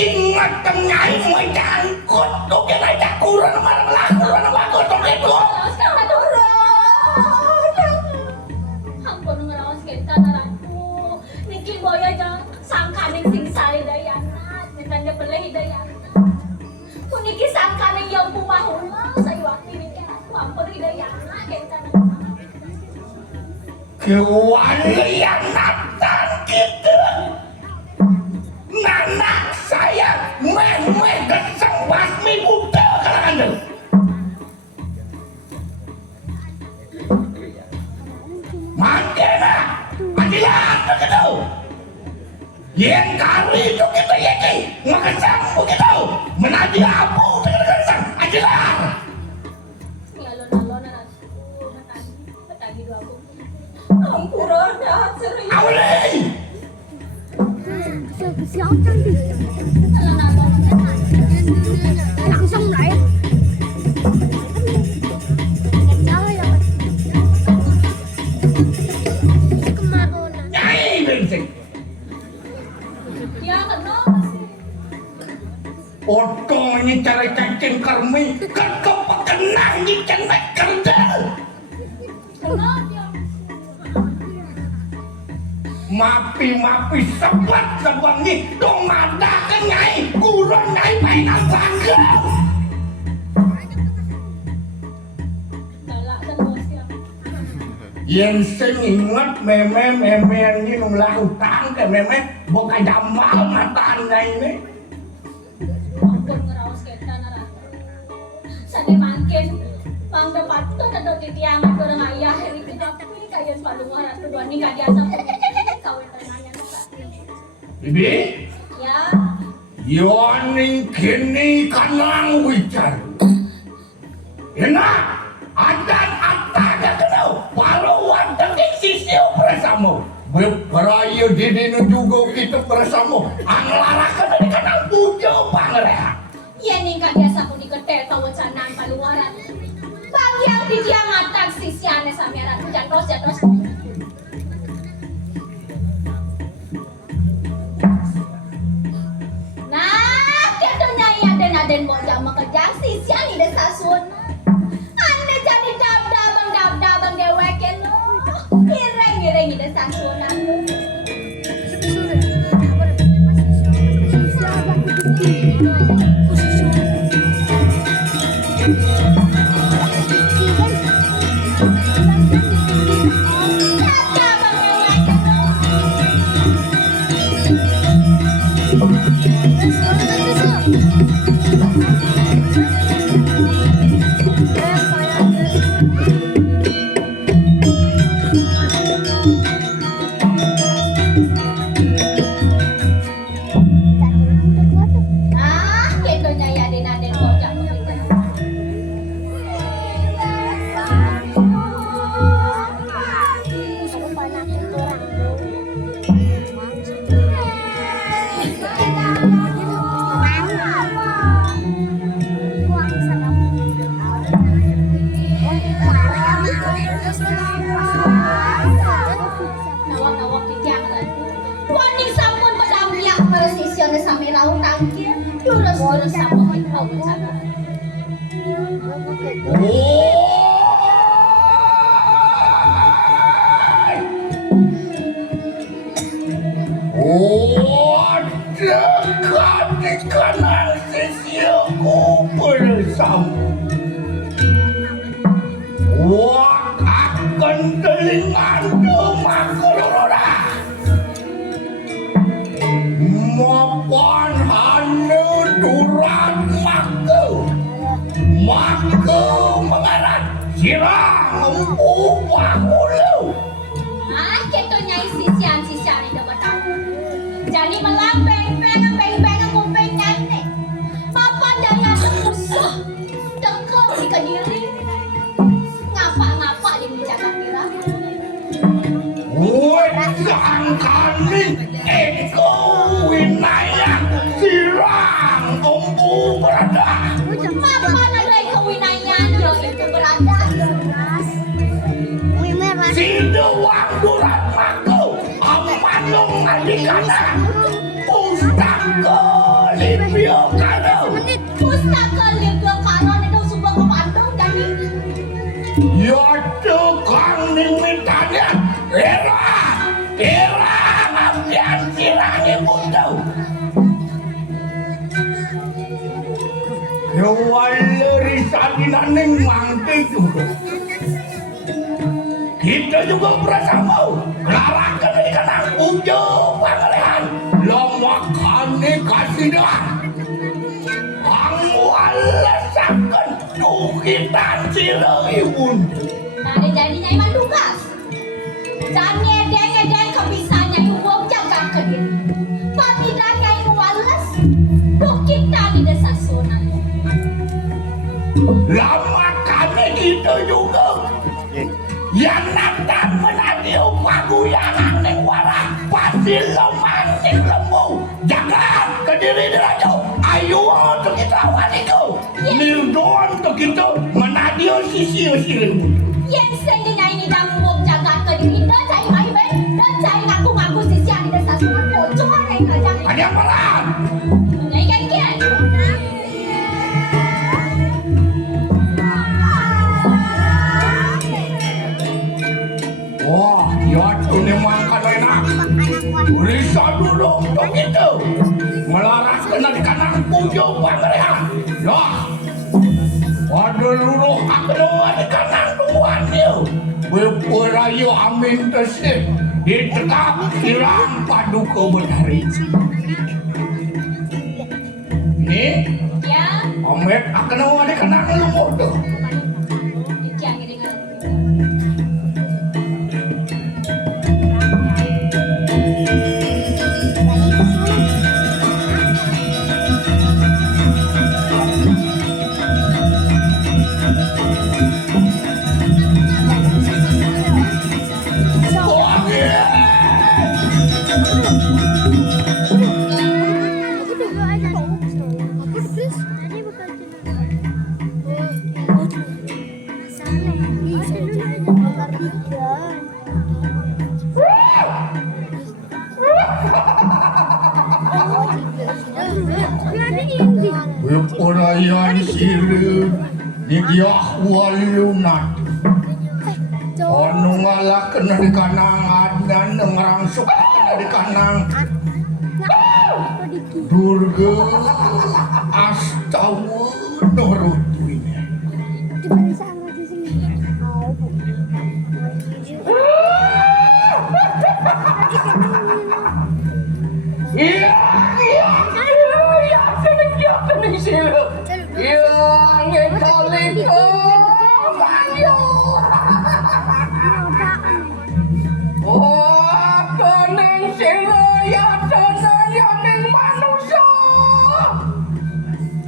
Ingat tengah medan kot tuh kena cakuran malam lakuran bagus tuh itu. Sekarang dorong. Ampun ngerawas kita anakku. Niki boya jang sangkaning sing sari dayana. Nitanya beleh hidayana. Puniki sangkaning yang pumahula. Saya waktu niki aku ampun hidayana kita. Kewalianatan kita. Nanak saya meh geseng basmi buta kalangan tu. Makena adilah begitu. Yang kali itu kita yaki mengesang begitu. Menadi abu dengan gesang adilah. Ya lon anakku. Petagi dua aku. Ampuran dah serius. Awalnya. Langsung naik. Nyai bensin. Ya kenapa sih? Otongnya cara cacing kermi kekepekenang di cenek kerja. Kenapa ya? Mapi sebat sebangi dong ada kenyai gurun nyai mainan bangga. Galak dan bos ya. Yang sing inget meme ini nulah utang ke meme buka jamal matanya ini. Ampun ngerawas kita anakku. Sane makin mangga patut ada di tiangan orang ayah hari pinapui kayak selalu ngarat kedua ni gak biasa. Kawin ternanya Bibi, ya. yoning kini kanang wicar. Enak, adan ataga kenau, walau wanteng sisiu bersama. Beraya didino juga kita bersama. Anglarakan dari kanang pujo pangeran. Ya nih gak biasa pun diketel tahu canang paluaran. Bang yang di dia matang sisiannya samperan jantos. Nah, katanya ya den mau jam kejang sisian di desa sun. Ane jadi dabang dewekin lo. Ireng di desa sun. Oh, dekat di kanan sisiku bersama. Wak akan telingan demak maupun hanya durat maka mengarat sirang upah ulu. Ah, kita nyai sisian-sisian itu betul. Jadi melambeng, beng kuping nyanyi. Papa daya musuh, dekau di kediri. Ngapa-ngapa di menjaga kira. Sangkani eko winayang sirang umpu berada. Papa nalai kewinayan yo itu berada. Siduang durat maku amanung adikana pustaka libyo kano. Pustaka libyo kano itu sebuah kepandung jadi. Yoto kang nimitanya era ngapian sirangi buntau. Yawaleri sadinaning mangki juga. Kita juga bersama kelarakan di kanang ujo pangalehan lomakane kasidah angwalasakan tukitan silehipun. Nah, jadi nyai mandugas. Jangan ngedeng kebisaannya ibu jaga kediri. Tapi dan nyai mualas, kita di desa sunan. Lama kami gitu juga. Yang natang menadio paguyangan neng warah pasti lemancing lembu. Jangan kediri dirajo. Ayo untuk kita waniku. Nildon untuk kita menadio sisi lembu. Yang sehingga nyai ini dan mau jaga kediri dan cai mahi ben dan cai ngaku-ngaku sisian di desa sunan. Bocor yang kerja. Ada yang perang. Nyai kan. Wah, ya tuh memang kan enak. Risa dulu untuk itu. Melaras kena di kanan pujo pangrehan. Ya. Waduh luluh akhirnya di kanan tuan yuk. Berpurayu amin tersip. Ditekap silang paduka benari. Ini Ya, Amet akhirnya di kanan lumur tuh. iki yang ini ngerti. Wah, iya. Berpurayan silut di diah walunat. Anu ngalah kena di kanang adan ngerang suka kena di kanang. Durga astawa nurutunya. Iya, semenjak silut. Iya, ngetolik banyo. Oh, keneng silut ya tenang ya ning manusia.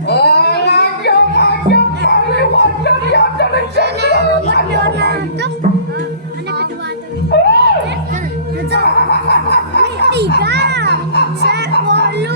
Anak yang ajak kali wajar ya teneng silut banyo. Tiga, saya walu.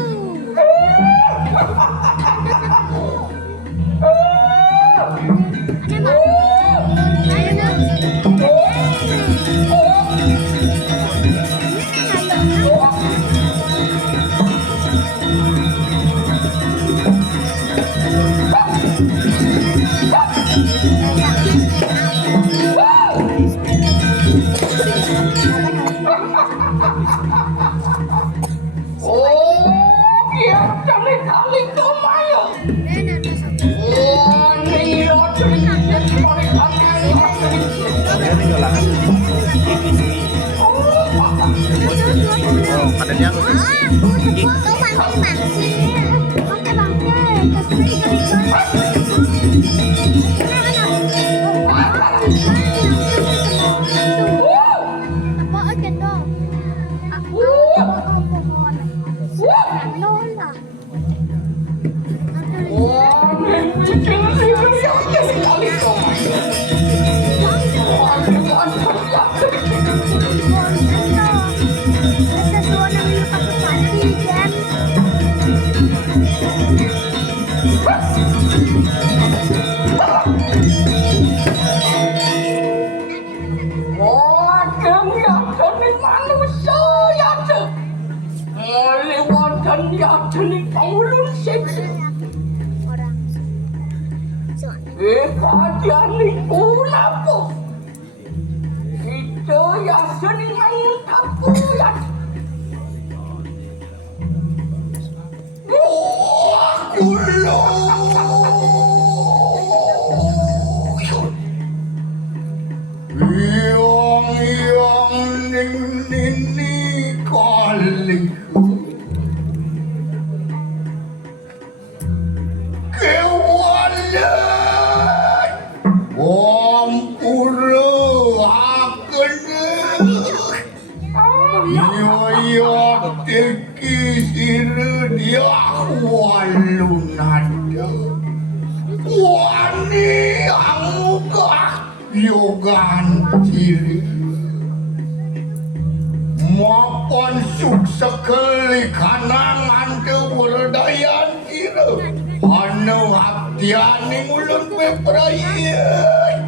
Mapan suksekali kanangan keberdayan kira Hana hatianing ulun beprayan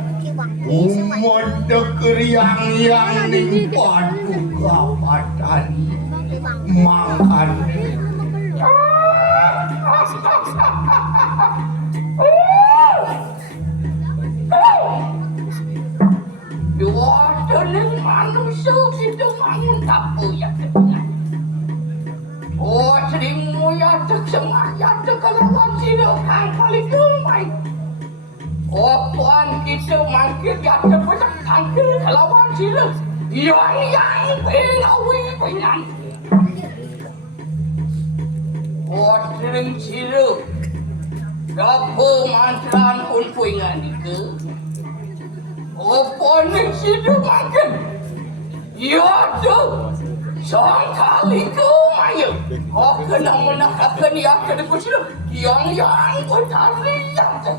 Umat dekeriang-yang ning paduka padani Makan Dening manusia kita bangun tapu ya kedengar. Oh sering moya cek semaya cek kalawan silakan kali kumai. Oh puan kita mangkir ya cek pesak kangkir kalawan silak. Yang penawi penyan. Oh sering silak. Gapa mantran pun puingan itu. Apa ni sidu makan? Ya tu, sekali ke maya. Kau kena menakkan yang kena kusilu, yang bertari yang tu.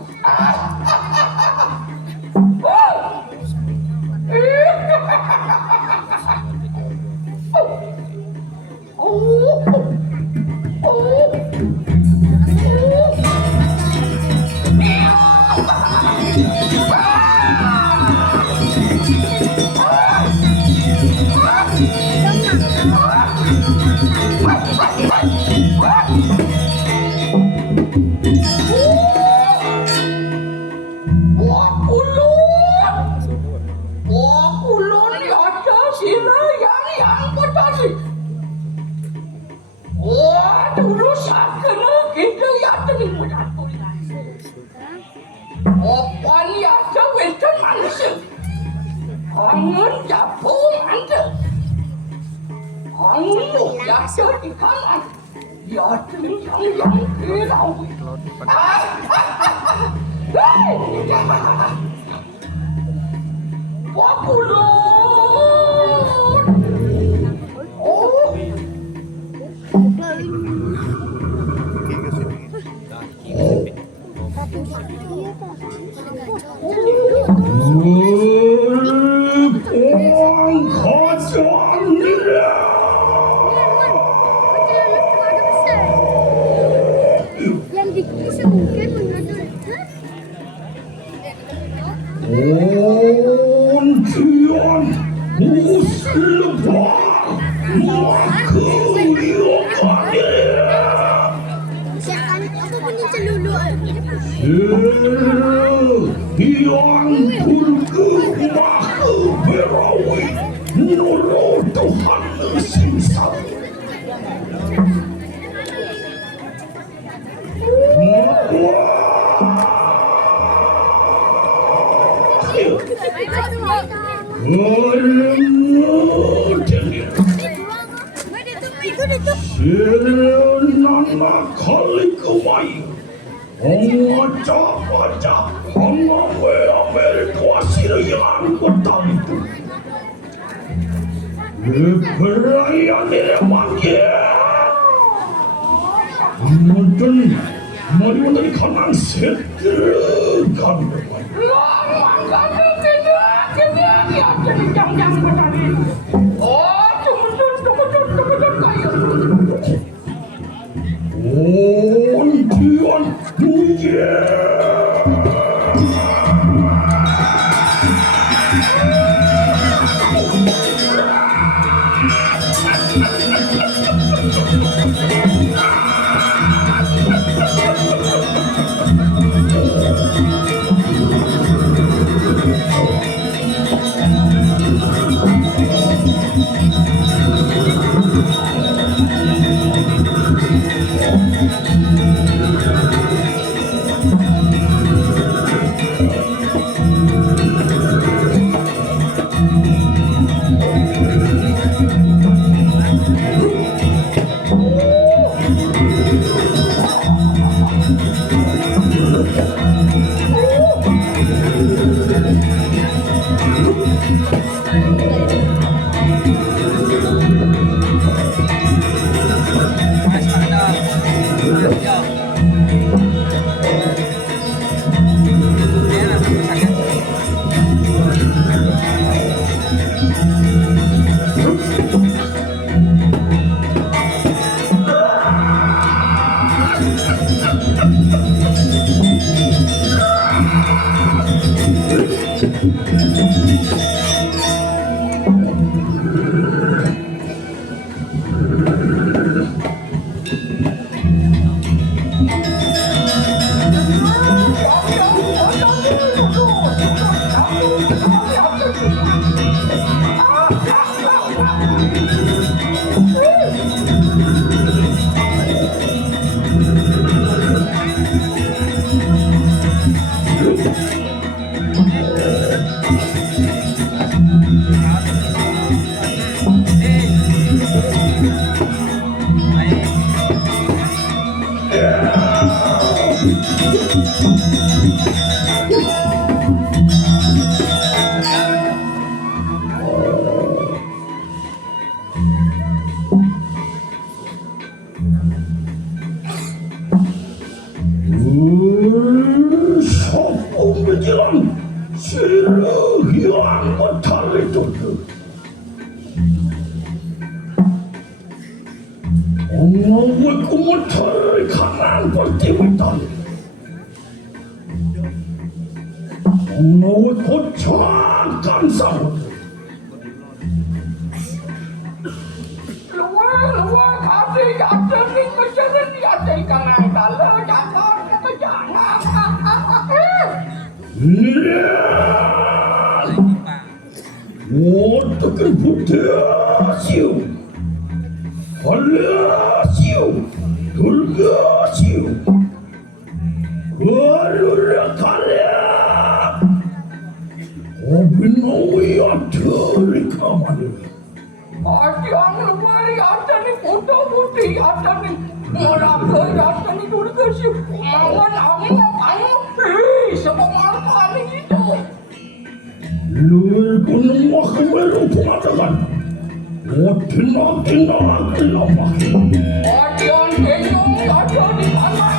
Itu Sirnana kali kemai. Omaca baca, omawe amel kuasir yang betal itu. Perayaan direwangi. Nonton, mari dari kanan seterkan. Oh, Tuhan, Sopo menjelang sirah yang betal itu. Ngomong kumotor kanan pertiwitan. Ngomong kocakan sahut. Luar kasih ada nih macam ni ada kanan dalam jangan jangan. Otakan putasiu, halasiu, tulgasiu, karurakalya, obinowi adari kamar. Yang luar ada ni putih ada ni meraka ada ni tulgasiu, awan semua marah ni itu. Luar gunung makhluk pengatakan, tindak lemah. Adian kenyang ada di mana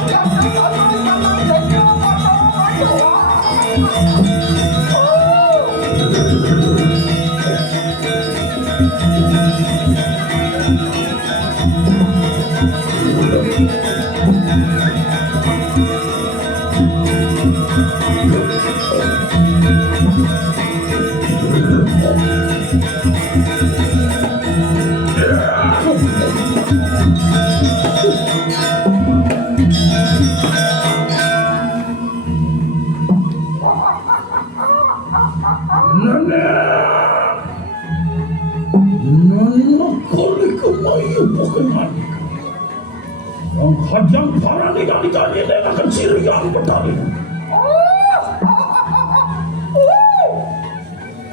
Ang hadyang parang igali-gali na akan siriyang patali.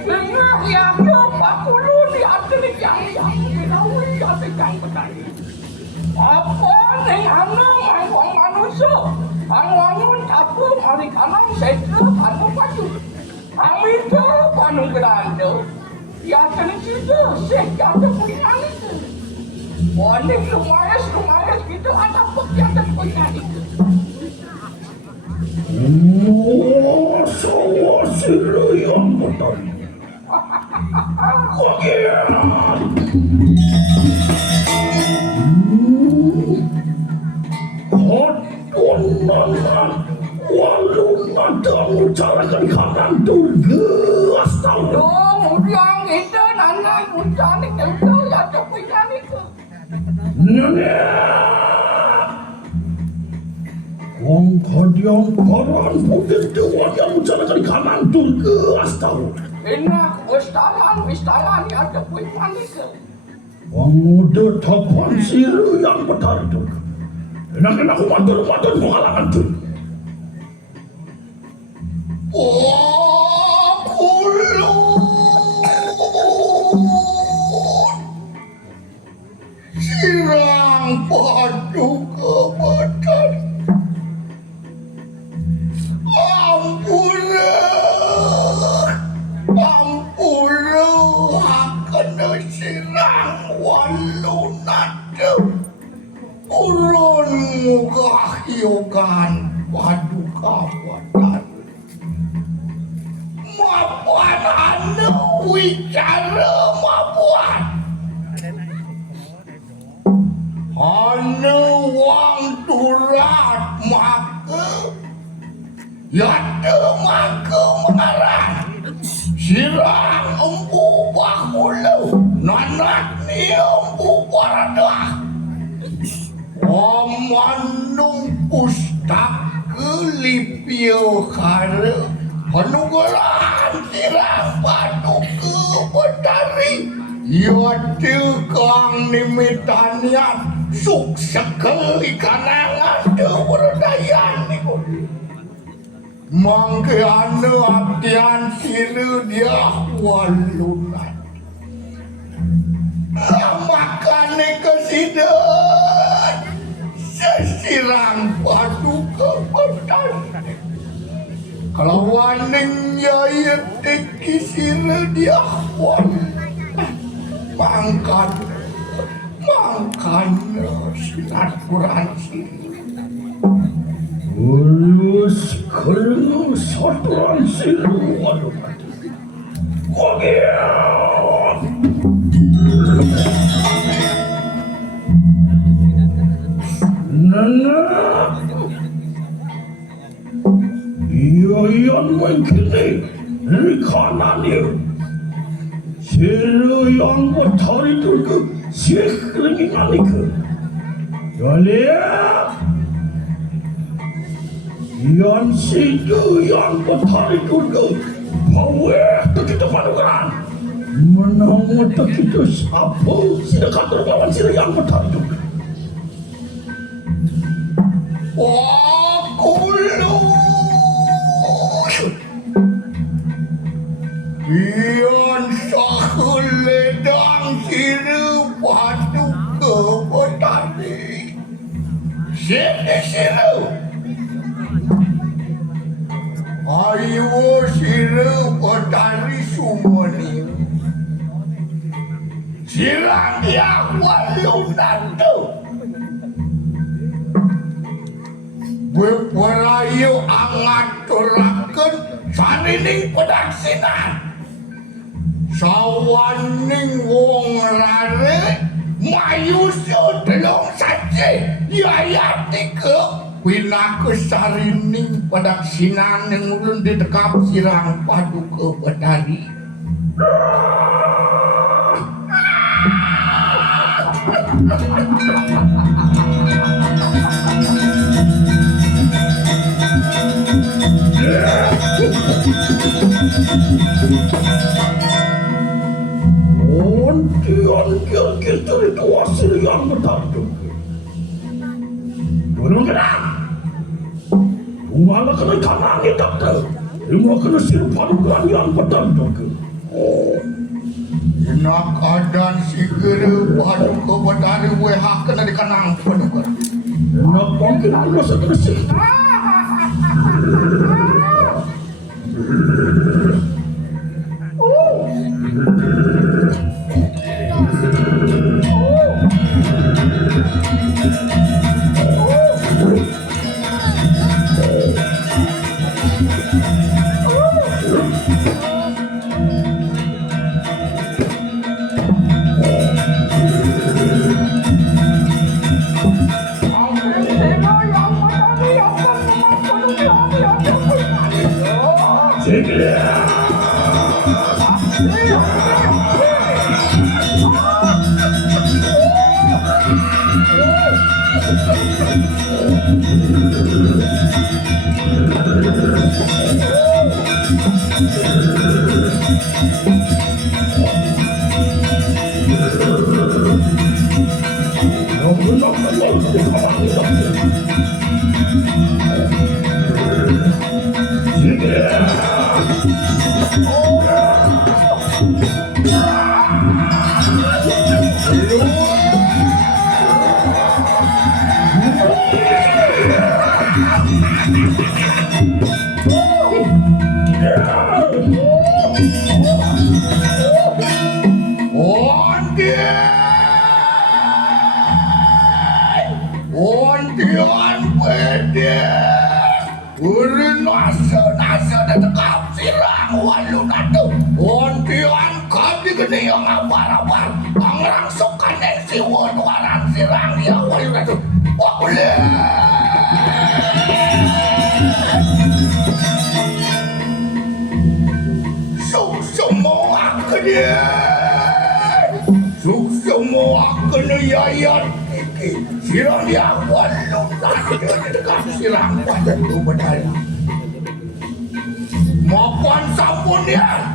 Dengar ya, pakulo ni ate ni yang ginawi ate kang patali. Apa ning anang ang wong manusia? Ang wangun tapu hari kanang setra anu padu. Amita panu grande. Ya kan situ sih ya ada punya itu. Boleh lumayan gitu ada pekerjaan punya itu. Semua siru yang betul. Kotonan walungan kamu carakan kanan tugas tahu. Dong, yang itu nana hujan itu ya kepikiran itu. Nenek, wong kodiong koron putih tua yang carakan kanan tugas tahu. Enak, wistalan ya kepikiran itu. Wong muda tapan siru yang betar itu. Enak-enak matur menghalangan tu. Oh, kulo. Sirang padu kebetan. Ampura akan sirang walunadu. Urun mugahyogan paduka badan. Mapuan anu wicara mapuan. Anu wang turat maka yada maka mengarah. Sirang empu bahulu nanak ni empu paradah. Manung pustaka lipio kare panugalan sirang paduka betari yaitu kang nimitanian suk sekali kanangan keberdayan niku mangke anu abdian siru dia walunan makane kesidot sesirang paduka betari kalau waning yaya tekisir dia wan mangkan silat Quran ulus kelu satuan silu waduh kogean nana Yoyon mengkini di kanan dia. Siru yang bertari turku sekeringan itu. Jaliah. Yang sidu yang bertari turku maweh begitu padukan. Menang begitu sapu sidekat terbawan siru yang bertari turku. Wah kulu. Ian sahuledang siru paduka betari. Siru. Ayo siru betari sumoni. Sirang yang walunan tu. Beperayu angaturaken sanining pedaksinan. Sawaning wong rare mayu sedelong saja yayati ke pinaku sarining pedaksinan yang ulun didekap sirang paduka betari. Ontian kita itu hasil yang betul. Turun kenang. Umala kena kanan ni tak tahu. Lima kena sirupan yang betul. Enak adan sigere padu ke badari weha kena di kanang paduka. Enak mungkin aku seterusnya. Ondian pede Uri nasa dan tekap sirang walu natu Ondian kami gede yang abar-abar Angrang sokan si waran sirang ya walu natu Wakule Suk semua kedia Suk semua kena yayat Sirang dia walu natu Dekap sirang walu badari Mapan sampun dia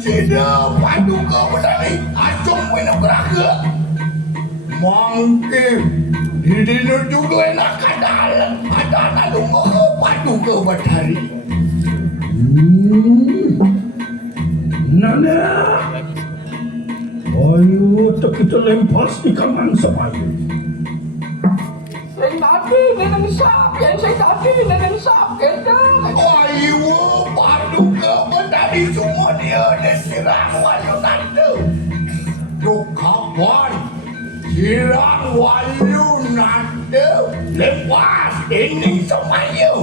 Sida padu ke badari Acung minum geraga Mangke di dino juga enak kadal Ada anak lungo padu ke badari Nana Ayo tak kita lempas di kanan semaya Saya tadi dengan sap Yang saya tadi dengan sap kita Ayo padu ke badari semua dia Desirang walu nanti Duk kapan Sirang walu nanti Lepas ini semaya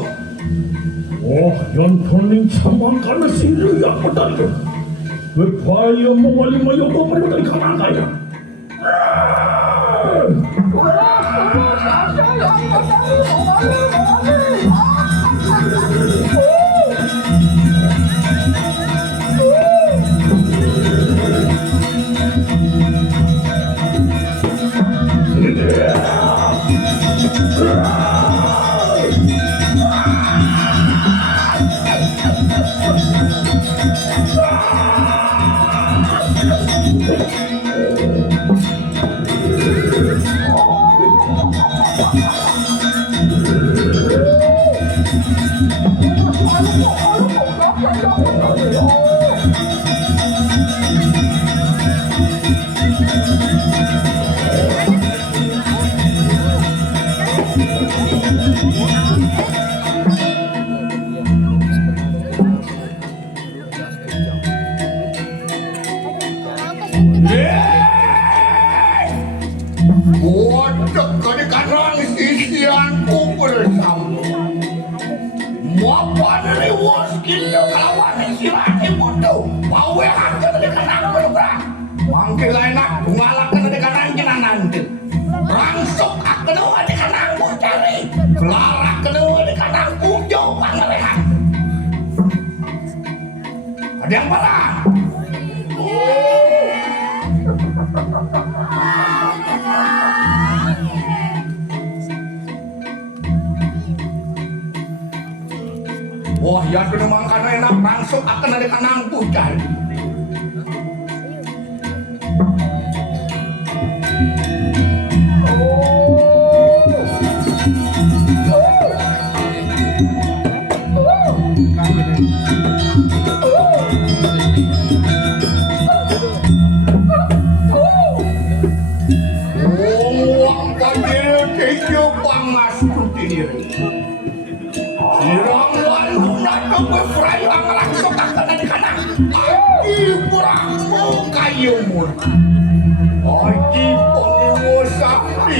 Oh, yang paling sama karena sini yang badari Berpaya mewali mayogo pada dari kanan kaya. Bodoh kali kanan isianku bersama Mapan rewas kita kawan isirani bodoh Bawe harga dari kanan berubah Manggil enak mengalahkan dari kanan jenan nanti Rangsok kedua di kanan cari Kelara kedua di kanan pujo pangerehan Ada yang parah Wah, ya sudah makan enak, langsung akan ada kanang pucal. Thank pangas kuntir. Sirang lalu nato befray ang langsung akan di kanan. Aki puramu kayu mun. Aki pengimu sapi.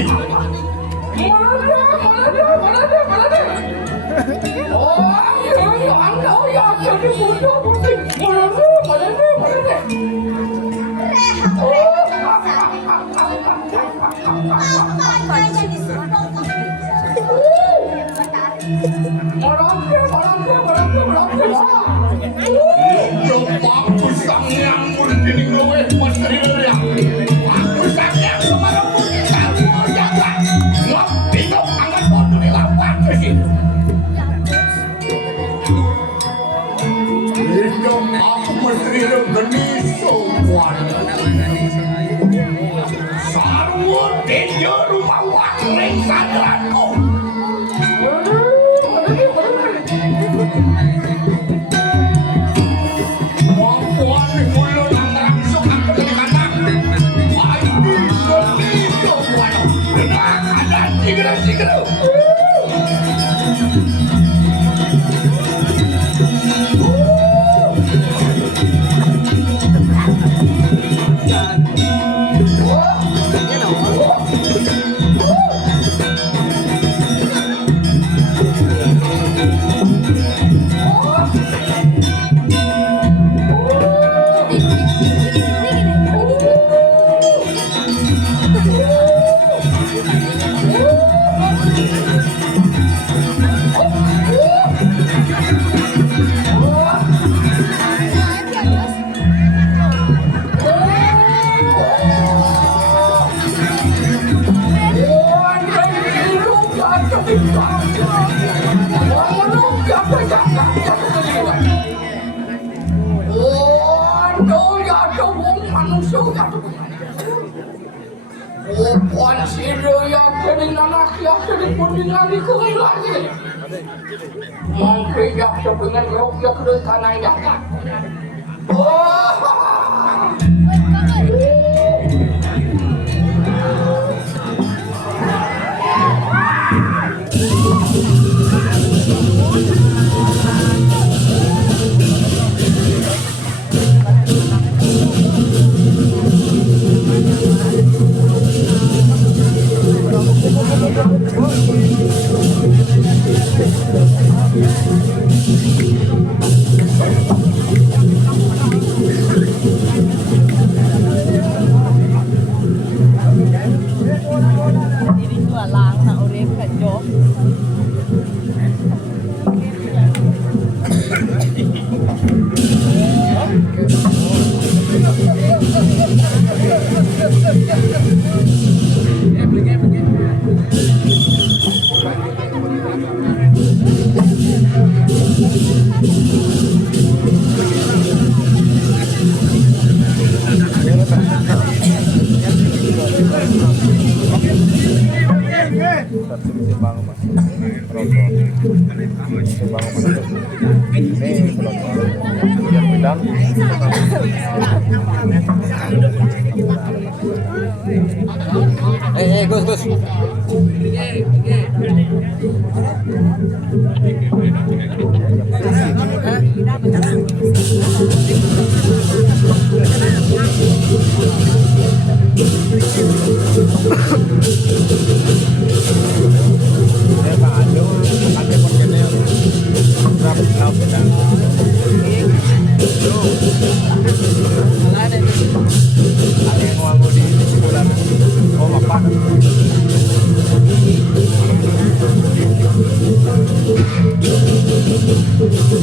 Aku sang yang murni gue menteri dia. Aku sang yang semarang murni kamu jaga. Ngopi kok angan bodoh di lawan sih. Hidup aku menteri geni sowan. Sarwo dia rumah wakring sadrano. Siguro. Puan siro yang jadi anak yang jadi pundingan di kulit lagi. Mungkin yang sebenarnya yang kedua kanan yang. Gus. Thank you.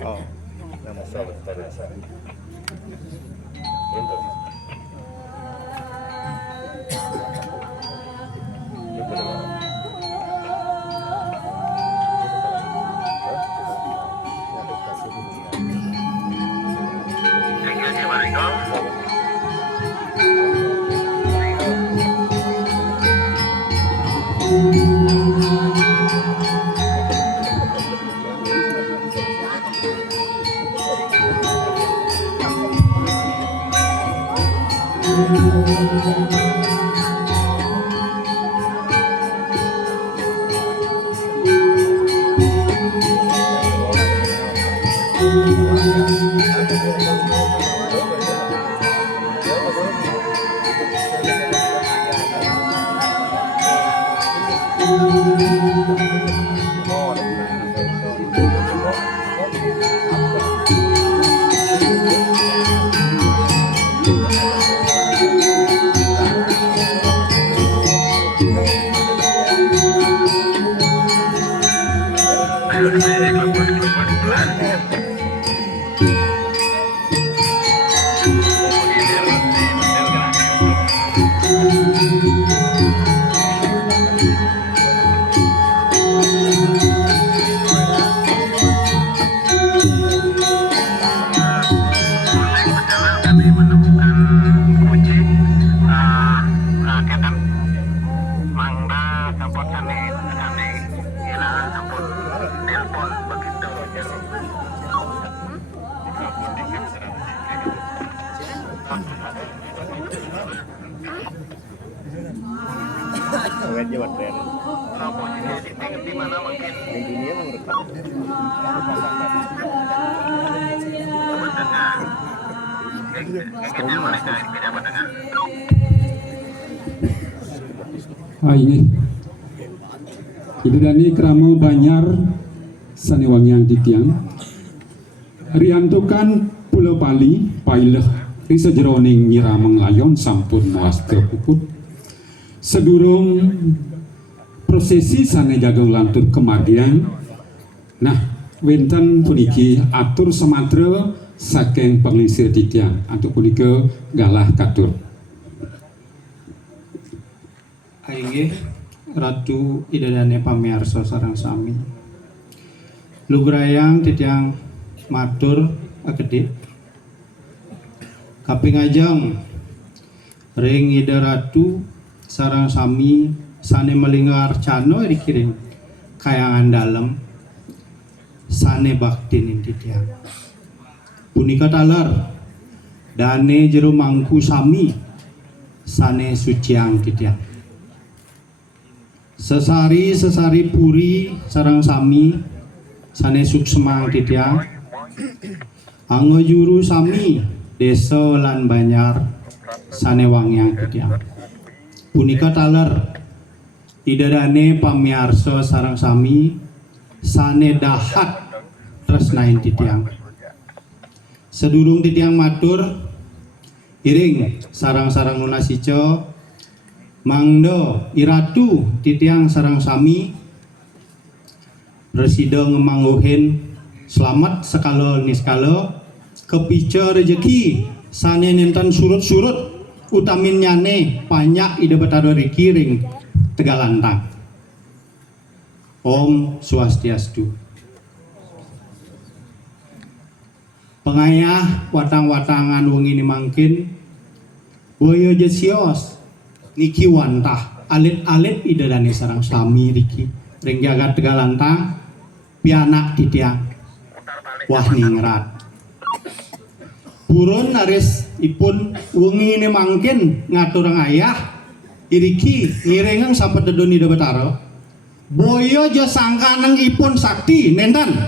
Oh, nama sahabat biasa. Untuk. Jawa Tren. Di mana mungkin di dunia merekam. Ini itu dani kramo Banyar Sanewangian Dikyang riantukan Pulau Pali paileh risa jeroning nyirameng layon sampun mawas kepuput sedurung prosesi sane jagong lantur kemargian. Nah wenten puniki atur sematra saking penglingsir Dikyang atau punika galah katur. Inggih Ratu Idadane pamirsa sareng sami. Lugrayang titiang matur akedhik. Kapingajeng ring Ida Ratu sareng sami sane melingga arcana dikiring kayangan dalem sane baktin titiang. Punika taler dane jero mangku sami sane suciang titiang. Sesari puri sarang sami sane suksemang titiang anggo juru sami desa lan Banyar sane wangyang titiang. Punika taler idadane pamirsa sarang sami sane dahat tresnain titiang. Sedurung titiang matur iring sarang-sarang nunasico mangdo iratu titiang sarang sami presida ngemangguhin selamat sekalo niskalo kepice rejeki sane nentan surut-surut utamin nyane banyak ide betado riki ring Tegalantang. Om Swastiastu. Pengayah watang-watangan wengi ini mangkin boyo jesios niki wantah alit-alit idadane sarang sami riki ring jagat Tegalantang pianak titiang wah ningrat burun aris ipun wengi ini mangkin ngaturang ayah iriki ngirengang sampai dedoni ida betaro boyo je sangkaneng ipun sakti nendan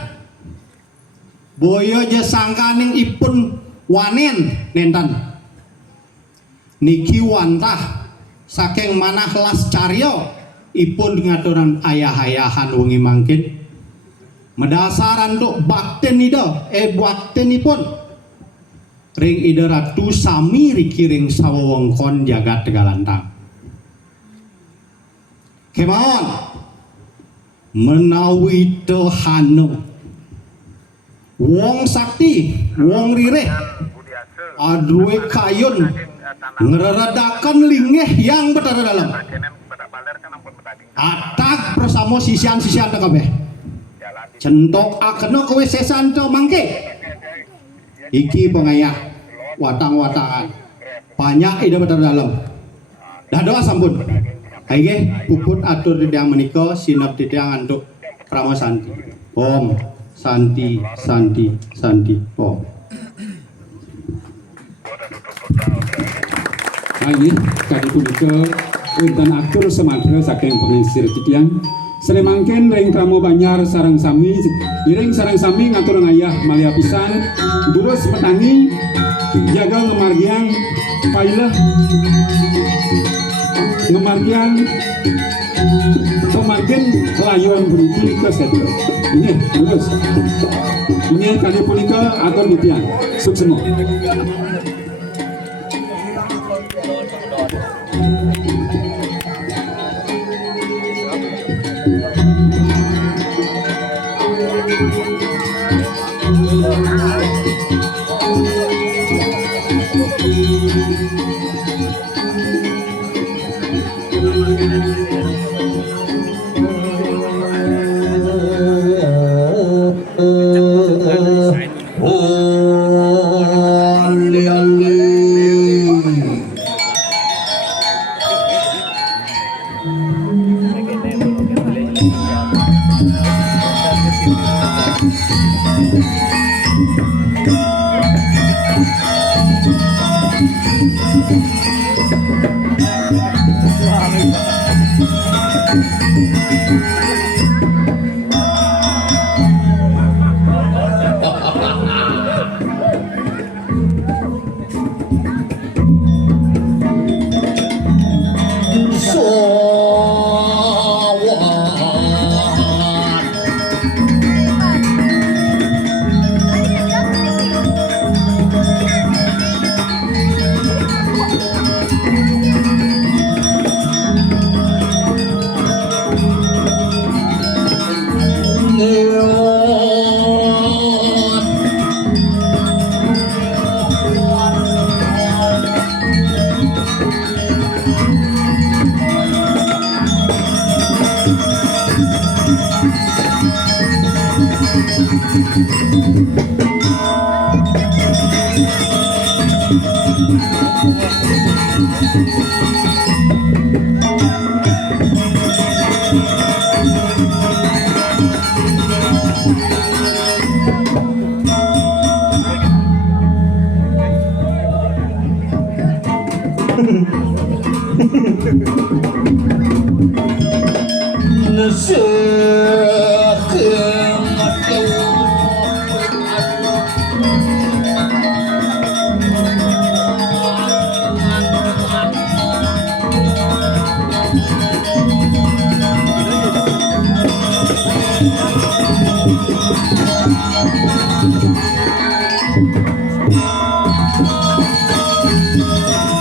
boyo je sangkaneng ipun wanen nendan niki wantah saking manah las caryo ipun ngaturan ayah-ayahan wengi mangkin medasaran tuk bakten ida baktenipun ring ida ratu sami riki ring sawawengkon jagat Tegalantang kemauan menawi tehanu wong sakti wong rireh adrue kayun ngeradakan lingeh yang betara dalam atak bersama sisian-sisian kabeh centok akeno kowe sesanto mangke iki pengayah watang-watangan banyak ide betara dalam dah doa sampun aige puput atur titiang menika sinep titiang antuk Prama Santi Om Santi Santi Santi Om. Ini kali punika wonten atur semadra saking pengisir titiang Sremangken ring Kramo Banyar sarang sami iring sarang sami ngatur ngayah malih pisan durus metangi jaga ngemargian paileh ngemargian kemarin layon beriki ke setel ini terus ini kali punika atur titiang suksemo.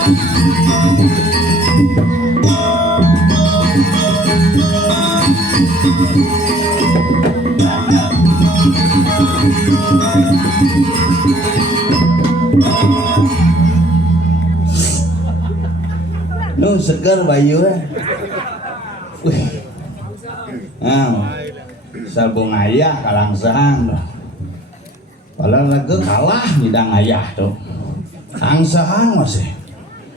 Nu seger bayu wih sabung ayah kalangsahan padahal lagu kalah nyidang ayah tuh angsahan masih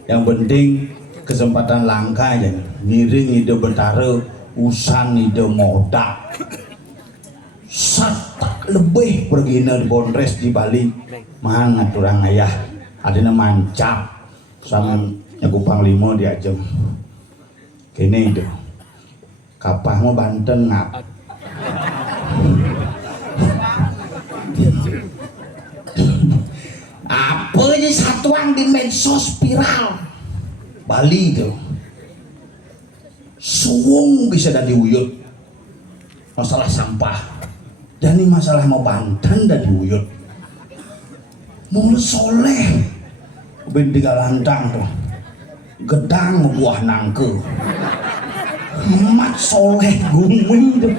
yang penting kesempatan langka aja miring ide betara usan ide modak satak lebih pergi di Bondres di Bali mana turang ayah adina mancap sama nyaku panglima diajem kene itu kapah mau Banten ngap apa aja satuan di medsos viral Bali itu suwung bisa dan diuyut masalah sampah dan ini masalah mau Banten dan diuyut mulut soleh ben 3 lantang tuh gedang buah nangke emat soleh gumi tuh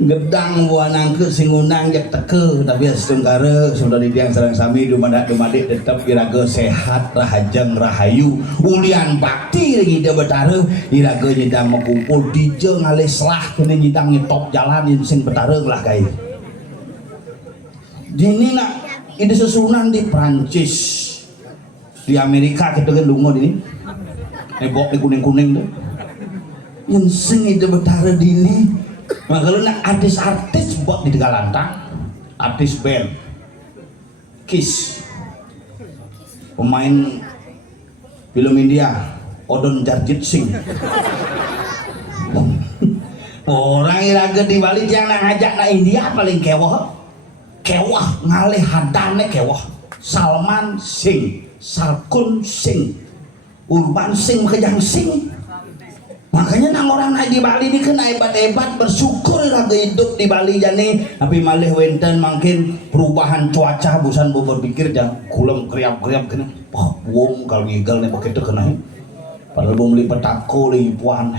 gedang buah nangke sing undang jak teke tapi setungkara sudah didiang sareng sami dumadak dumadik tetep iraga sehat rahajeng rahayu ulian bakti ring ide betara iraga nyidang kumpul dijeng alih selah kene nyidang nyetop jalanin sing betara lah kai dini nak ide susunan di Prancis di Amerika kita kan lungo ini nebok di kuning-kuning tuh yang sing ide betara dini makanya nak artis-artis buat di Tegalantang artis band Kiss pemain film India Odon Jarjit Singh orang iraga di Bali yang ngajak na India paling kewah ngalih hadane kewah Salman Singh Salkun Singh Urban Singh Kejang Singh makanya nang orang di Bali ini kena hebat-hebat bersyukur lagi hidup di Bali jani tapi malih wenten makin perubahan cuaca busan bo berpikir jangan kulem kriap-kriap kena wong kalau ngigal nih begitu kena padahal bo meli petako lipuan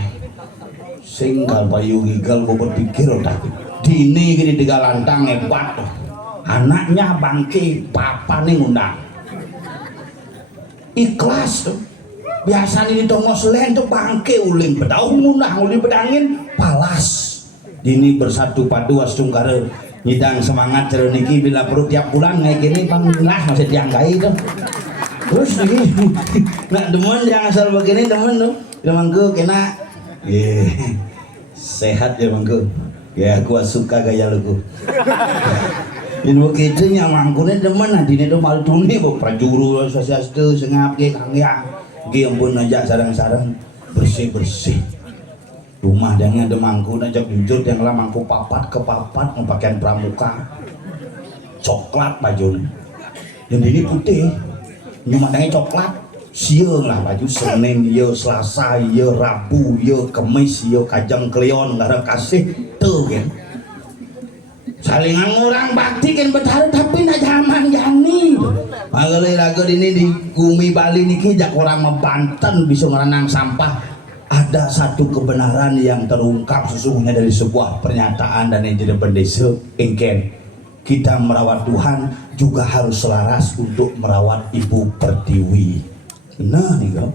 sing kal payu ngigal bo berpikir udah dini gini 3 lantang hebat anaknya bangke papa nih ngundang ikhlas tuh biasa ini tongos lain tuh bangke uling bedau ngundang uling bedangin palas dini bersatu padu astungkara nyidang semangat cereniki bila perut tiap bulan kayak gini panglah masih dianggai tuh terus ini nak demen yang asal begini demen tuh demangku kena sehat ya mangku ya aku suka gaya lugu ini begitu nyamangkunya demen nanti ini tuh malu tuni bu prajuru sasiastu sengap ke kangyang ke ampun aja sarang-sarang bersih-bersih rumah dengan demangku najak jujur yang lah mangku papat ke papat pakaian pramuka coklat baju yang ini putih nyumatangnya coklat siang lah baju Senin iya Selasa iya Rabu iya Kemis iya Kajang Kleon nggak ada kasih tuh kan salingan orang bakti kan betara tapi nak zaman jani magalai lagu ini di Gumi Bali niki jak orang Banten bisa ngerenang sampah ada satu kebenaran yang terungkap sesungguhnya dari sebuah pernyataan dan yang jadi pendesa ingken kita merawat Tuhan juga harus selaras untuk merawat Ibu Pertiwi nah nih kau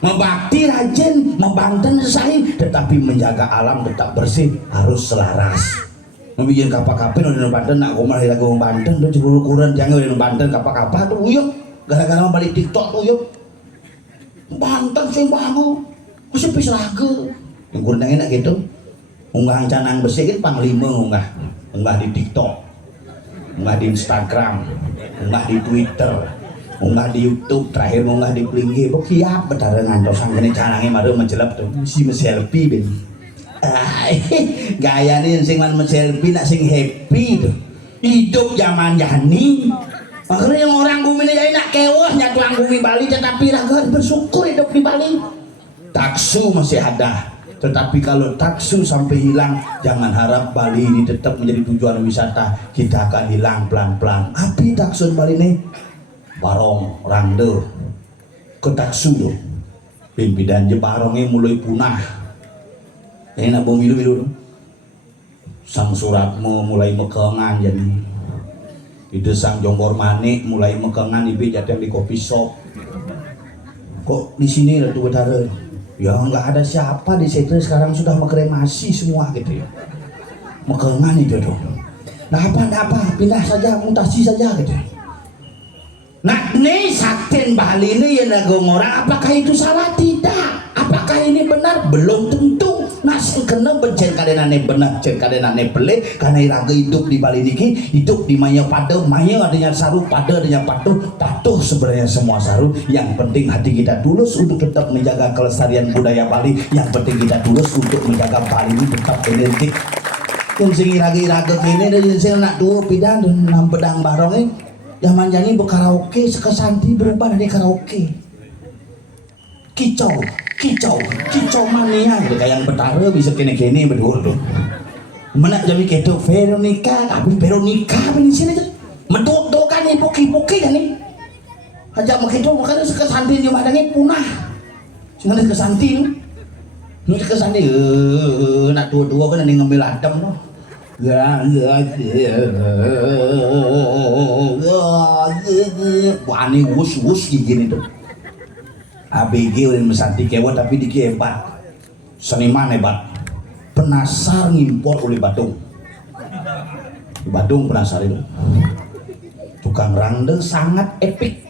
membakti rajin membanten selesai tetapi menjaga alam tetap bersih harus selaras membikin kapal-kapal udah Banten nak komar lagu Banten tuh ceburu ukuran jangan udah Banten kapal-kapal tuh uyuk gara-gara balik TikTok tuh uyuk Banten sih bangun masih bisa lagu yang kurang enak gitu unggah canang besi kan panglima unggah di TikTok unggah di Instagram unggah di Twitter unggah di YouTube terakhir unggah di Plingi kiap betara ngantosan kene canangnya maru menjelap tuh si selfie ben gaya nih sing man selfie nak sing happy tuh hidup zaman jani makanya yang orang Bumi ini nak kewah nyatuan Bumi Bali tetapi raga bersyukur hidup di Bali taksu masih ada Tetapi kalau taksu sampai hilang, jangan harap Bali ini tetap menjadi tujuan wisata. Kita akan hilang pelan-pelan. Api taksu Bali ini barong rande ke taksu tuh. Pimpinan je barongnya mulai punah. Ini nak milu-milu tuh. Sang Suratmo mulai mekengan jadi. Itu sang Jonggor Manik mulai mekengan ibu jatuh di kopi shop. Kok di sini Ratu Betara? Ya nggak ada siapa di situ, sekarang sudah mekremasi semua gitu ya. Mekengan itu dong. Nah apa, pindah saja, mutasi saja gitu. Nah ini Saktin Bali ini ya nagong orang, apakah itu salah? Tidak. Apakah ini benar? Belum tentu. Nah kena bencen kadenane benar, cen kadenane pelih, karena iraga hidup di Bali niki, hidup di maya pada, maya adanya saru, pada adanya patuh sebenarnya semua saru. Yang penting hati kita tulus untuk tetap menjaga kelestarian budaya Bali. Yang penting kita tulus untuk menjaga Bali ini tetap identik. Kun sing iraga kene dan sing nak tuh pidan dan nam pedang barong yang manjani berkaraoke sekesanti berubah dari karaoke. Kicau mania gitu kayak yang Betara bisa kene-kene berdua tuh. Mana jadi keto Veronica, tapi Veronica di sini tuh. Medok kan ibu-ibu kan nih. Ajak maketo makanya sekesanti di madangnya punah. Sehingga sekesanti. Nu sekesanti nak dua-dua kan nih ngambil adem loh. Wah ini wus gini tuh. ABG udah mesanti kewa tapi diki hebat, seniman hebat, penasar ngimpor oleh Badung. Badung penasar itu, tukang rangde sangat epik,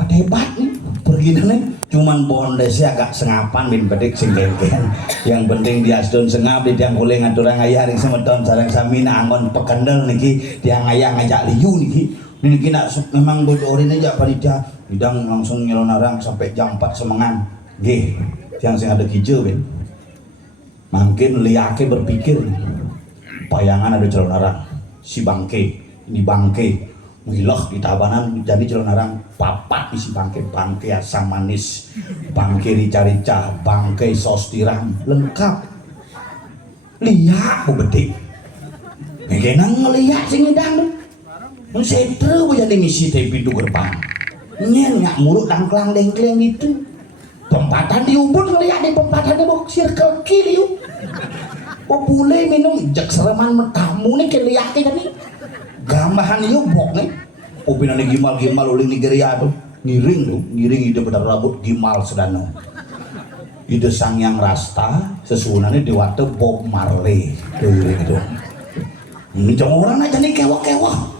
hebat nih, pergi nih. Cuman bondesnya agak sengapan bin pedik singgengken. Yang penting dia sedon sengap di tiang kuling aturang ayah ring semeton sareng samina angon pekendel niki tiang ayah ngajak liu niki. Niki nak memang bocorin aja panitia bidang langsung nyelonarang sampai jam 4 semengan. Nggih, tiang sing ada hijau ben. Makin liake berpikir bayangan ada celonarang si bangke, ini bangke wilah di tabanan jadi celonarang papat isi bangke asam manis, bangke rica-rica, bangke sos tiram lengkap. Liak bebetik. Ngenang ngeliak sing ngedang. Mun setre jadi misi teh pintu gerbang. Nyen ngak muruk dangklang dengkleng gitu. Tempatan di Ubud ngeliat di tempatan di bawah circle kiri yuk. Kok boleh minum jak sereman metamu nih keliakin tadi. Gambahan yuk bok nih. Opinan nih gimal uling Nigeria tuh. Ngiring ide benar rambut gimal sedano. Ide sang yang rasta sesunannya dewata Bob Marley. Gitu. Ini cuma orang aja nih kewah-kewah.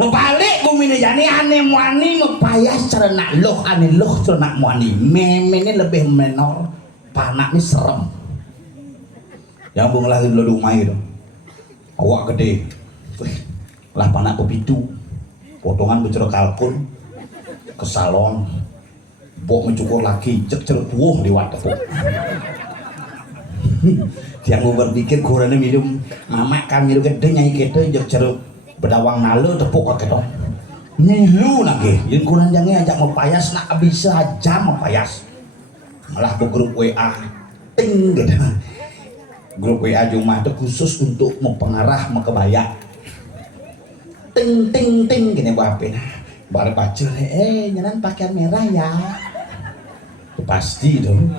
Mebalik bumi ini jani aneh muani mepayas cernak loh aneh loh cernak muani meme ini lebih menor panak ini serem yang bung lagi dulu rumah itu awak gede lah panak kepitu potongan bercerok kalkun ke salon bok mencukur lagi cek ceruk buah di wadah yang mau berpikir kurangnya minum mama kan minum gede nyai kita cek ceruk bedawang nalu tepuk ke dong nilu lagi yang kurang jangan ajak mepayas nak bisa aja mepayas malah ke grup WA ting gitu grup WA Jumat itu khusus untuk mempengarah mekebaya ting gini buapin baru baca jangan pakaian merah ya itu pasti dong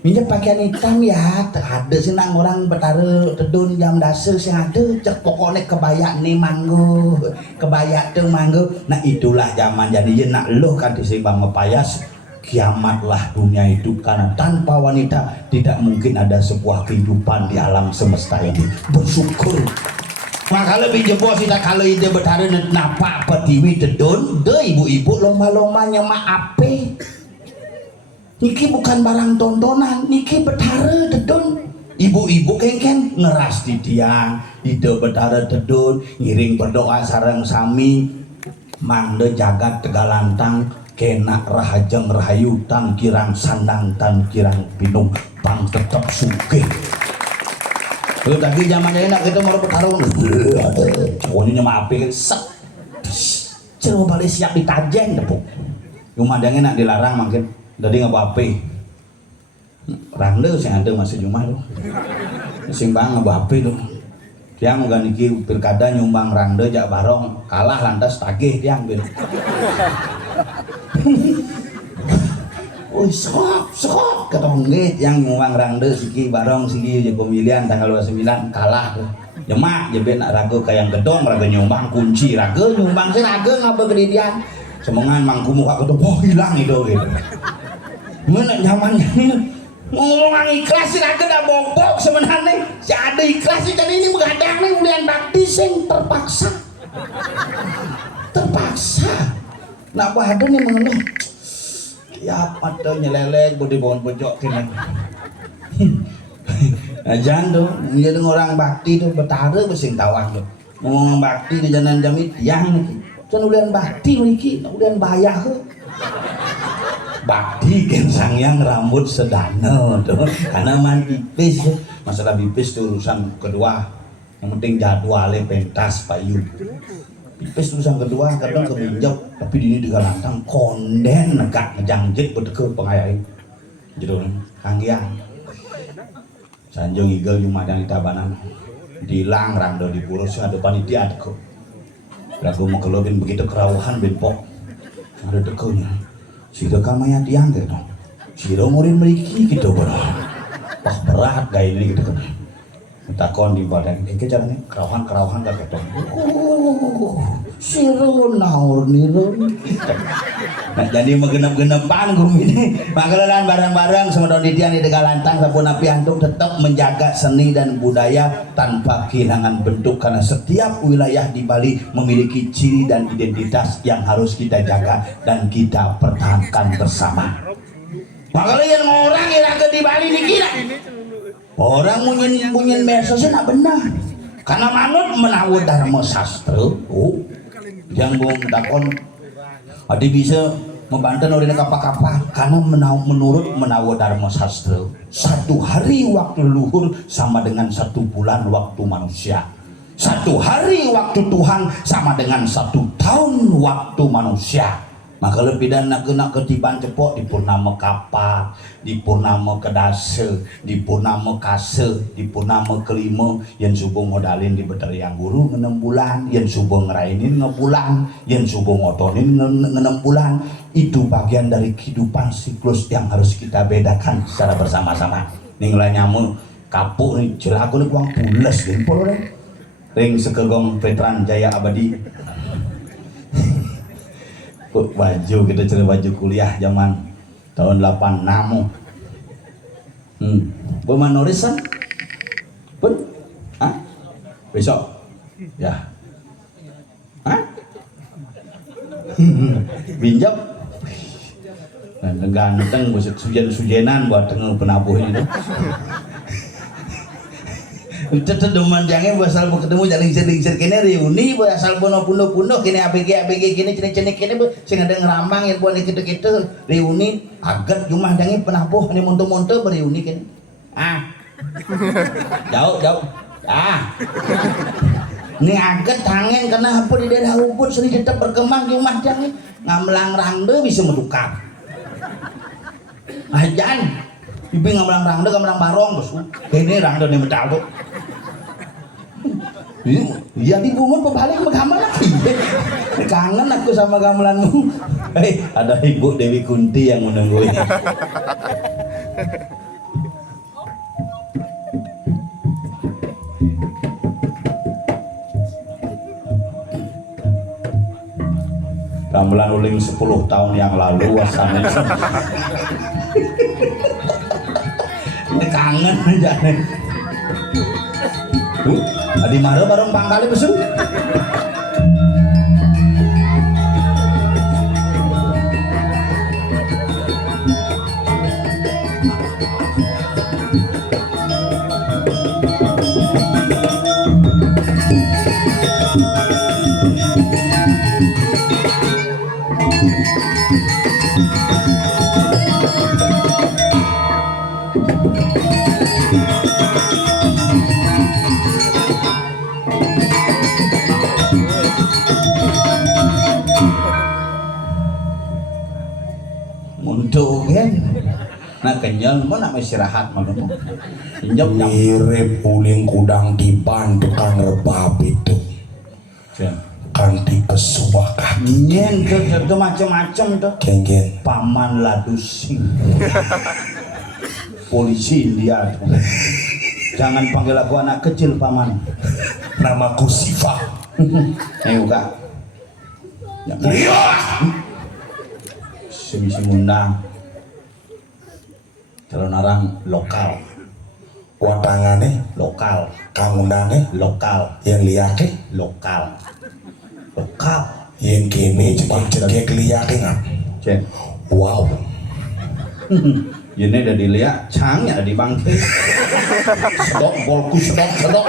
minyak pakaian hitam ya, ada sih nang orang Betara tedun jam dasar sih ada, cek pokoknya kebayak nih manggo, kebayak tuh manggo. Nah itulah zaman jadi nak loh kan disebang mepayas, kiamatlah dunia itu karena tanpa wanita tidak mungkin ada sebuah kehidupan di alam semesta ini. Bersyukur. Maka lebih jebol sih kalau ide Betara napa petiwi tedun, deh ibu-ibu lomba-lomba nyemak ape. Niki bukan barang tontonan, niki Betara tedun. Ibu-ibu kengken ngeras di tiang, ide Betara tedun, ngiring berdoa sareng sami, mangde jagat tegalantang, kena rahajeng rahayutan kirang sandang tan kirang pinung, pang tetep sugih. Tadi zaman enak kita mau bertarung, cowoknya maapi set, coba balik siap ditajeng depuk. Cuma enak dilarang makin. Jadi nggak apa-apa. Rangde sing ada masih Jumat tuh. Sing bang ngebape tuh. Tiang uga niki pilkada nyumbang rangde jak barong kalah lantas tagih tiang gitu. Sok ketongge yang nyumbang rangde siki barong siki je pemilihan tanggal 29 kalah tuh. Jemak jebet nak raga kayang gedong raga nyumbang kunci raga nyumbang sih raga ngapa kedidian. Semongan mangku muka ketemu oh hilang itu gitu. Mana zamannya ini ngomong ikhlas sih raga dah bobok sebenarnya si ada ikhlas sih jadi ini begadang nih kemudian bakti sing terpaksa nak ada nih mengeluh ya pada nyelelek bodi bawon pojok kena jangan tuh menjadi orang bakti tuh betara besing tawah tuh ngomong bakti di jalan jamit yang nih kan ulian bakti nih ulian bahaya ke bakti kan sangyang rambut sedana tuh karena man pipis masalah pipis itu urusan kedua yang penting jadwalnya pentas payu pipis urusan kedua kadang keminjau tapi ini juga lantang konden negak ngejangjet berdeke pengayai gitu kangiang sanjung igel jumadang di tabanan dilang rangdo di purus ada panitia adeko lagu mau kelobin begitu kerawuhan benpok ada dekonya siro kamaya tiang gitu siro murid meriki gitu bro wah berat gaya ini gitu kan takon di badan ini caranya kerawuhan gak gitu siro naur nirun nah jadi menggenep-genepan ini makalelan barang-barang sama daun didian di dekat lantang sapun api antuk tetap menjaga seni dan budaya tanpa kehilangan bentuk karena setiap wilayah di Bali memiliki ciri dan identitas yang harus kita jaga dan kita pertahankan bersama. Makanya orang yang di Bali dikira orang munyin mesosnya nak benar karena manut menawa dharma sastra yang belum takon ada bisa membantu oleh kapal-kapal karena menurut menawa dharma sastra 1 hari waktu luhur sama dengan 1 bulan waktu manusia 1 hari waktu Tuhan sama dengan 1 tahun waktu manusia. Maka lebih dan nak ketiban cepok di purnama kapal, di purnama kedase, di purnama kase, di purnama kelima yang subuh modalin di yang guru 6 bulan, yang subuh ngerainin ngebulan, yang subuh ngotonin 6 bulan. Itu bagian dari kehidupan siklus yang harus kita bedakan secara bersama-sama. Ninglah nyamu kapuk nih jelaku nih kuang pules nih polo ring sekegong veteran Jaya Abadi. Kok baju kita cari baju kuliah zaman tahun 86 Pemanorisan pun besok ya binjam dan ganteng buset sujenan buat tengah penabuh ini Tetep demandangnya asal ketemu jaling-jaling kene reuni asal puno-puno kene ABG kene cene-cene kene sing ada ngerambang yang buat kita reuni agar jumandangnya penabuh ini monto-monto bereuni kene jauh ini agak tangen karena apa di daerah Ubud seni tetap berkembang jumandangnya ngamlang rangde bisa medukar jangan ibu ngamlang rangde ngamlang barong bos kene rangde nih medal tuh ya di bungut pebalik gamelan lagi kangen aku sama gamelanmu ada Ibu Dewi Kunti yang menunggu ini gamelan uling 10 tahun yang lalu asalnya ini kangen aja nih Adi Maro bareng pangkali besu. Nah kenyal mana istirahat mana tuh. Injak jam. Mirip uling kudang diban tukang rebab itu. Kanti kesuah kaki. Nyen tuh macam-macam tuh. Geng-geng. Paman Ladusing. Polisi dia tuh. Jangan panggil aku anak kecil paman. Namaku Siva. Ayo kak. Iya. Semisi mundang. Calon orang lokal. Watangane Lokal. kang undane Lokal. yang liyake Lokal. Lokal. yang kene cekek liyake ngap. Cek. Wow. Ini udah dilihat, cangnya di bangke. Sedok, bolku sedok.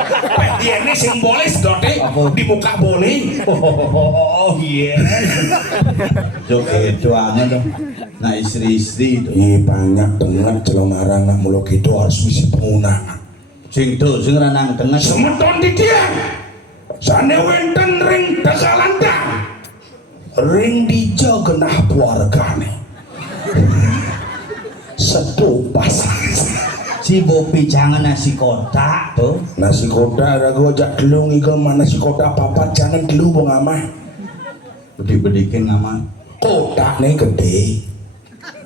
Dia ini sing boleh sedote di muka boleh. Oh iya. Jok itu aneh dong. Nah istri-istri itu. Iya banyak dengan celon arang nak muluk itu harus misi penggunaan. Sing tuh, sing ranang tengah. Semeton di dia. Sane wenten ring tegalandang. Ring dijagenah keluargane. Setu pasang. Si Bopi jangan nasi kotak tuh. Nasi kotak ada gua jak telung ikel mana nasi kotak papat jangan telu bong amah. Bedikin nama. Kotak nih gede.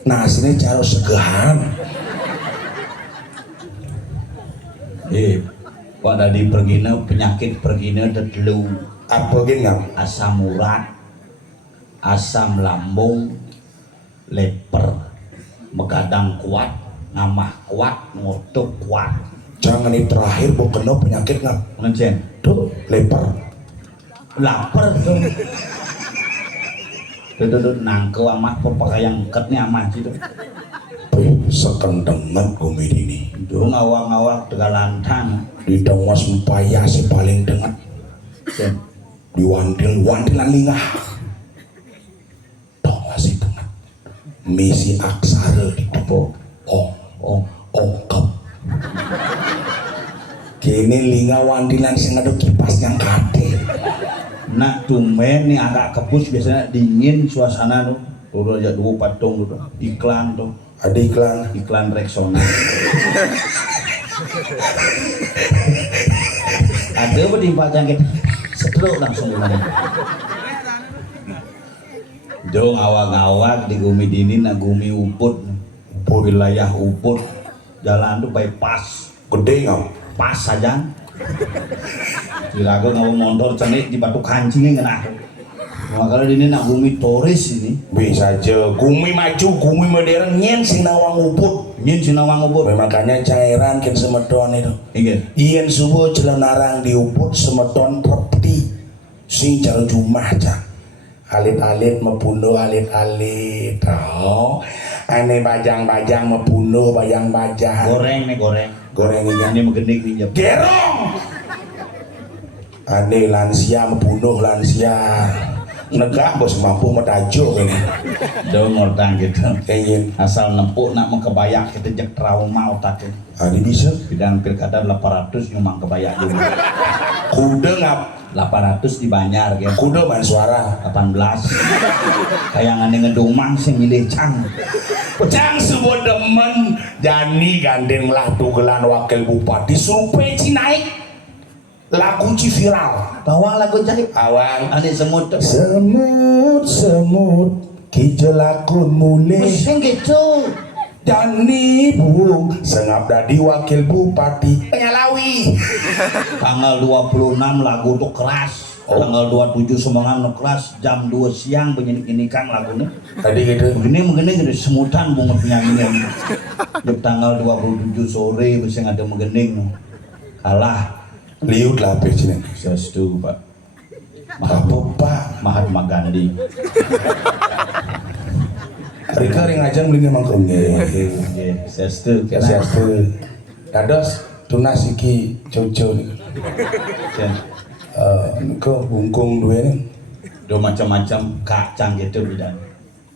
Nasinya jauh segahan. Pada di pergina penyakit pergina tetelu. Apa gini ngam? Asam urat, asam lambung, leper, megadang kuat, ngamah kuat, ngotok kuat. Jangan ini terakhir bu kena penyakit ngam. Ngejen, Tuh leper. lapar tuh. Tuh nangke amat perpakaian ketnya amat gitu. Sekendengan komedi ini. Tuh ngawang-ngawang tegalantang. Di dawas upaya si paling dengat. Diwantil-wantilan lingah. Dawas si dengat. Misi aksara di Apa? Ongkep. Kini lingah wantilan sing ada kipas yang kate. Nak tumben nih agak kepus biasanya dingin suasana tuh. Udah aja dua patung tuh. Iklan tuh. Ada Iklan Rexona. Ada apa di Padang kita? Setruk langsung mulai. Jong awak-awak di Gumi Dini nak Gumi Uput. Wilayah Uput. Jalan tuh bypass. gede ngam. Pas saja. Kira-kira ngawang motor cenik di batu kancingnya kena. Makanya ini nak Gumi Toris ini. Bisa aja gumi maju gumi modern nyen sing nawang uput. Nyin Sinawang Uput. Makanya cairan kin semedon itu. Iya. Ien subuh celenarang di uput semedon trepti sing jalan jumah cak. Alit-alit membunuh alit-alit. Oh, ane bajang-bajang membunuh bajang-bajang. Goreng nih goreng. Goreng Ini ikan. megenik nih. Gerong. Ane lansia membunuh lansia. Negak bos mampu metajo ini. Dong ngortang gitu. Ingin. Asal nempuk nak mengkebayak kita jek trauma otaknya. Ane bisa. Bidang pilkada 800 nyumang kebayak dulu. Kuda ngap. 800 di Banjar gitu. Kuda main suara. 18. Kayangan ngedumang sing milih cang. Cang sebuah demen Jani gandeng lah tugelan wakil bupati suruh peci naik lagu viral Bawang lagu cahit. awang Ane semut. semut kijelakun mulai Sing gitu. Jani bung sengap dadi wakil bupati penyalawi Tanggal 26 lagu tuh keras. Tanggal 27 semangat keras jam 2 siang penyanyi-nyanyikan lagunya. tadi gitu Begini gede semutan bunga penyanyinya. Di tanggal 27 sore bisa ada megening. Kalah. liut lah peci Saya setuju Pak. apa pak Mahatma Gandhi. Rika ring aja beli memang kumnya Saya setuju. siapa dados tunas iki coco nih ke bungkung dua nih Do macam-macam kacang gitu bidan.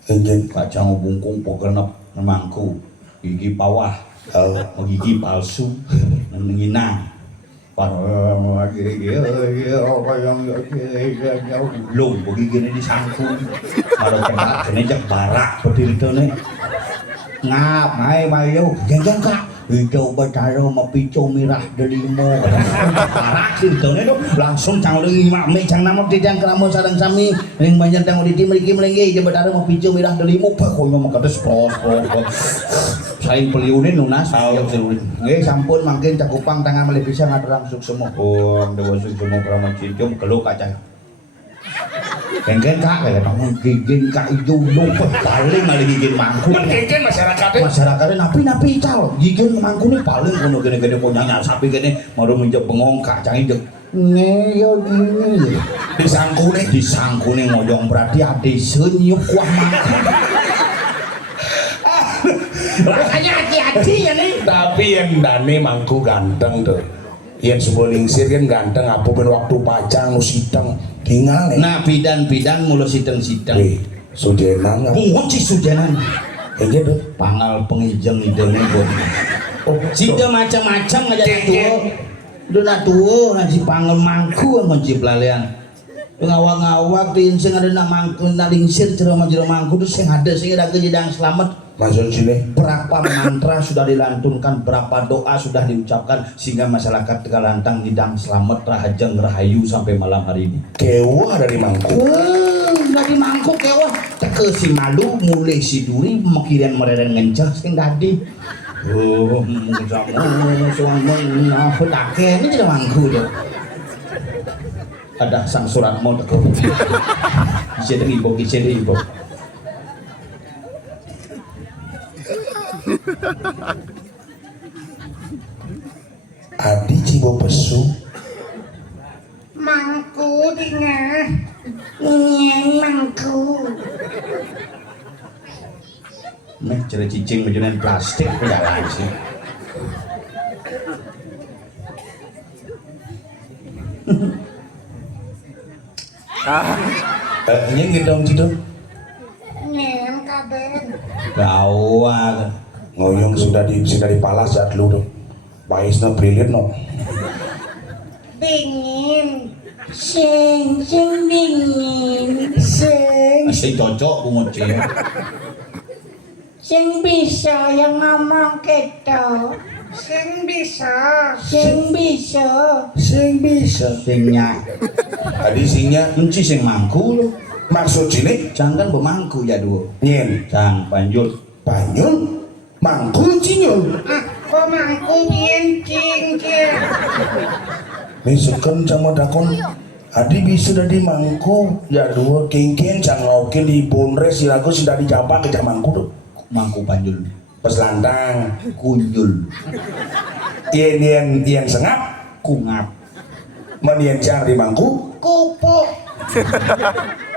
ingin Kacang bungkung pokoknya memangku. Gigi pawah, gigi palsu, menginang. Belum, begini disangkung. Kalau kena jek barak berdiri itu nih. Ngap, hai mayo, jangan kak. Hijau betara mapico mirah delimo. Parah sih itu langsung cang lengi mak cang nama dijang keramo sarang sami ring banyak tang di mriki melengge hijau betara mapico mirah delimo pokoknya makates pos. Saing peliune nunas ayo selurit. Nggih sampun mangkin cakupang tangan melih bisa ngaturang suksemo. Oh, dewa suksemo krama cincum kelo kacang. Kengken kak kayak kamu gigin kak itu lupa paling malah gigin mangku. Mengkengken Masyarakatnya napi cal gigin mangku nih paling kono gede-gede punyanya sapi gini mau menjak bengong kak cang itu. Ngeyo gini disangku nih ngojong berarti ada senyuk kuah mangku. Rasanya hati-hati ya nih. Tapi yang Dani mangku ganteng tuh. Yang sebuah lingsir kan ganteng apa ben waktu pacang nu sidang tinggal Nah bidan mulu sidang-sidang. Sudenan nggak? Kunci sudenan. Iya tuh. Pangal pengijeng idenya buat. Sida macam-macam aja tuh. Udah tuh ngaji pangal mangku ngaji pelalian. Ngawak-ngawak diinsing ada nak mangku nak lingsir jero mangku tuh sing ada sing ada kejedang selamat. Maksud sini Berapa mantra sudah dilantunkan, berapa doa sudah diucapkan sehingga masyarakat Tegalantang ngidang selamat rahajeng rahayu sampai malam hari ini. kewa dari mangku. Dari mangku kewa teke si malu mulai si duri mekiran mereren ngencah sing dadi. Oh, jamu suami ini tidak mangku tuh. Ada sang surat mau teke. Bisa ibu. Adi cibo pesu Mangku dingah. Mangku. Meh cara cicing bajuan plastik jalan sih. ini ngidong cido Nyen kaben. Gawat. ngoyong sudah dipalas jat lu tuh. Baisna brilliant no. Dingin. Sing dingin. Masih cocok pungut sih. Sing bisa yang ngomong keto. Sing bisa. Singnya. Tadi singnya Kunci sing mangku lu. maksud sini Jangan bermangku ya dua. nyen Cang panjul. banyun mangku cinyul. Kok mangku nyen cincin. Misalkan sama dakon Adi bisa dari mangku ya dua kengken cangokin di bonres silaku sudah dijapa ke mangku tuh Mangku panjul. pas lantang Kunjul. ien sengap Kungap. menien cang di mangku Kupu.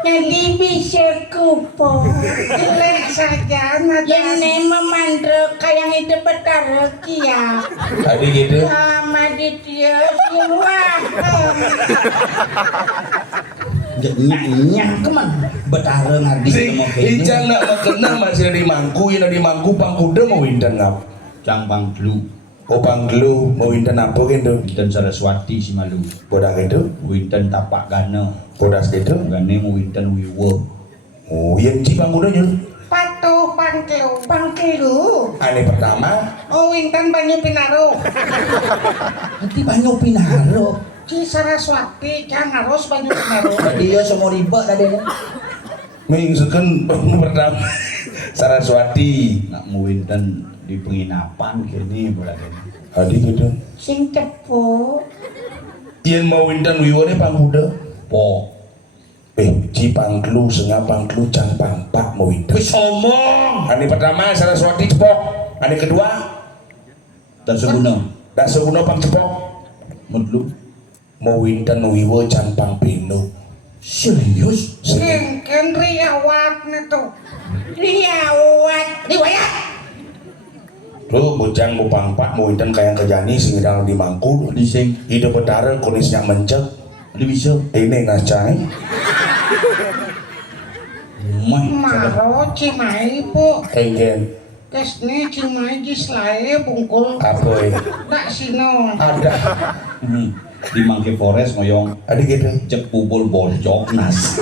Jadi bisa kupu. Jelek saja. Yang memandro kayak itu betara kia. tadi gitu Sama di dia semua. Nyak keman. Betara ngadi mau kene. Ican nak makenang masih di mangku ini di mangku pangkuda mau winten ngap Cang panglu. oh panglu mau winten apa gitu Winten Saraswati si malu. bodak itu Winten tapak gana. bodas gitu Gane mau winten wiwo. oh yang ci pangkuda nyul Patuh pangkelu. ane pertama Oh Winten Banyu Pinaro. Nanti banyak pinaro. Ci Saraswati kan harus Banyu Pinaro. Tadi ya semua riba tadi. mingsukan pertama Saraswati Nak mau winten di penginapan kini boleh kene. adi gitu Sing tepo. yang mau winten wiwane pangkuda Po. ci pangklu sengap pangklu can pangpak mau winten Wis omong. ane pertama Saraswati cepok ane kedua Dan seguna. dak seguna pang cepok Mudlu. mau winten wiwo can pang pino Serius? Sing kan riawat neto. Riawat. lu bujang mau pangpak mau winten kayang kejani sing dalam di mangku Di sing. hidup betara kunisnya mencek Di bisa. ini nacai Mah. Maro Cimai po. enggen Kesne Cimai gislae bungkul. apa Tak sino. ada Di Mangke Forest ngoyong adi gitu cek pupul bojok nas.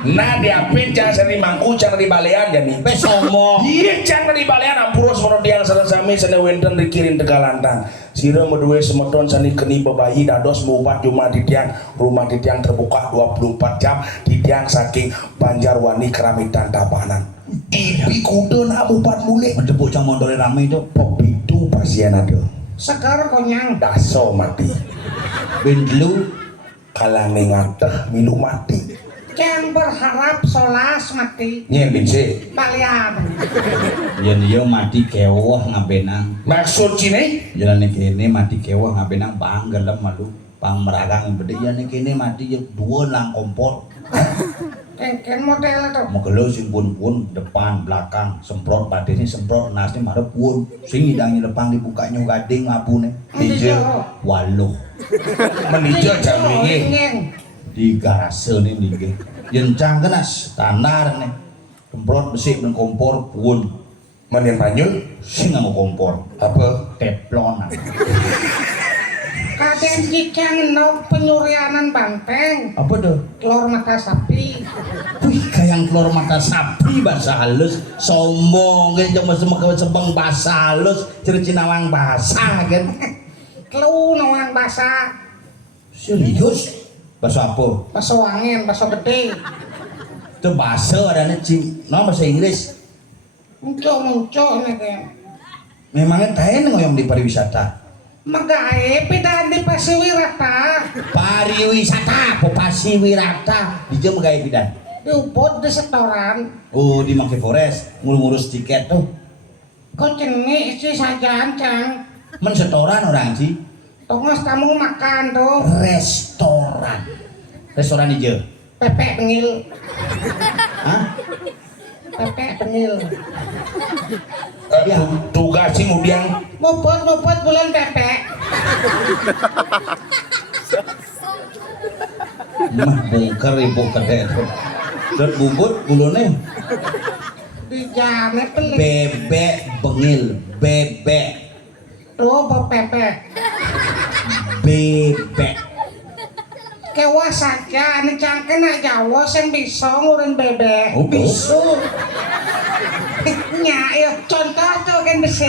Nah diapin jangan sering mangku jangan di balean jadi Pesomo. iya jangan di balean ampuros mono diang sami sana wenten dikirim tegalantang sira medue semeton sani keni bebayi dados mubat cuma di tiang rumah di tiang terbuka 24 jam di tiang saking Banjarwani Keramitan Tabanan ibi kudu nak mubat mulai Mendebuk cang mondole rame itu. pepitu pasien ada Segar konyang. daso mati Bendlu kalane ngateh milu mati Yang berharap solas mati. nyen binse Balian. yen yo mati kewah ngabenang. maksud cine Jalan kene mati kewah ngabenang bang gelem malu. Pang meragang bede yen kene mati yo dua lang kompor. Kengken model itu. Mau gelo sing pun depan belakang semprot badene semprot nasne marep pun sing idangnya depan dibukanya gading ngapune. Hijau. Waluh menijo jam ini Ingin. di garase nih nggih. Yen cang kena standar nih. Semprot besi dan kompor pun manin manyun sing nganggo kompor apa teflon. Kadang jikang no penyurianan banteng. Apa tuh? Telur mata sapi. Wih, kayak telur mata sapi bahasa halus, sombong kan cuma sebeng bahasa halus, cercinawang bahasa kan. Telu nawang basa. Serius? Bahasa apa? Baso angin, baso gede. Itu bahasa adanya no bahasa Inggris. Muncul nih kan. Memangnya tahen ngoyong di pariwisata. Magae pindahan di Pasiwirata. Pariwisata, Pasiwirata, di jam gaya pidan. Diupot di setoran. Oh, di Monkey Forest, ngurus tiket tuh. Kok cengi sih saja cang. Men setoran orang sih. Tongos kamu makan tuh. Restoran. Restoran hijau. Pepek bengil. Hah? Pepek bengil. tugas sih mudiang Muput bulan pepek. Mah bongkar ibu kedai tuh. Dan bubut bulune Di jamet pelik. bebek bengil, bebek, Tuh pepek. bebek. Kewa saja, ini cang kena Jawa sing bisa ngurun bebek. Oh, Bisa. Nya, ya contoh tuh kan bisa.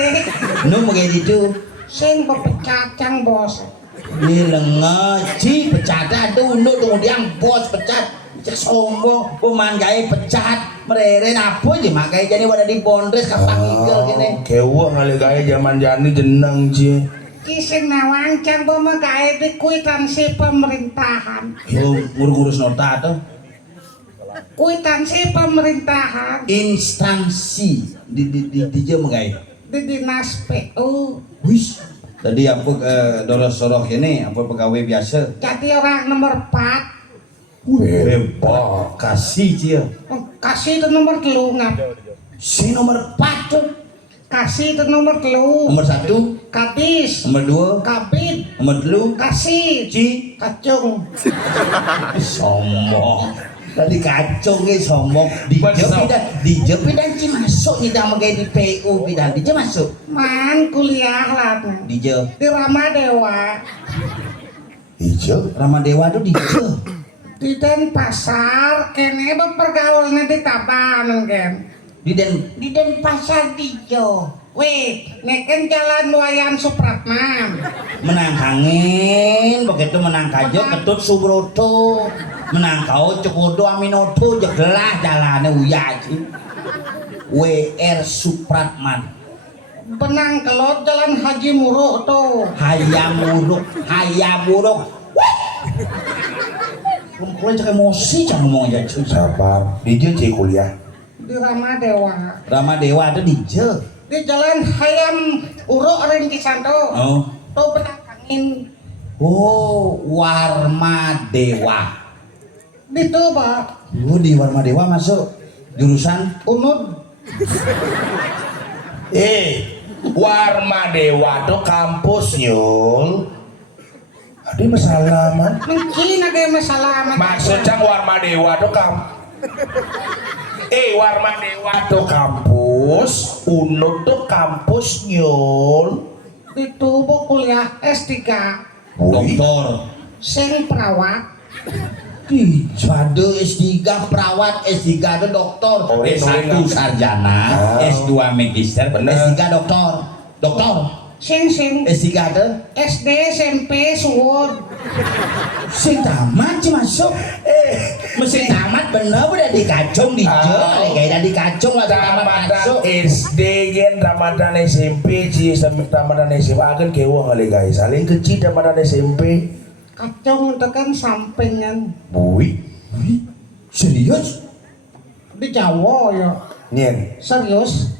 Nu mau kayak gitu. Sing pepecat cang bos. Ini lengaji pecat aduh nu kemudian bos pecat. Cek sombong, pemain gaya pecat, merere apa aja makanya jadi wadah di bondres kapan igel gini. kewa kali gaya zaman jani jeneng sih Kising nawang cang pemegaya di kuitansi pemerintahan. Oh, ngurus nota tuh. Kuitansi pemerintahan Instansi di jam gaya. di dinas PU. Wis. Tadi apa doros sorok ini apa pegawai biasa. Jadi orang nomor 4. Hebat, kasih dia. Kasih itu nomor 3 ngap. Si nomor 4 tuh. Kasih itu nomor 3. Nomor 1, Kadis. nomor 2, Kabit. nomor 3, Kasih. Ci, Kacung. sombong. Tadi kacung ya sombong. Di Jepidan Ci masuk nih dah magai di PU bidan. Di masuk. Man kuliah lah. Di Je. Di Ramadewa. hijau Ramadewa tuh di Je. Di Denpasar. Kene berpergaulnya di Tabanan kan. Di Denpasar di Jo. Wih, neken jalan Wayan Supratman. menang angin begitu menang kajo ketut Subroto menang kau Cokodo Aminoto jegelah jalannya uyaji WR Supratman Benang kelot jalan Haji Muruk tuh. Hayamuruk Kumpulnya cek emosi jangan ngomong aja cuy. sabar di dia cek kuliah Di Ramadewa. Ramadewa itu di Je. Di jalan Hayam Uruk Rintisan tuh. Oh. Tuh benang angin. Oh, Warmadewa. Di tuh Pak. Di Warmadewa masuk jurusan Unud. Warmadewa tuh kampus nyul ada masalah man Mungkin ada masalah. maksudnya Warmadewa tuh Warmadewa tuh kampus Unud tuh kampus nyul Di tuh kuliah S3. doktor. Sing perawat. S2 S3 perawat, S3 itu dokter, Oh, ini S1 nggak. sarjana, S2 magister, Bener. S3 dokter. Sing S3 itu SD SMP suwun. sing tamat sih masuk. Mesin tamat bener udah dikacung di jo, kayak dikacung lah tamat masuk. Ramadan SD gen Ramadan SMP ci Ramadan SMA kan kewo kali guys. Saling kecil Ramadan SMP. Kacung tekan sampingan Bui. Serius? di Jawa ya. Nyen. Serius.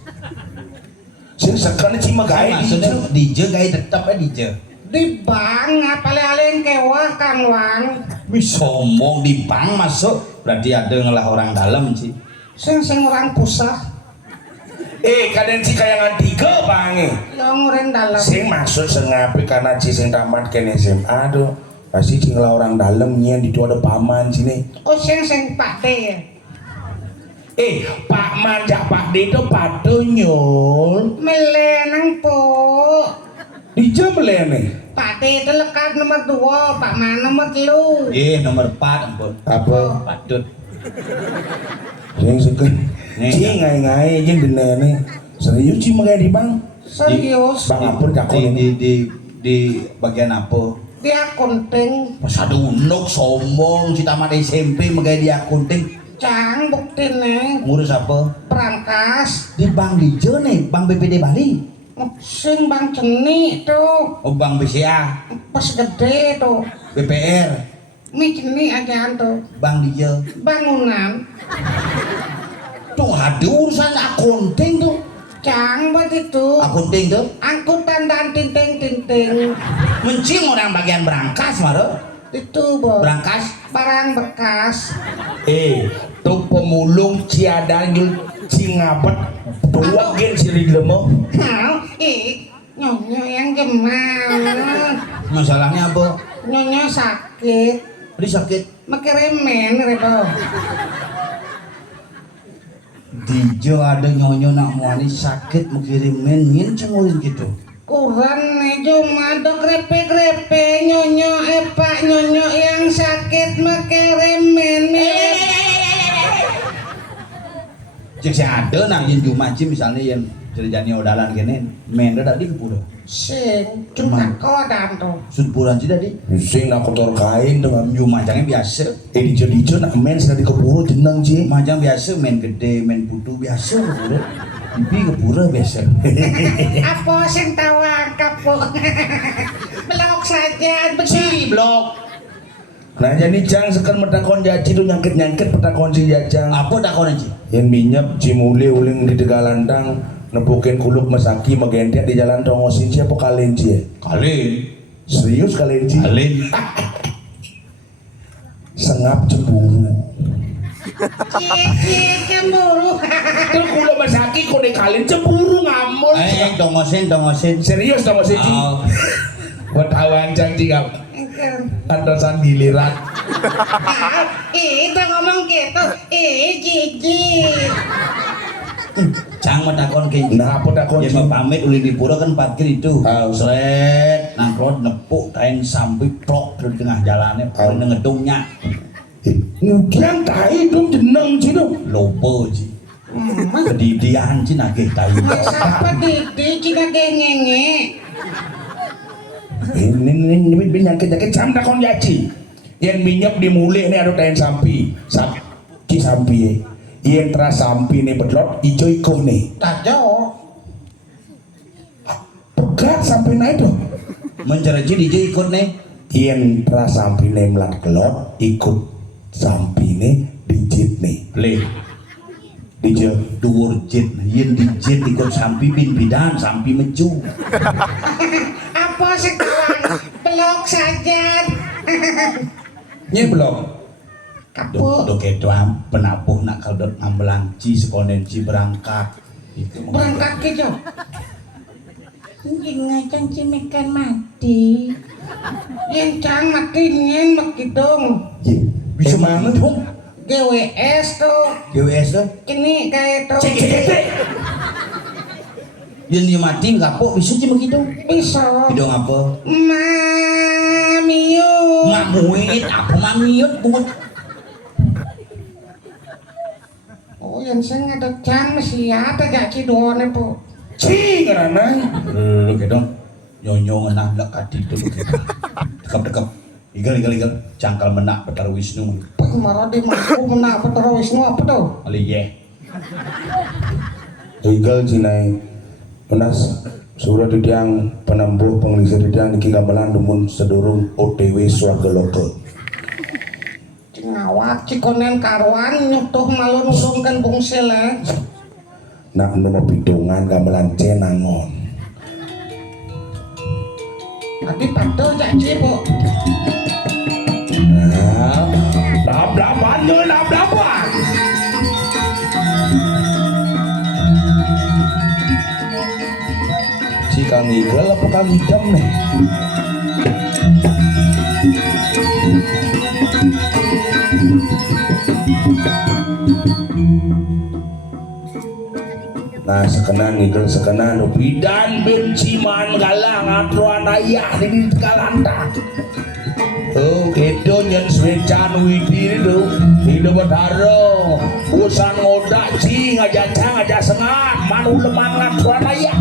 Sing sekali ci magae Maksudnya di DJ kayak tetap di jo. Di bank apalagi kewah Kang Wang. Wis sombong di bank masuk, berarti ada ngelah orang dalam sih. Sing orang pusat. Kadang ci kayangan 3 bange. Yang orang dalam. Sing maksud sengapi karena ci sing tamat ken SMA do. Pasti ci ngelah orang dalam nyen itu ada paman sini. Oh sing Pak D ya. Pak Man jak Pak D itu patunyul. Melenang po. Dija melene. Pak D itu lekat nomor 2, Pak Man nomor 3. Nomor 4 ampun. Apa? Patut. Yang suka. Nih, Ci ngai-ngai jeung denene. Serius ci magae di bang. Serius. Bang ampun takon Di bagian apa? Dia kunting. Pas ada unuk sombong si tamat SMP megay dia kunting. Cang bukti nih. Ngurus apa? Perangkas. Di Bank Dijo nih, Bank BPD Bali. Sing Bang Ceni tuh. Oh Bank BCA, Pas gede tuh. BPR, Mi Ceni aja tuh. Bank Dijo. Bangunan. Tuh ada urusan akunting tuh. Cang buat itu. Akunting tuh. Angkutan dan tinting. Mencing orang bagian berangkas maro. Itu bos. Berangkas. Barang bekas. tuh pemulung ciadanyul cingapet dua gen siri lemo. Hau, nyonya yang gemal. Masalahnya apa? Nyonya sakit. Dia sakit. Make remen redo. Dijo ada nyonyo nak muani sakit mengirimin ngin cengurin gitu. Kurang nih cuma ada grepe nyonya pak nyonya yang sakit make remen. Cek saya ada nak yang jumaci misalnya yang cerjani odalan gini, men dah tadi kepura. Sing cuma kau dan tuh. Sudpuran sih tadi. Sing nak kotor kain dengan Jumacangnya biasa. dijo nak men sedang di keburu jeneng ci. Majang biasa, men gede, men putu biasa kepura. Bibi kepura biasa. Apa sing tawa kapok? Blok saja Si blok. Nah jadi jang sekan metakon jaci tu nyangkit petakon si jajang. Apa tak kau nanti? Yang minyak cimuli uling di Tegalandang nepukin kuluk mesaki magentiak di jalan Tongosin siapa kalian cie? Kalin. Serius kalian cie? Kalin. Sengap cemburu. Cie cemburu. Tuh kuluk mesaki kau kalian cemburu ngamul. Tongosin. Serius Tongosin cie? Oh. Buat awan jang cie kantosan giliran. Itu ngomong gitu. Gigi. Cang metakon ke. Nah apa takon Ya cie? pamit ulin di pura kan parkir itu. Tahu. Seret, nangkrot nepuk kain sampai plok di tengah jalannya. Tahu. Pada ngedungnya. Ngudian tai dong jeneng cie dong. Lopo ji. Kedidian ji nagih tahu. Siapa Didi jika ngenge? Ini nyangkit jam takon jaci. Yang minyak dimulih nih ada kain sampi. Sampi. Yang teras sampi nih bedlot ijo iko nih. Tajo. Pegat sampai naik dong. Mencerji DJ ikut nih. Yang teras sampi nih melat kelot ikut sampi nih dijit nih. Leh. Dijit. Dhuwur jit, yen dijit ikut sampi bidan sampi meju. Apa sekarang? Blok saja. Nye belum. Kapuk. Dok itu penapuh nak kaldot ambelanci sekonenci berangkat. Itu Berangkat gitu. Ngajang cimekan mati. Yang cang mati nyen makidong. Bisa mana dong? GWS tuh. GWS tuh. Ini kayak tuh. Yen dia mati ngapok bisa cuma gitu. Bisa. Hidung apa? Mamiu. Mamuit apa mamiut bungut. yang sing ada jam siapa gak cidone po. Ci karena gitu nyonyong enak lekat itu dekap igal cangkal menak Betara Wisnu Marah di mampu menak Betara Wisnu apa tuh? ali ye Igal jinai penas surat yang penambuh pengelisir yang di gamelan dumun sedurung OTW swarga loka. Ngawak cikonen karuan nyutuh malu nulungkan bungsele. Nak nu pidungan gamelan cenangon. Tadi patuh janji po. Lap-lapan yo lap-lapan. Si Kang Igal apa Kang Idam nih? Nah sekenan Igal sekenan Bidan benciman galang atruan ayah di Tegalanta. Oh, itu nyen swecan widi itu hidup bedaro usan ngodak ci ngajak sengat manu leman atruan ayah.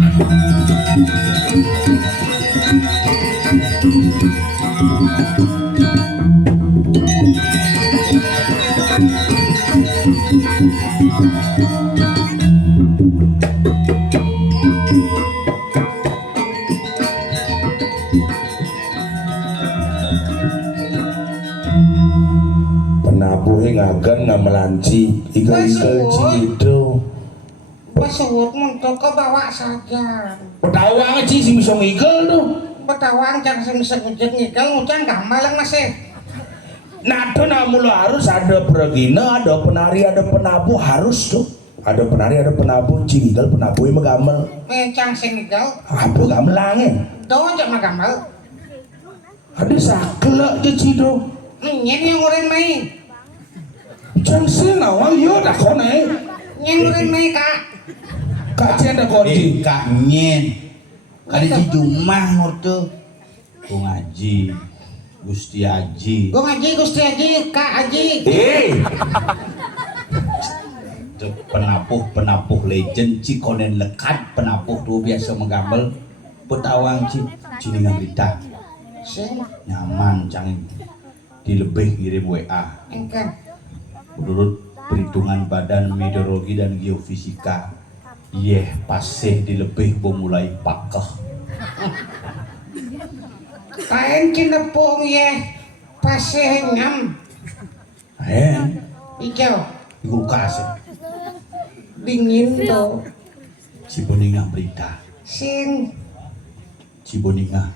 penabuhe ngagan ngamelanci igal ci itu Pasawut muntuk ke bawa saja. Pedawang ci si bisa ngigel tuh. Betawang jangan sing ngujek ngigal ngucang gamal masih. Nah tuh mula harus ada pergina, ada penari, ada penabuh harus tuh. Ada penari, ada penabuh, cinggal penabuh yang megamel. Cang sing ngigal. Apa gamelangnya? Tuh aja megamel. Ada saklek cici tuh. Nyen yang urin main. Cang sing awang yo dah kone. Nyen urin main kak. Kak cien dah kone. Kak nyen. Kali di rumah ngorto. Ku ngaji. Gusti Haji. Gue ngaji Gusti Haji, Kak Haji. Penapuh legend cikonen lekat penapuh tuh biasa menggambel petawang ciningan berita nyaman cangin dilebih kirim WA menurut perhitungan badan meteorologi dan geofisika pasih dilebih mulai pakeh kain cinepung pasih nyam hijau di kulkas dingin tuh Ciboningah berita sing Ciboningah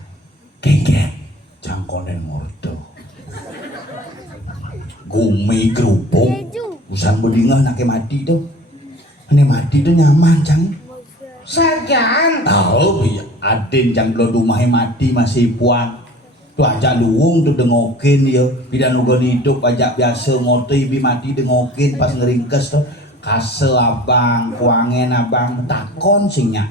kengket cangkonen morto gumi kerupuk usang bodingah nake mati tuh ane mati tuh nyaman cang sajan tahu ya aden jang lo rumahnya mati masih puan tuh aja luwung tuh dengokin ya bidan ugon hidup aja biasa ngote ibi mati dengokin pas ngeringkes tuh kase abang kuangen abang takon singnya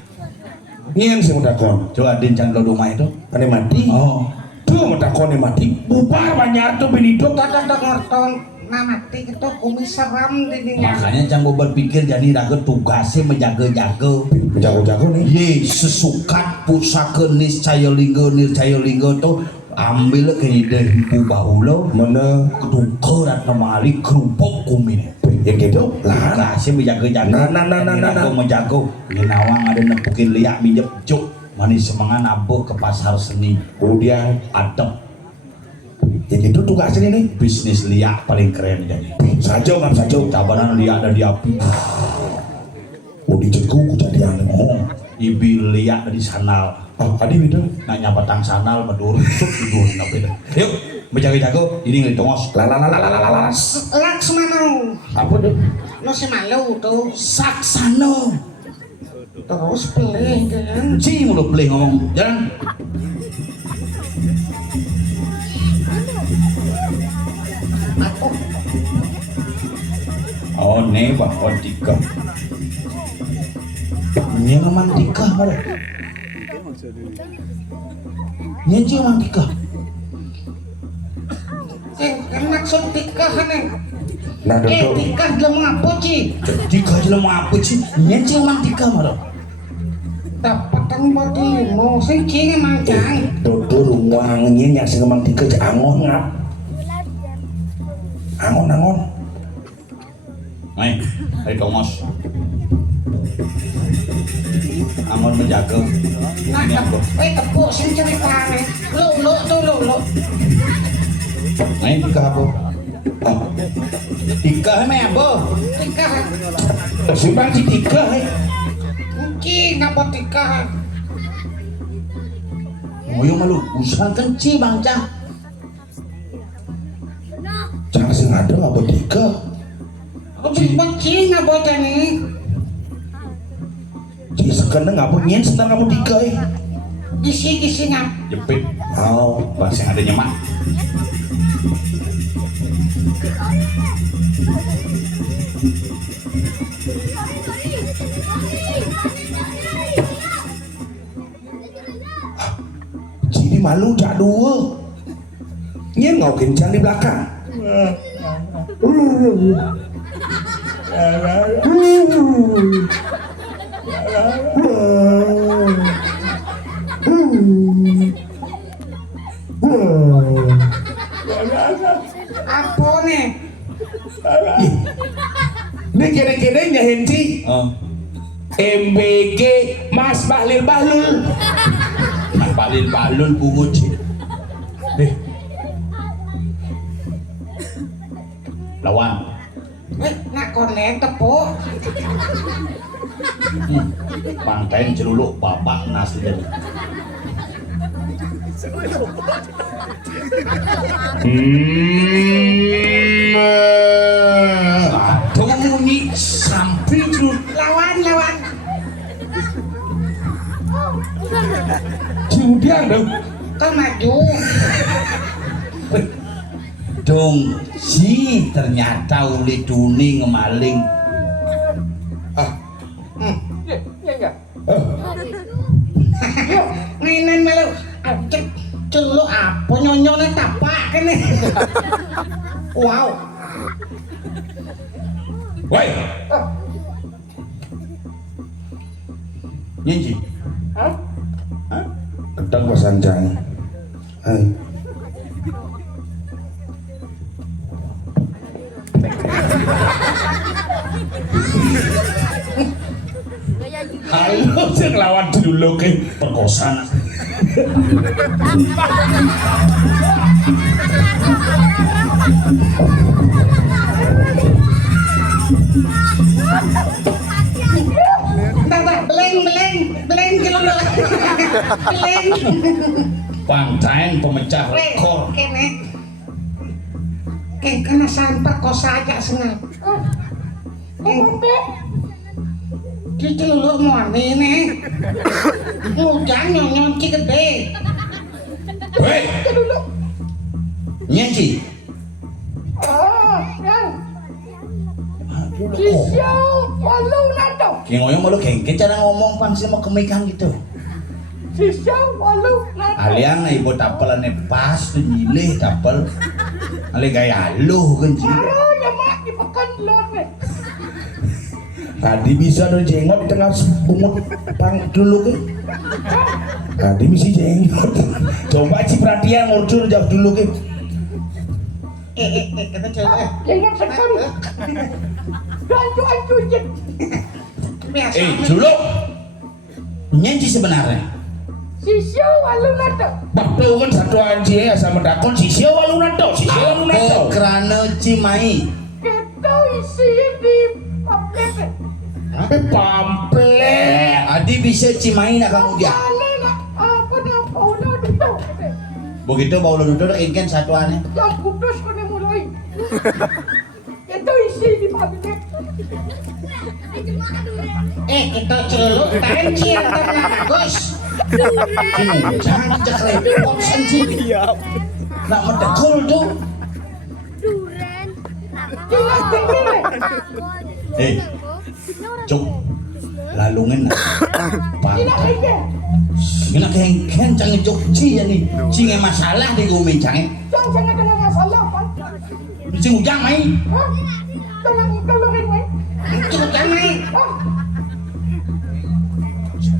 nyen sing takon coba aden jang lo rumah itu ane mati oh tuh takon mati Bubar banyak tuh bin hidup. tak ngerton mati itu kumis seram dirinya makanya cang gue berpikir jadi raga tugasnya menjaga-jaga jago-jago nih ye sesukat pusaka niscaya linggo tuh ambil ke ide hibu bahulo mana ketuker atau mali kerupuk kumin yang gitu lah kasih menjaga-jaga nah menjaga ini nawang ada nepukin liak minjep cuk manis semangat nabuh ke pasar seni kemudian adem yang gitu tugasnya nih bisnis liak paling keren jadi saja nggak saja cabaran liak ada di api dijengku kejadian ibi liak di sanal adi gitu nanya batang sanal medur suk tidur nabe yuk menjaga-jaga ini ngelitongos Laksmana apa tuh no si malu tuh saksana terus pelih kan ci mulu pelih ngomong jalan oh ne bahwa tiga ini romantika mana ini aja romantika maksud nikah nih Nah, dodol. Tika dalam apa Ci? Tika jelema apa sih? Nyen sing mang tika marah. Dapat kan bodi mau sing Ci mancang. Dodol ruang nyen yang sing ngomong tiga cek angon ngap. Angon. Mai, dari Komos. Amun menjaga. Nah, tepuk sing ceritane. Lo. Mai tika apa? Tika me apa? Tika. Simpang si tiga Ci ngapa tika? Moyo malu, usaha kenci bangca. jangan sing ada apa tiga. Ci ngapa tani? Jadi sekarang ngapa nyen sedang ngapa tiga Gisi ngap. Jepit. Oh, Bahasa yang ada nyemak. jadi malu cak dua. Nyen ngau kencang di belakang. Apa nih? Ini kene-kene nyahenci MBG Mas Bahlil. Mas Balil pungut sih. Lawan. Nak konek tepuk. Pantain celuluk bapak nasi jadi. Tunggu muni sampai celuluk. Lawan. Ciudiang dong. Kau maju. Dong si ternyata uli duni ngemaling. Mainan melu. Celuk apa nyonyone tapak kene. Wow. Woi, Nyenji. kedang pasanjang. Hai. Halo sing lawan dulu ke perkosaan. Beleng celuk. Beleng. Pantain pemecah rekor. Kene. Kena sampai kosa aja sengal. Diceluk moni nih. Ngujang nyonyon ki gede. Hei. Nyenci. Walung nato. Ki ngoyo malu kengke cara ngomong pan sih mau kemikan gitu. Sisa walung nato. Aliang ibu tapelane pas tuh nyilih tapel. Ale gaya lu kan sih. Ya mak dimakan lor nih. Tadi bisa ada jenggot di tengah bungut pang dulu kan. Tadi misi jenggot. Coba ci perhatian ngurcur jauh dulu kan. Kata cewek. Jangan sekali. Ancu jek. Biasa. Juluk. Nyenci sebenarnya. Sisa walung nato. Bakto kan satu anjing ya sama dakon sisio walung nato. Kerana Cimai. Kita isi di pamflet. Pamflet. Adi bisa Cimai nak kamu dia. Apa dah Paulo dito. Begitu Paulo duduk ikan satuannya. Yang kudus ko ni mulai. Ito isi di pamflet. Ito celuk tanci yang bagus. Jangan cek repot senci. Nak medekul tuh. Cuk. Lalungin nak. Pantai. Gila kengken canggih cuk ci ya nih. Cinge masalah di gumi canggih. Jangan ada masalah, Pak. Cing ujang mai.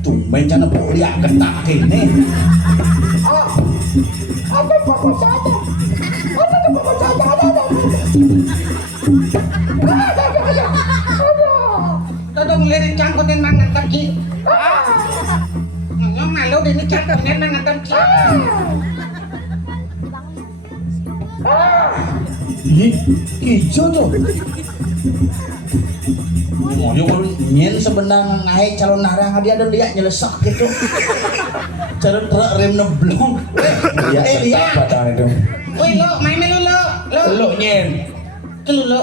Tumben cana boleh ketak kene. Ada bagus saja. Ada bagus saja. Todong lirik cangkutin mangan tadi. Ngomong malu ini cangkutin mangan tadi. Ini hijau tuh. Ngomong nyen sebenarnya naik calon narang dia ada lihat nyelesak gitu. Calon truk rem neblong. Lihat. Padahal itu. Woi lo, main melu lo. Lo nyen. Kelu lo.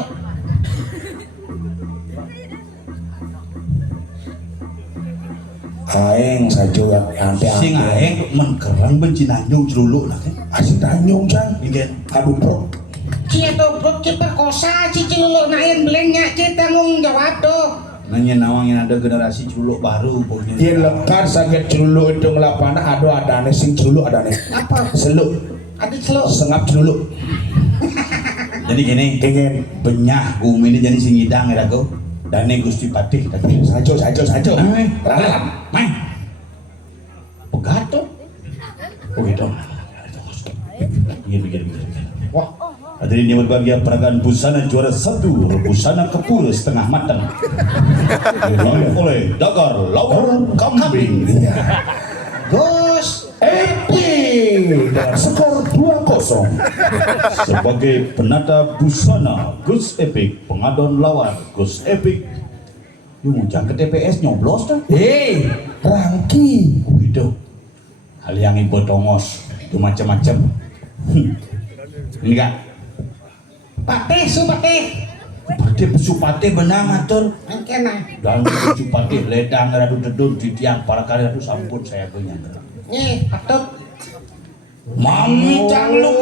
Aeng saja sampai Sing aeng menkerang benci nanyung celuluk lah kan. Asyik tanyung cang. Ingin Aduh bro. Cia tuh bro kita kosa cici lo nain belengnya kita tanggung jawab tuh. nanya nawangin ada generasi celuluk baru pokoknya. Dia lekar sakit celuluk itu ngelapana ada nih sing celuluk ada nih. Apa? Seluk. Ada celuk. Sengap celuluk. Jadi gini, Ingin. benyah bumi ini jadi sing hidang ya kau. Dan ini Gusti Patih tadi. Sajo. Ralat, main. Pegato. Oh gitu. Begini. Wah. Hadirin yang berbahagia, peragaan busana juara 1 busana kepul setengah matang dilakukan oleh Dagar Lawan Kambing. Gus. Epi dengan skor 2-0. Sebagai penata busana Gus Epic, pengadon lawan Gus Epic. Yung jangan ke TPS nyoblos tuh. Rangki. Gitu. Hal yang ibu tongos itu macam-macam. Ini kak. Patih, supatih. Supate benang atur. Angkena. Dan supate ledang radu dedun di tiang para kali radu sampun saya punya. Nih, patut. Mami cangluk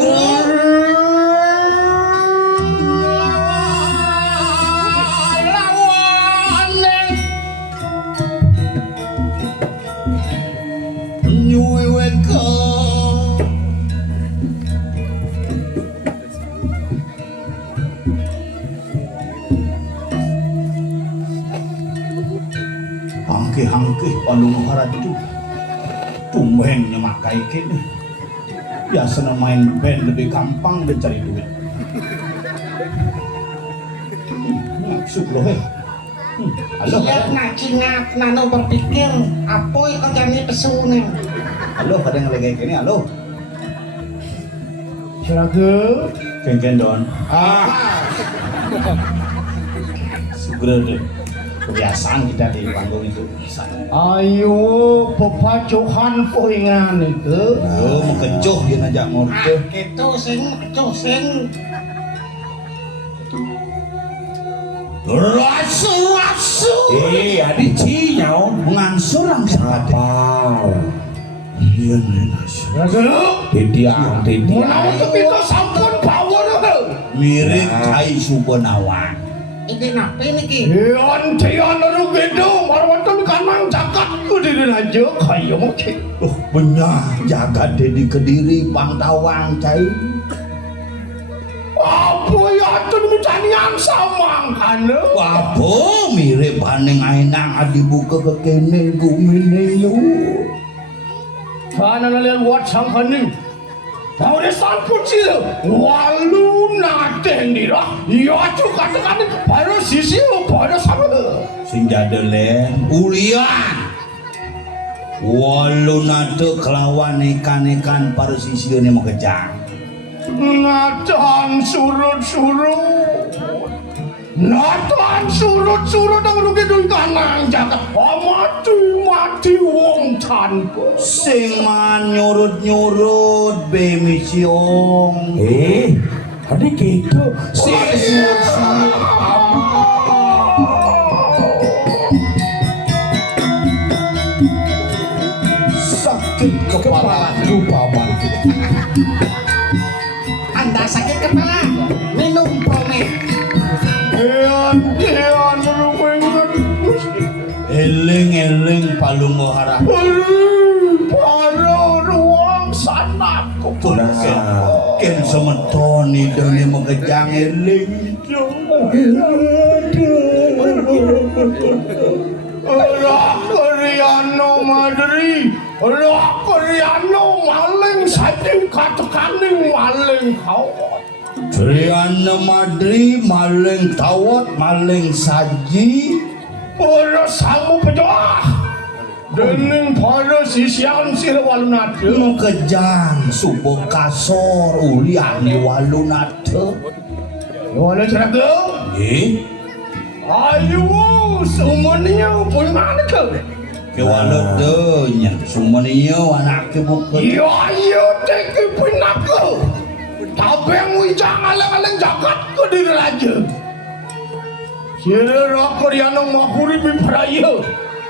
hangke palung haratu tumben nyemakai kini biasa main band lebih gampang dan cari duit maksud loh halo Siap ngacingat nano berpikir apa yang kerjanya pesunan. halo ada yang lagi kini halo Silaga. kengken don segera deh kebiasaan kita di panggung itu. Ayo pepacuhan poingan itu. Oh, mau kecoh dia ngajak ngorke. Itu sing. Rasu. Adik cinyau Mengangsur ang sapar. Iya nih. Tidiang. Menawa ketika sampun power. Mirip Cai Subenawan. Ini nape niki? Tian aru gedung marwatan kanang jagat kudu aja kaya moke. Oh, benyah jaga Dedi Kediri Pangtawang Cai. Apa ya tuh micanian samang kan? Apa mirip baneng ainang adibuka ke kene gumine yo. Kana nalian wat sang kaning. Mau sampun sih, walu nate ndira. Iya tuh katakan baru sisi baru sama. Sing jadelen ulian. Walu nate kelawan ikan para sisiune mau kejang. Natan surut. Natan surut ang rugi dun kanang jaga. Mati wong tanpa. Sing man nyurut bemisi ong. Adik gitu. Sakit kepala paman. Anda sakit kepala? Minum promek. Ian rumengan. Eling palung harap. Para ruang sanatku. Ken semetoni dene megejang eling. Rakriano Madri, Rakriano maling saking katekaning maling kawat. Triana Madri maling tawat maling saji Ora sangu pedoah. Dening para sisian sira walunate. kejang subuh kasor uliane walunate. Wala ceraga. Ayo semuanya boleh mana ke? Kewaladenya sumaniyo anake bukan. Ayo teki pinaka. Tabeng wijang alang-alang jagat ke diri raja. Sira Rakriano mahuri bipraya.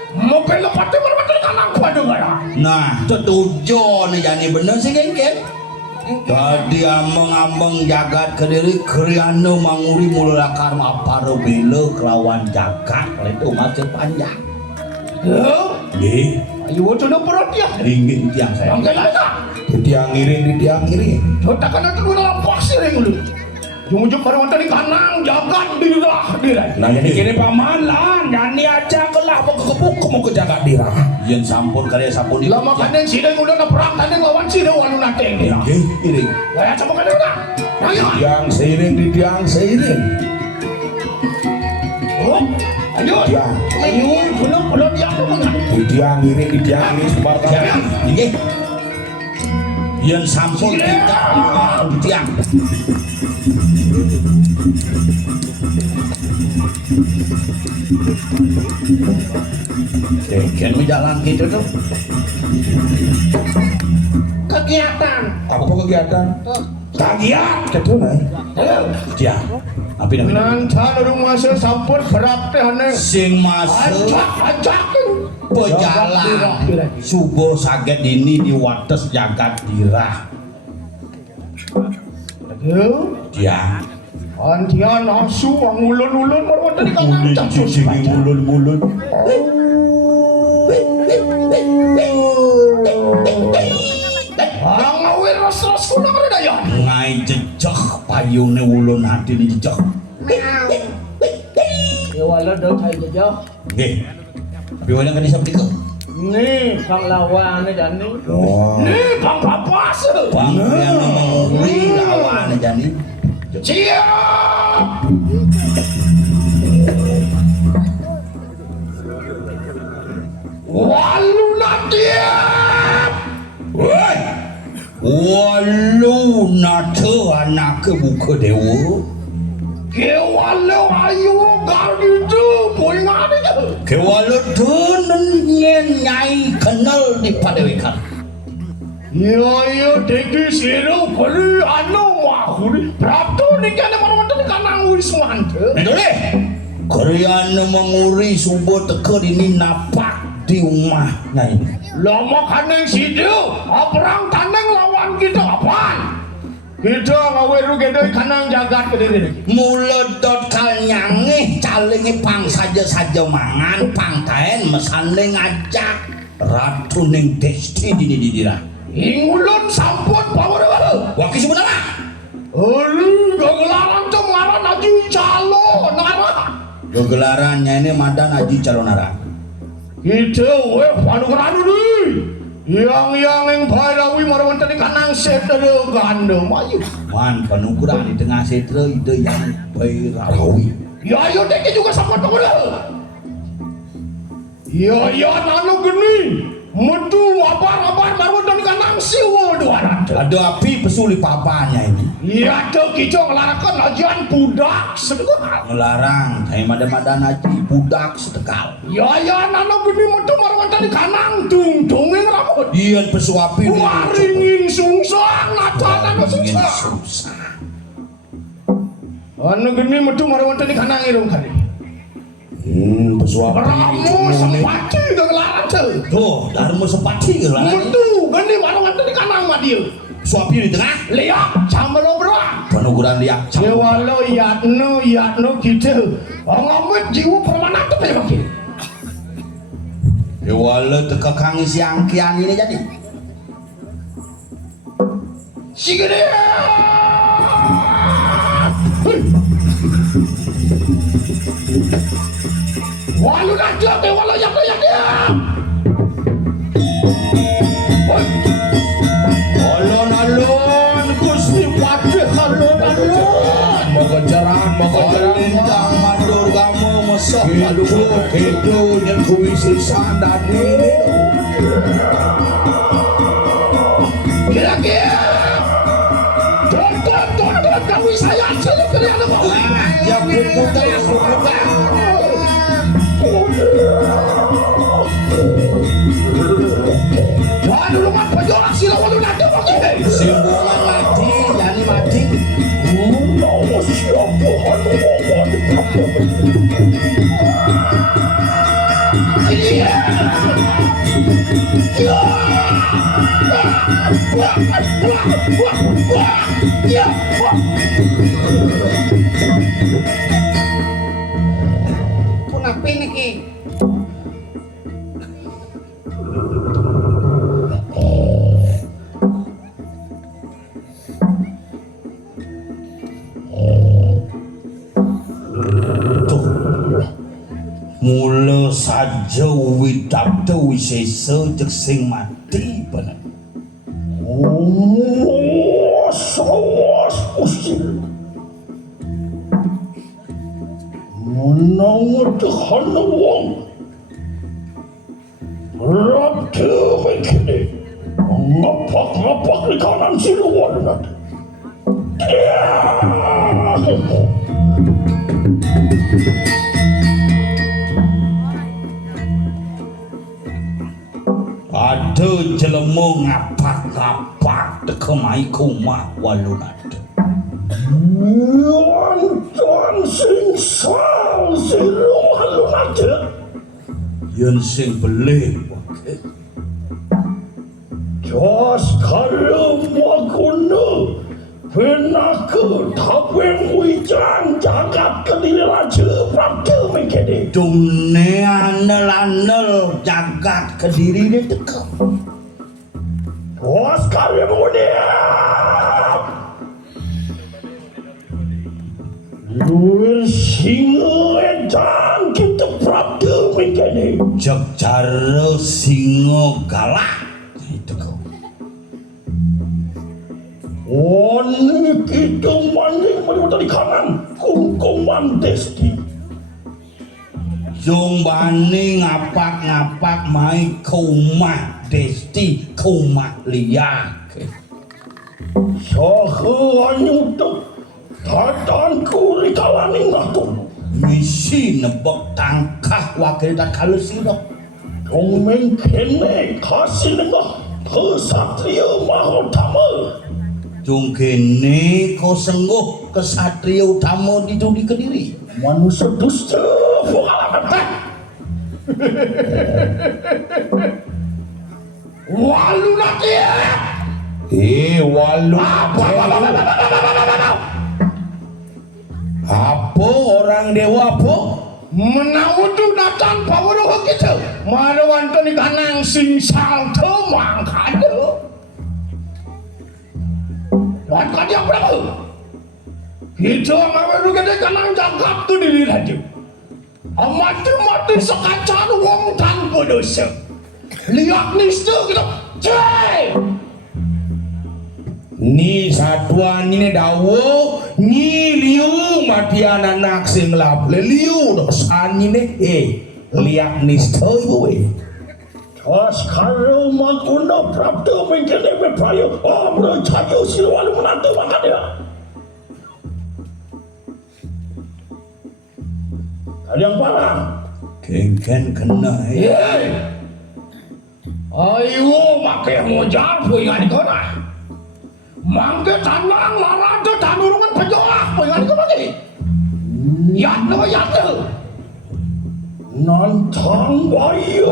Mopel pati mana-mana kanang pada gara. Nah, setuju nih jani bener sih gengket. Tadi ameng-ameng jagat kediri kriano manguri mula karma paro bela kelawan jagat oleh itu macet panjang. Ayo wacana perut ya. Ringgit tiang saya. Bangkai lagi. Tiang kiri. Coba kan itu dalam pasir yang dulu. Jung-jung pada wanita di kanang jagat dirah. Nah jadi kini paman lah, nyanyi aja ke lah, mau kekepuk mau ke jaga dirah. Yen sampun karya sampun itu. Lama kandeng sidang udah na perang tanding lawan sidang wanu nateng. Iring. Kayak coba kandeng udah. Ayo. Tiang seiring di tiang seiring. Oh, ayo. Ayo, belum dia apa enggak? Di tiang ini sebarkan. Yen sampun kita di tiang. Kan jalan gitu tuh. Kegiatan. Apa kegiatan? Kagiat gitu nih. Dia. Apa namanya? Nanti rumah saya sampun berat teh aneh. Sing masuk Ajak. pejalan subuh saget ini di wates jagat dirah. Dia. Antian asu ang ulun-ulun marwat tadi kanang capsus. Mulun. Ang awir ras-ras ko na kadaya. Ngai jejak payune ulun hati ni jejak. Ya wala daw tayo jajah. Nggih. Tapi wala kan disabdi ko. Nih, Bang lawan jani. Ni bang papas. Bang yang menguri lawan jani. Siap. Walu natiap. Woi. Walu nate anak buka dewa. Kewalu ayu gardu boy ngade je. Kewalu tunen nyai kenal di padewekan. Yo deki siru beli anu mahuri. Prapto ni kana marwat ni kanang wis mante. Dole. Korean menguri subuh teke ini napak di rumah nyai. Lama kaneng sidu, perang tandeng lawan kita apaan? Kita ngaweru gedoi kanang jagat kediri. Mulut dot kal nyangih calingi pang saja mangan pang taen mesane ngajak ratu ning desti dini didira. Ingulun sampun power baru. Waki sebenarnya. Gelaran tuh ngaran aji calo nara. Gelarannya ini madan aji calonara. Kita weh panu keranu nih. Yang barawi marwan tadi kanang setere gandum ayo. Wan panukuran di tengah setre ide yang barawi. Ya ayo deki juga sama power. Ya nanu geni. Metu abar marwan tadi kanang siwo 200. Ada api pesuli papanya ini. Iya tuh kita ngelarakan ajian budak sedekal. Melarang kayak madan aji budak sedekal. Ya nana geni metu marwan tadi kanang tungtungin rambut. Dian pesuapi waringin sungsang natana sungsang. Anu geni metu marwan tadi kanang irung kali. Pesuapi. Ramu sepati ngelaran tuh. Tuh, darmu sepati ngelaran. Metu geni marwan tadi kanang mah dia. Suapi di tengah. Lihat cambelo bro. Penukuran liak. Ya walau iatno gitu. Ngamit jiwa permanen tuh kayak begini. Ya walau teka kangi siang kian ini jadi. Si gede. dia dewa layak dia. Alon-alon Gusti Patih alon-alon. Mengejaran Lintang mandur kamu mesok gitu yang kuisi sandani. Kira-kira tonton kami saya selalu kalian apa? Ya kukuta. Jangan dulu man penjolak sila walu nanti pakai. Simbolan mati, yani mati. Nama siapa hanu Iya. Kenapa ini ki? Mula saja widakta wisesa cek sing mati bener. Sawas usil. Menang tekan wong. Rabtu begini. Ngapak di kanan siluan nanti. Ada jelema ngapak-ngapak tekemai kumah walunade. Tuan sing sal siluan walunade. Yen sing belih wae. Jos kalau makuna penaku tapeng wijang jagat kediri raja Prabtu mengkini. Dumne anel-anel jagat kediri ni teka. Jos kalau mulia lu singa edan kita Prabtu mengkini. Jek cara singa galak. Itu kau. Oni kita maning menyebut di kanan kungkuman desti. Jong bani ngapak-ngapak mai kumah desti kumah liak. Sahaja untuk tatanku di kalaning ngatung. Misi nebak tangkah wakil tak kalusirok. Dong mengkene kasih nengah kesatria mahotama. Jong kene kau sengguh kesatria utama di Kediri. Manusia dusta pengalaman. Walu lagi. Walu apa orang dewa apa? Menawudu datang pawuruh kita. Mana wanita ni kanang singsal temang kada. Dan kaya berapa? Kita mahu kita kanang jagat tu diri raja. Mati-mati sekacar wong tanpa dosa. Lihat nista kita. Cai! Ni satuan ni dawo ni liu matian anak sing lap liu dosan ni liak ni stoy. Terus kalau makuna Prabtu mengkene beprayo, bercayo siluan menantu makan dia. Kalian parang. Kengken kena Ayo makai mojar pengen kau lah. Mangke tanang larada tanurungan penjolak pengen kau lagi. Yat tu. Nantang bayu.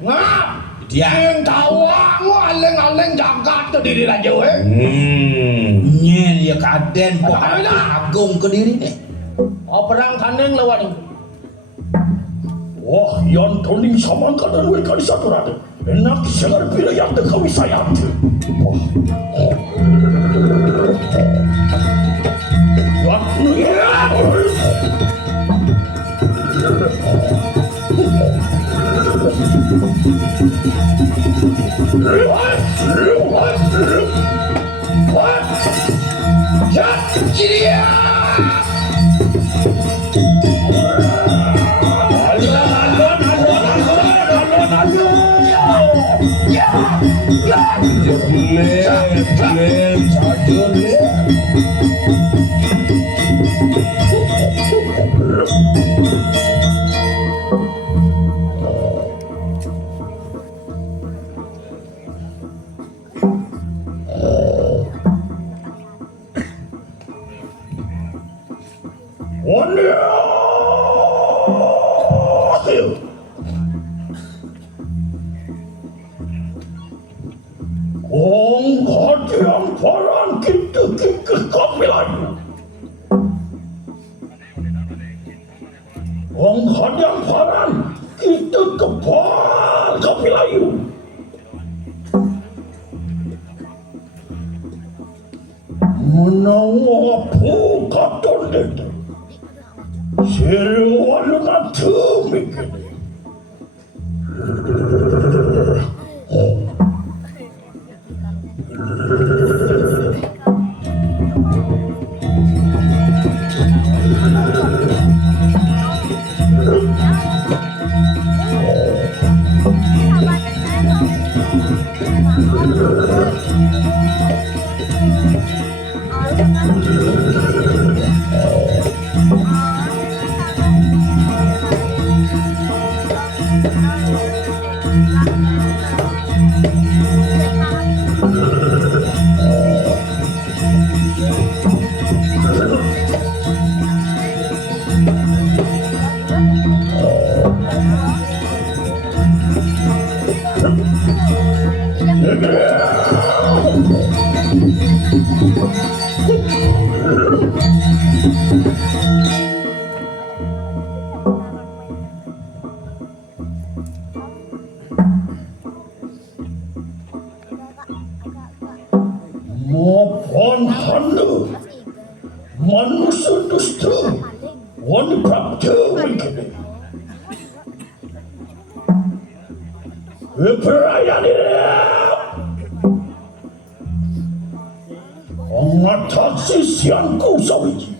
Ngap. dia Yang tahu aku aleng-aleng jagat tu diri raja nyen ya kaden po agung Kediri ni. perang tanding lawan. Wah, yang toning sama kadan we kali satu rata. Enak sangat bila yang tu kami sayang tu. Waktu ya. yang parang kita kapilayu. Yang parang kita kepal kapilayu. Menawa po katon dito. Siriwalo na tumig ini. Mohon handa manusia dusta wanita begini. Perayaan ini mengatasi sianku sawiji.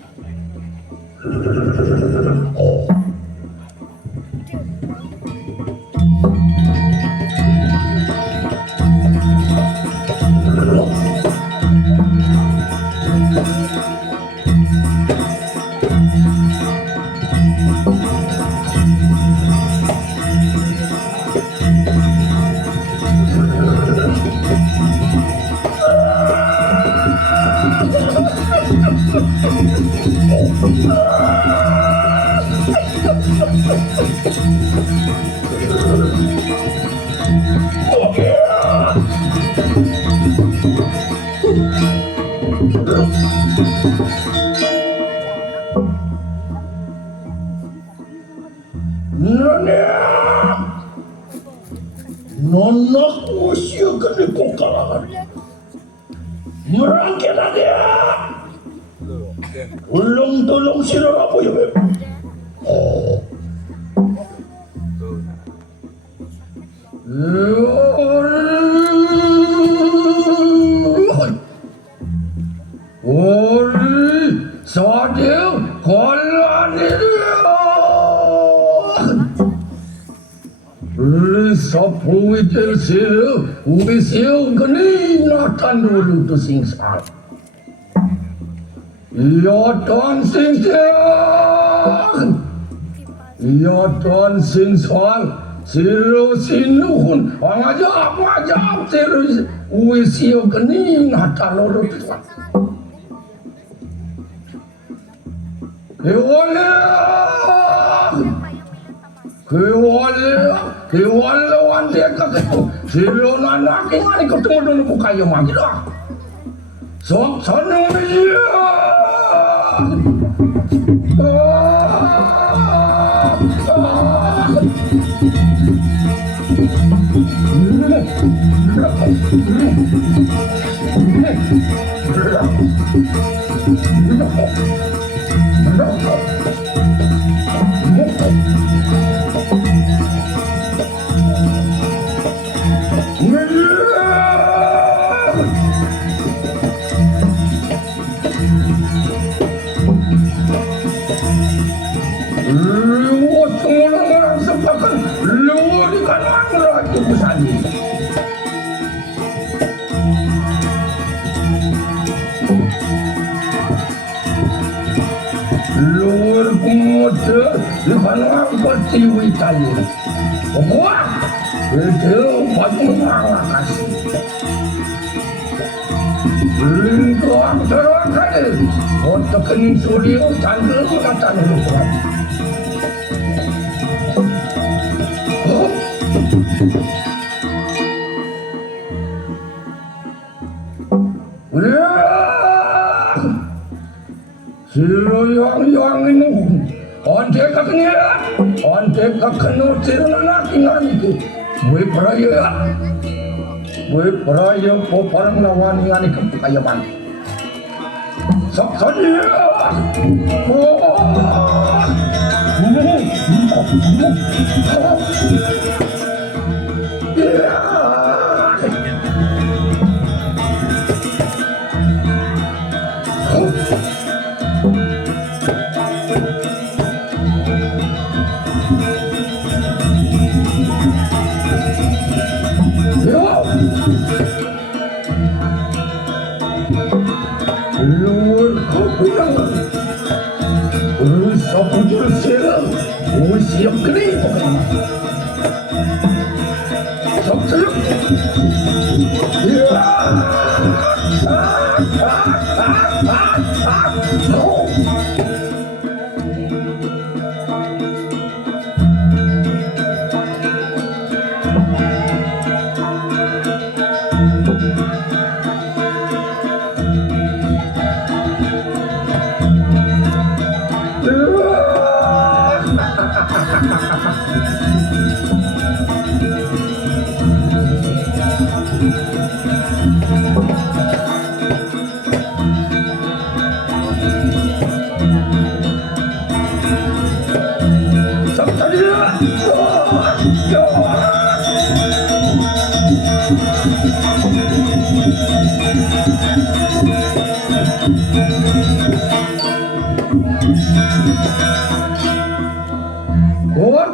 Nonak usia gede pengkalangan merangkir dia tolong sila apa ya beb sadil kolan Sapu itil sil, ubisil geni natan dulu tu singsal. Ton singsal, silu sinuhun, ngajak silu ubisil geni natan dulu tu singsal. Kewala wante kakek silo nana kengani ketemu dulu buka yang lagi dah. Sok sana dia. kan lagi besani. Luar pemuda dengan angkot tiwi tali. Wah, itu banyak malas. Lingkuang terakhir, otak kening surya tanda kata lupa. Yang ini, onte kaknya tirana nakingan itu, gue peraya poparang lawan yang ini kekayaman. Saksadia, luar kopiang, sapujul serang, siap kering pokoknya. Sapsayuk,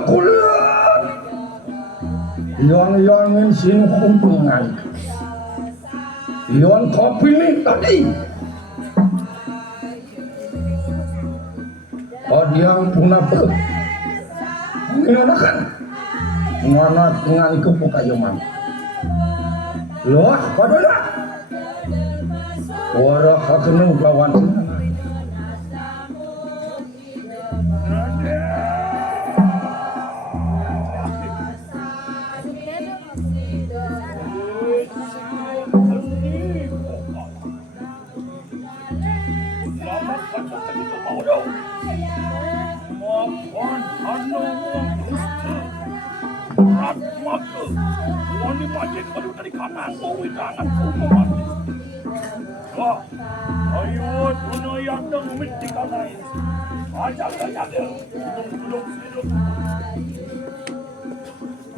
kuliah yang sini kumpungan yang kopi ini tadi yang punah per menggunakan mana dengan kepukayuman loh padahal orang haknya lawan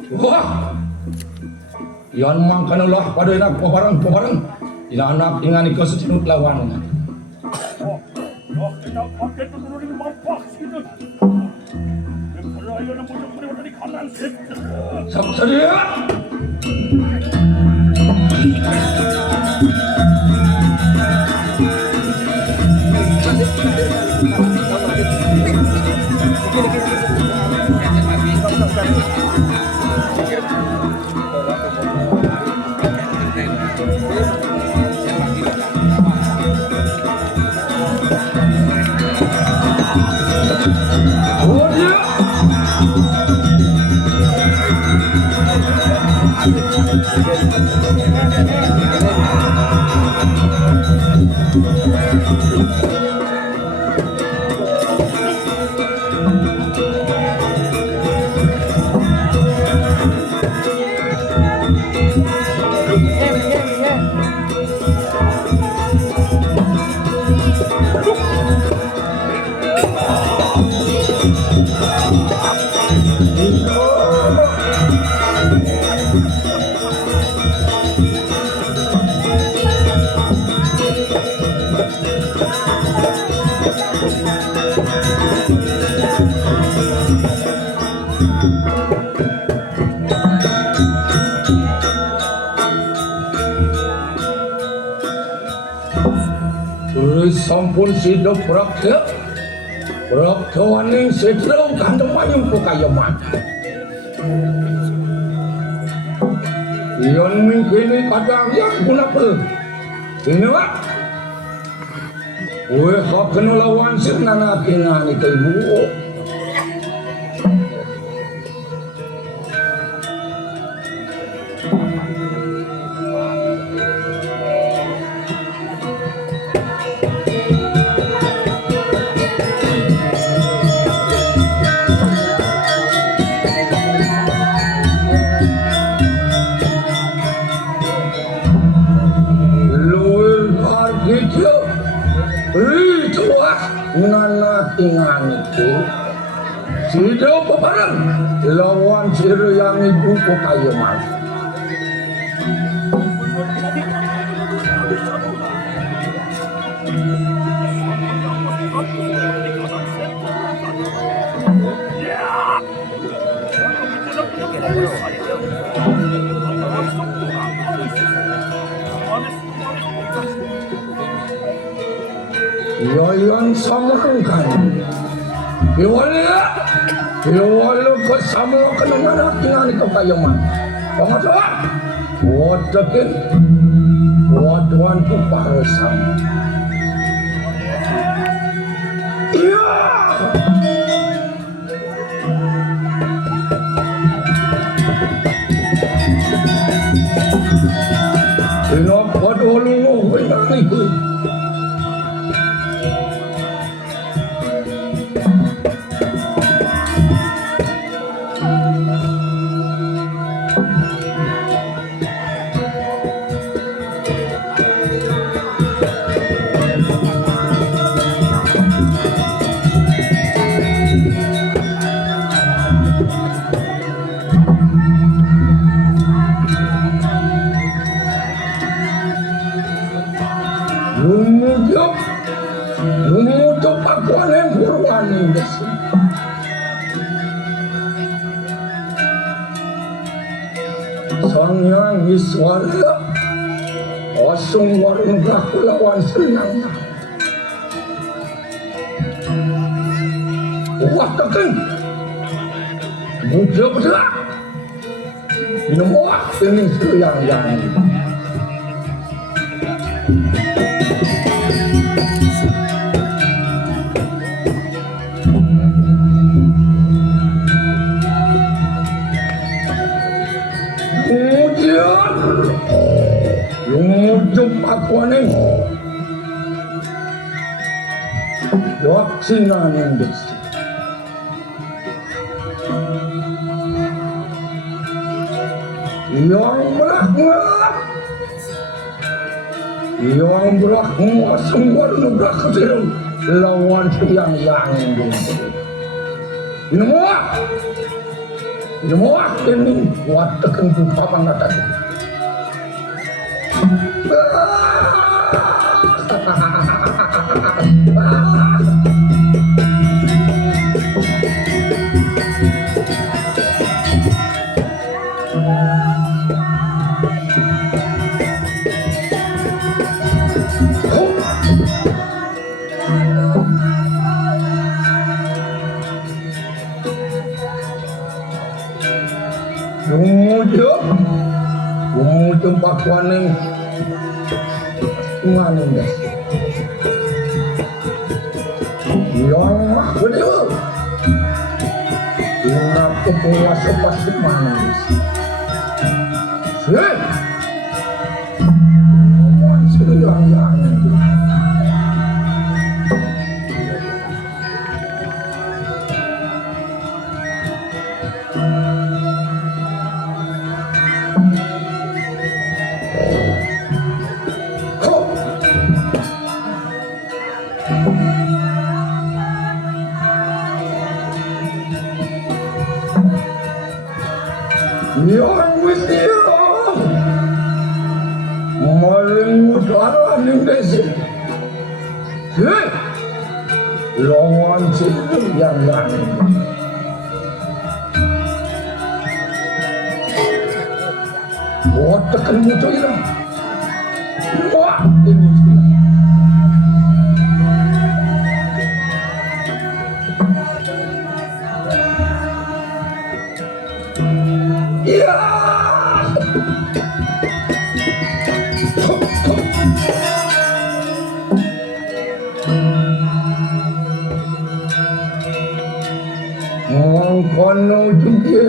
wah, yang mangkana lah pada enak pebarang, ina anak ingan ikut secenut lawan. Saksadia. wis sampun sida praktek praktewaning sedro kandheng panyempu kayeman yen mingkene kadang ya punapa ini wak kowe kok kena lawan senana kingan itu ibu ingan itu sida pebareng lawan sira yang ibu kayeman Yoyon samangkan Iwala kasama ka naman natin ikaw kayaman Pangasawa Wadakin Waduan ko para sa Pinapadolo mo Pinani ko Lumutok ako ng kurwaning desi. Sanyang iswala, asong warung kakulawan senangnya. Watakan, muda-muda, inumuak ini suyang-yang. Yung ako ning Yaksina ning desi Yang berakma sumber nubrakhatil lawan yang desi Inumuak ini watakan kupapang natin Umujung pakwaning nganing deh. Yang mah gede. Ingat kepunya sepasuk manis. Sih. Masih yang itu. Yang mesti maling utara ning desi. Lawan situ yang lain. Buat tekan mutu ini. Wah, ini. Ya. Kono juga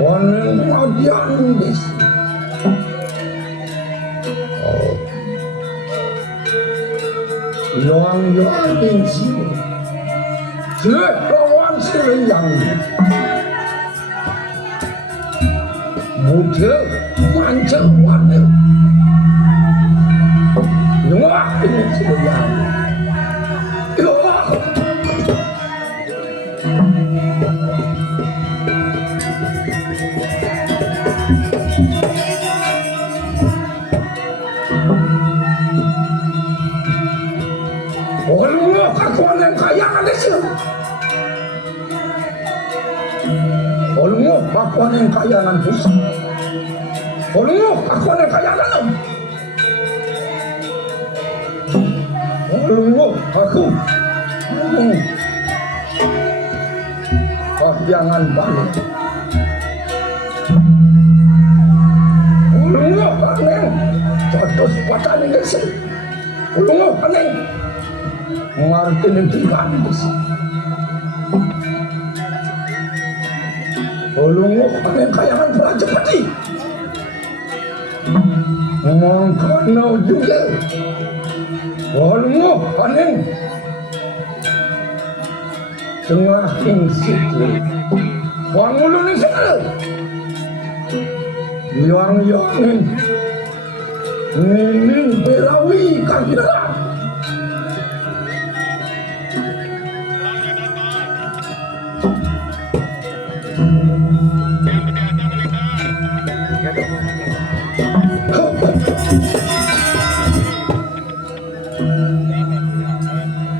kono ajan dis yang tinggi sekawan serayang muda manca warna yang ini serayang Allah kakuan yang kayangan desa. Allah kakuan yang kayangan pusat. Allah kakuan yang kayangan. Allah aku kayangan balik. Allah kaneng jodoh patah nih desa. Allah kaneng mengerti tinggal desa. Tolong ada yang kayangan pelajar pati. Mengkana juga. Tolong ada yang tengah insitu. Pangulu ni segala. Yang ini berawi kakiran.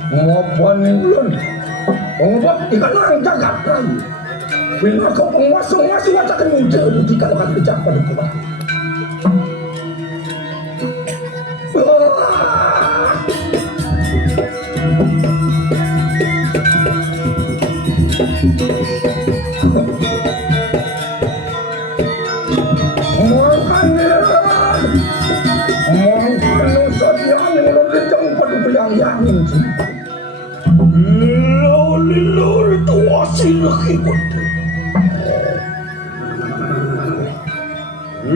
Ngopan ulun ngobat ikan orang jagat lagi bila kau penguasa masih wajahkan muncul buktikan akan kecapan itu Lolilol tua silaki bodoh.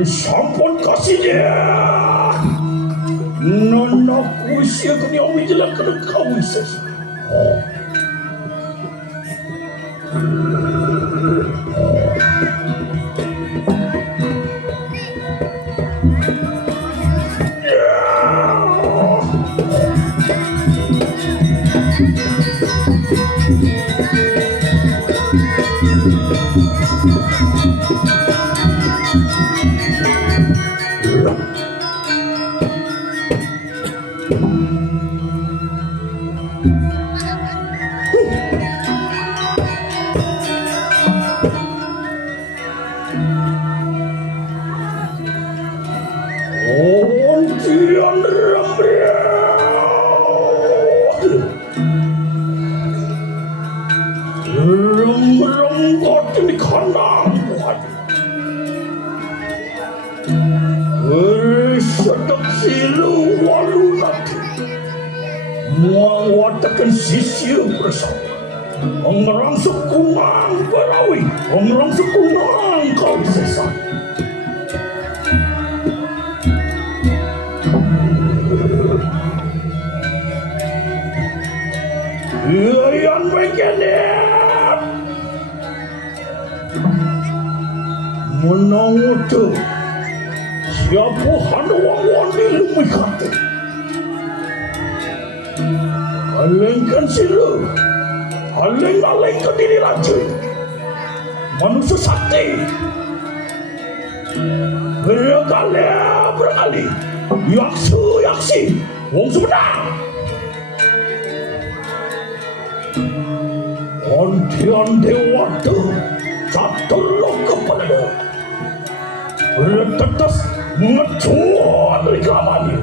Sampun kasih dia. Nona kuisia kami awi jelas kena kau ses. Sedap silu walu nanti muang watakan sisiu bersama orang sekunang berawi orang sekunang kau sesat yang begini menanggut siapa hendak wani lumih kata alengkan sila aleng-alengkan diri raja manusia sakti berkali yaksi wong sebenar ontian dewata catulok kepada bertetes ngecuat dari kelamannya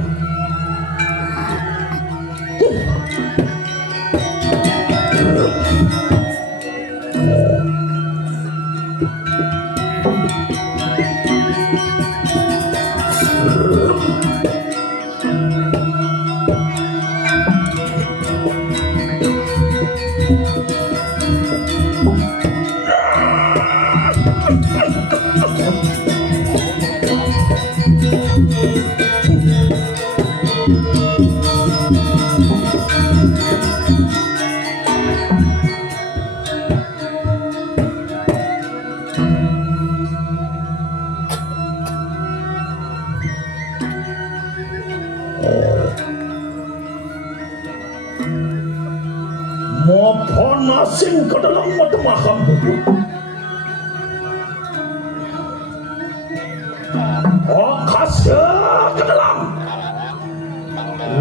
Mau panasin ke dalam mata maham itu. Kasih ke dalam.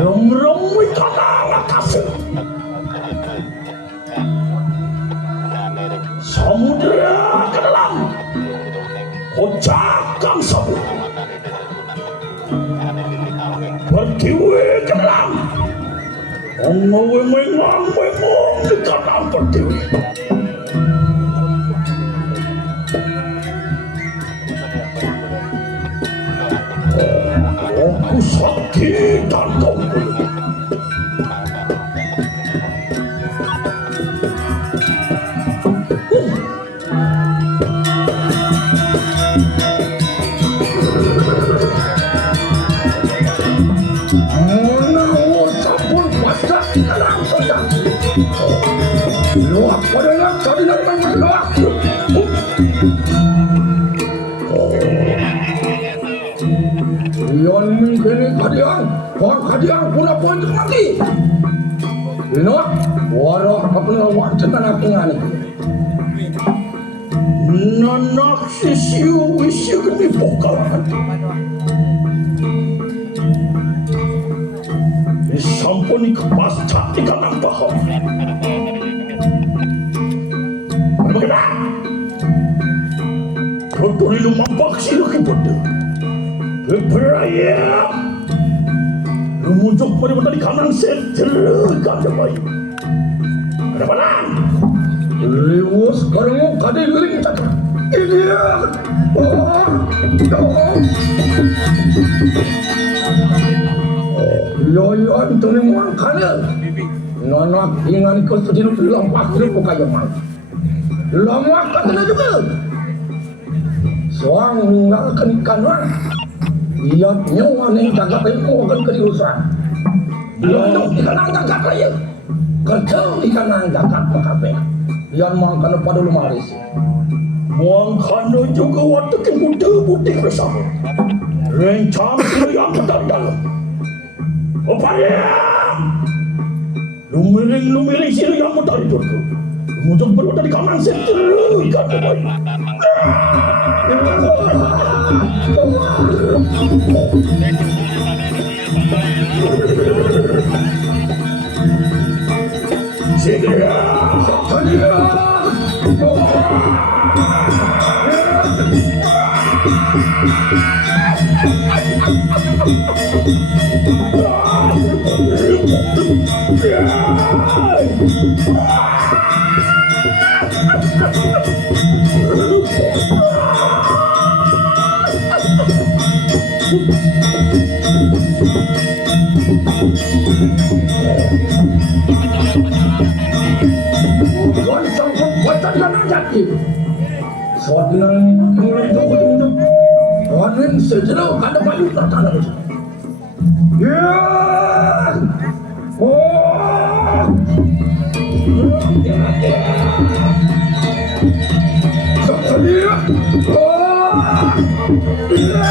Rom-rom ikan kasih. Samudera ke dalam. Kocakan sabu. Pertiwi ke dalam. Ongowe memang di kanan pertiwi. Aku sakit dan kau kulit. Luak pada tadi nak luak. Yon mingkini kadiang, kon kadiang pura pun mati. Ino, waro apa nak wak cetan aku ngani. Nanak sisiu isi kini pokalan. Sampuni kepas cati kanang baham. Bagaimana? Kau lu mampak sih lagi bodoh. Beraya. Lu muncul pada di kanan setel kanda bayu. Kenapa lan? Lewat sekarang kade liring tak. Iya. Yoyon tuh memang kane. Nonak ingat kau sedih bilang waktu buka jaman. Lama kena juga. Soang meninggalkan ikan lah. Dia nyawa nih jaga pempo kan keriusan. Belum ikan angkat aja. Kecil ikan angkat pakai. Yang mangkana pada lumaris. Mangkana juga waktu putih bersama. Rencana yang dari dalam. Upaya. Lumiring sini yang mau dari dulu. Muncul baru dari kanan setel ikan bayi. Segera, sejenak ada banyak tanah. Ya, oh, sekali, oh, ya.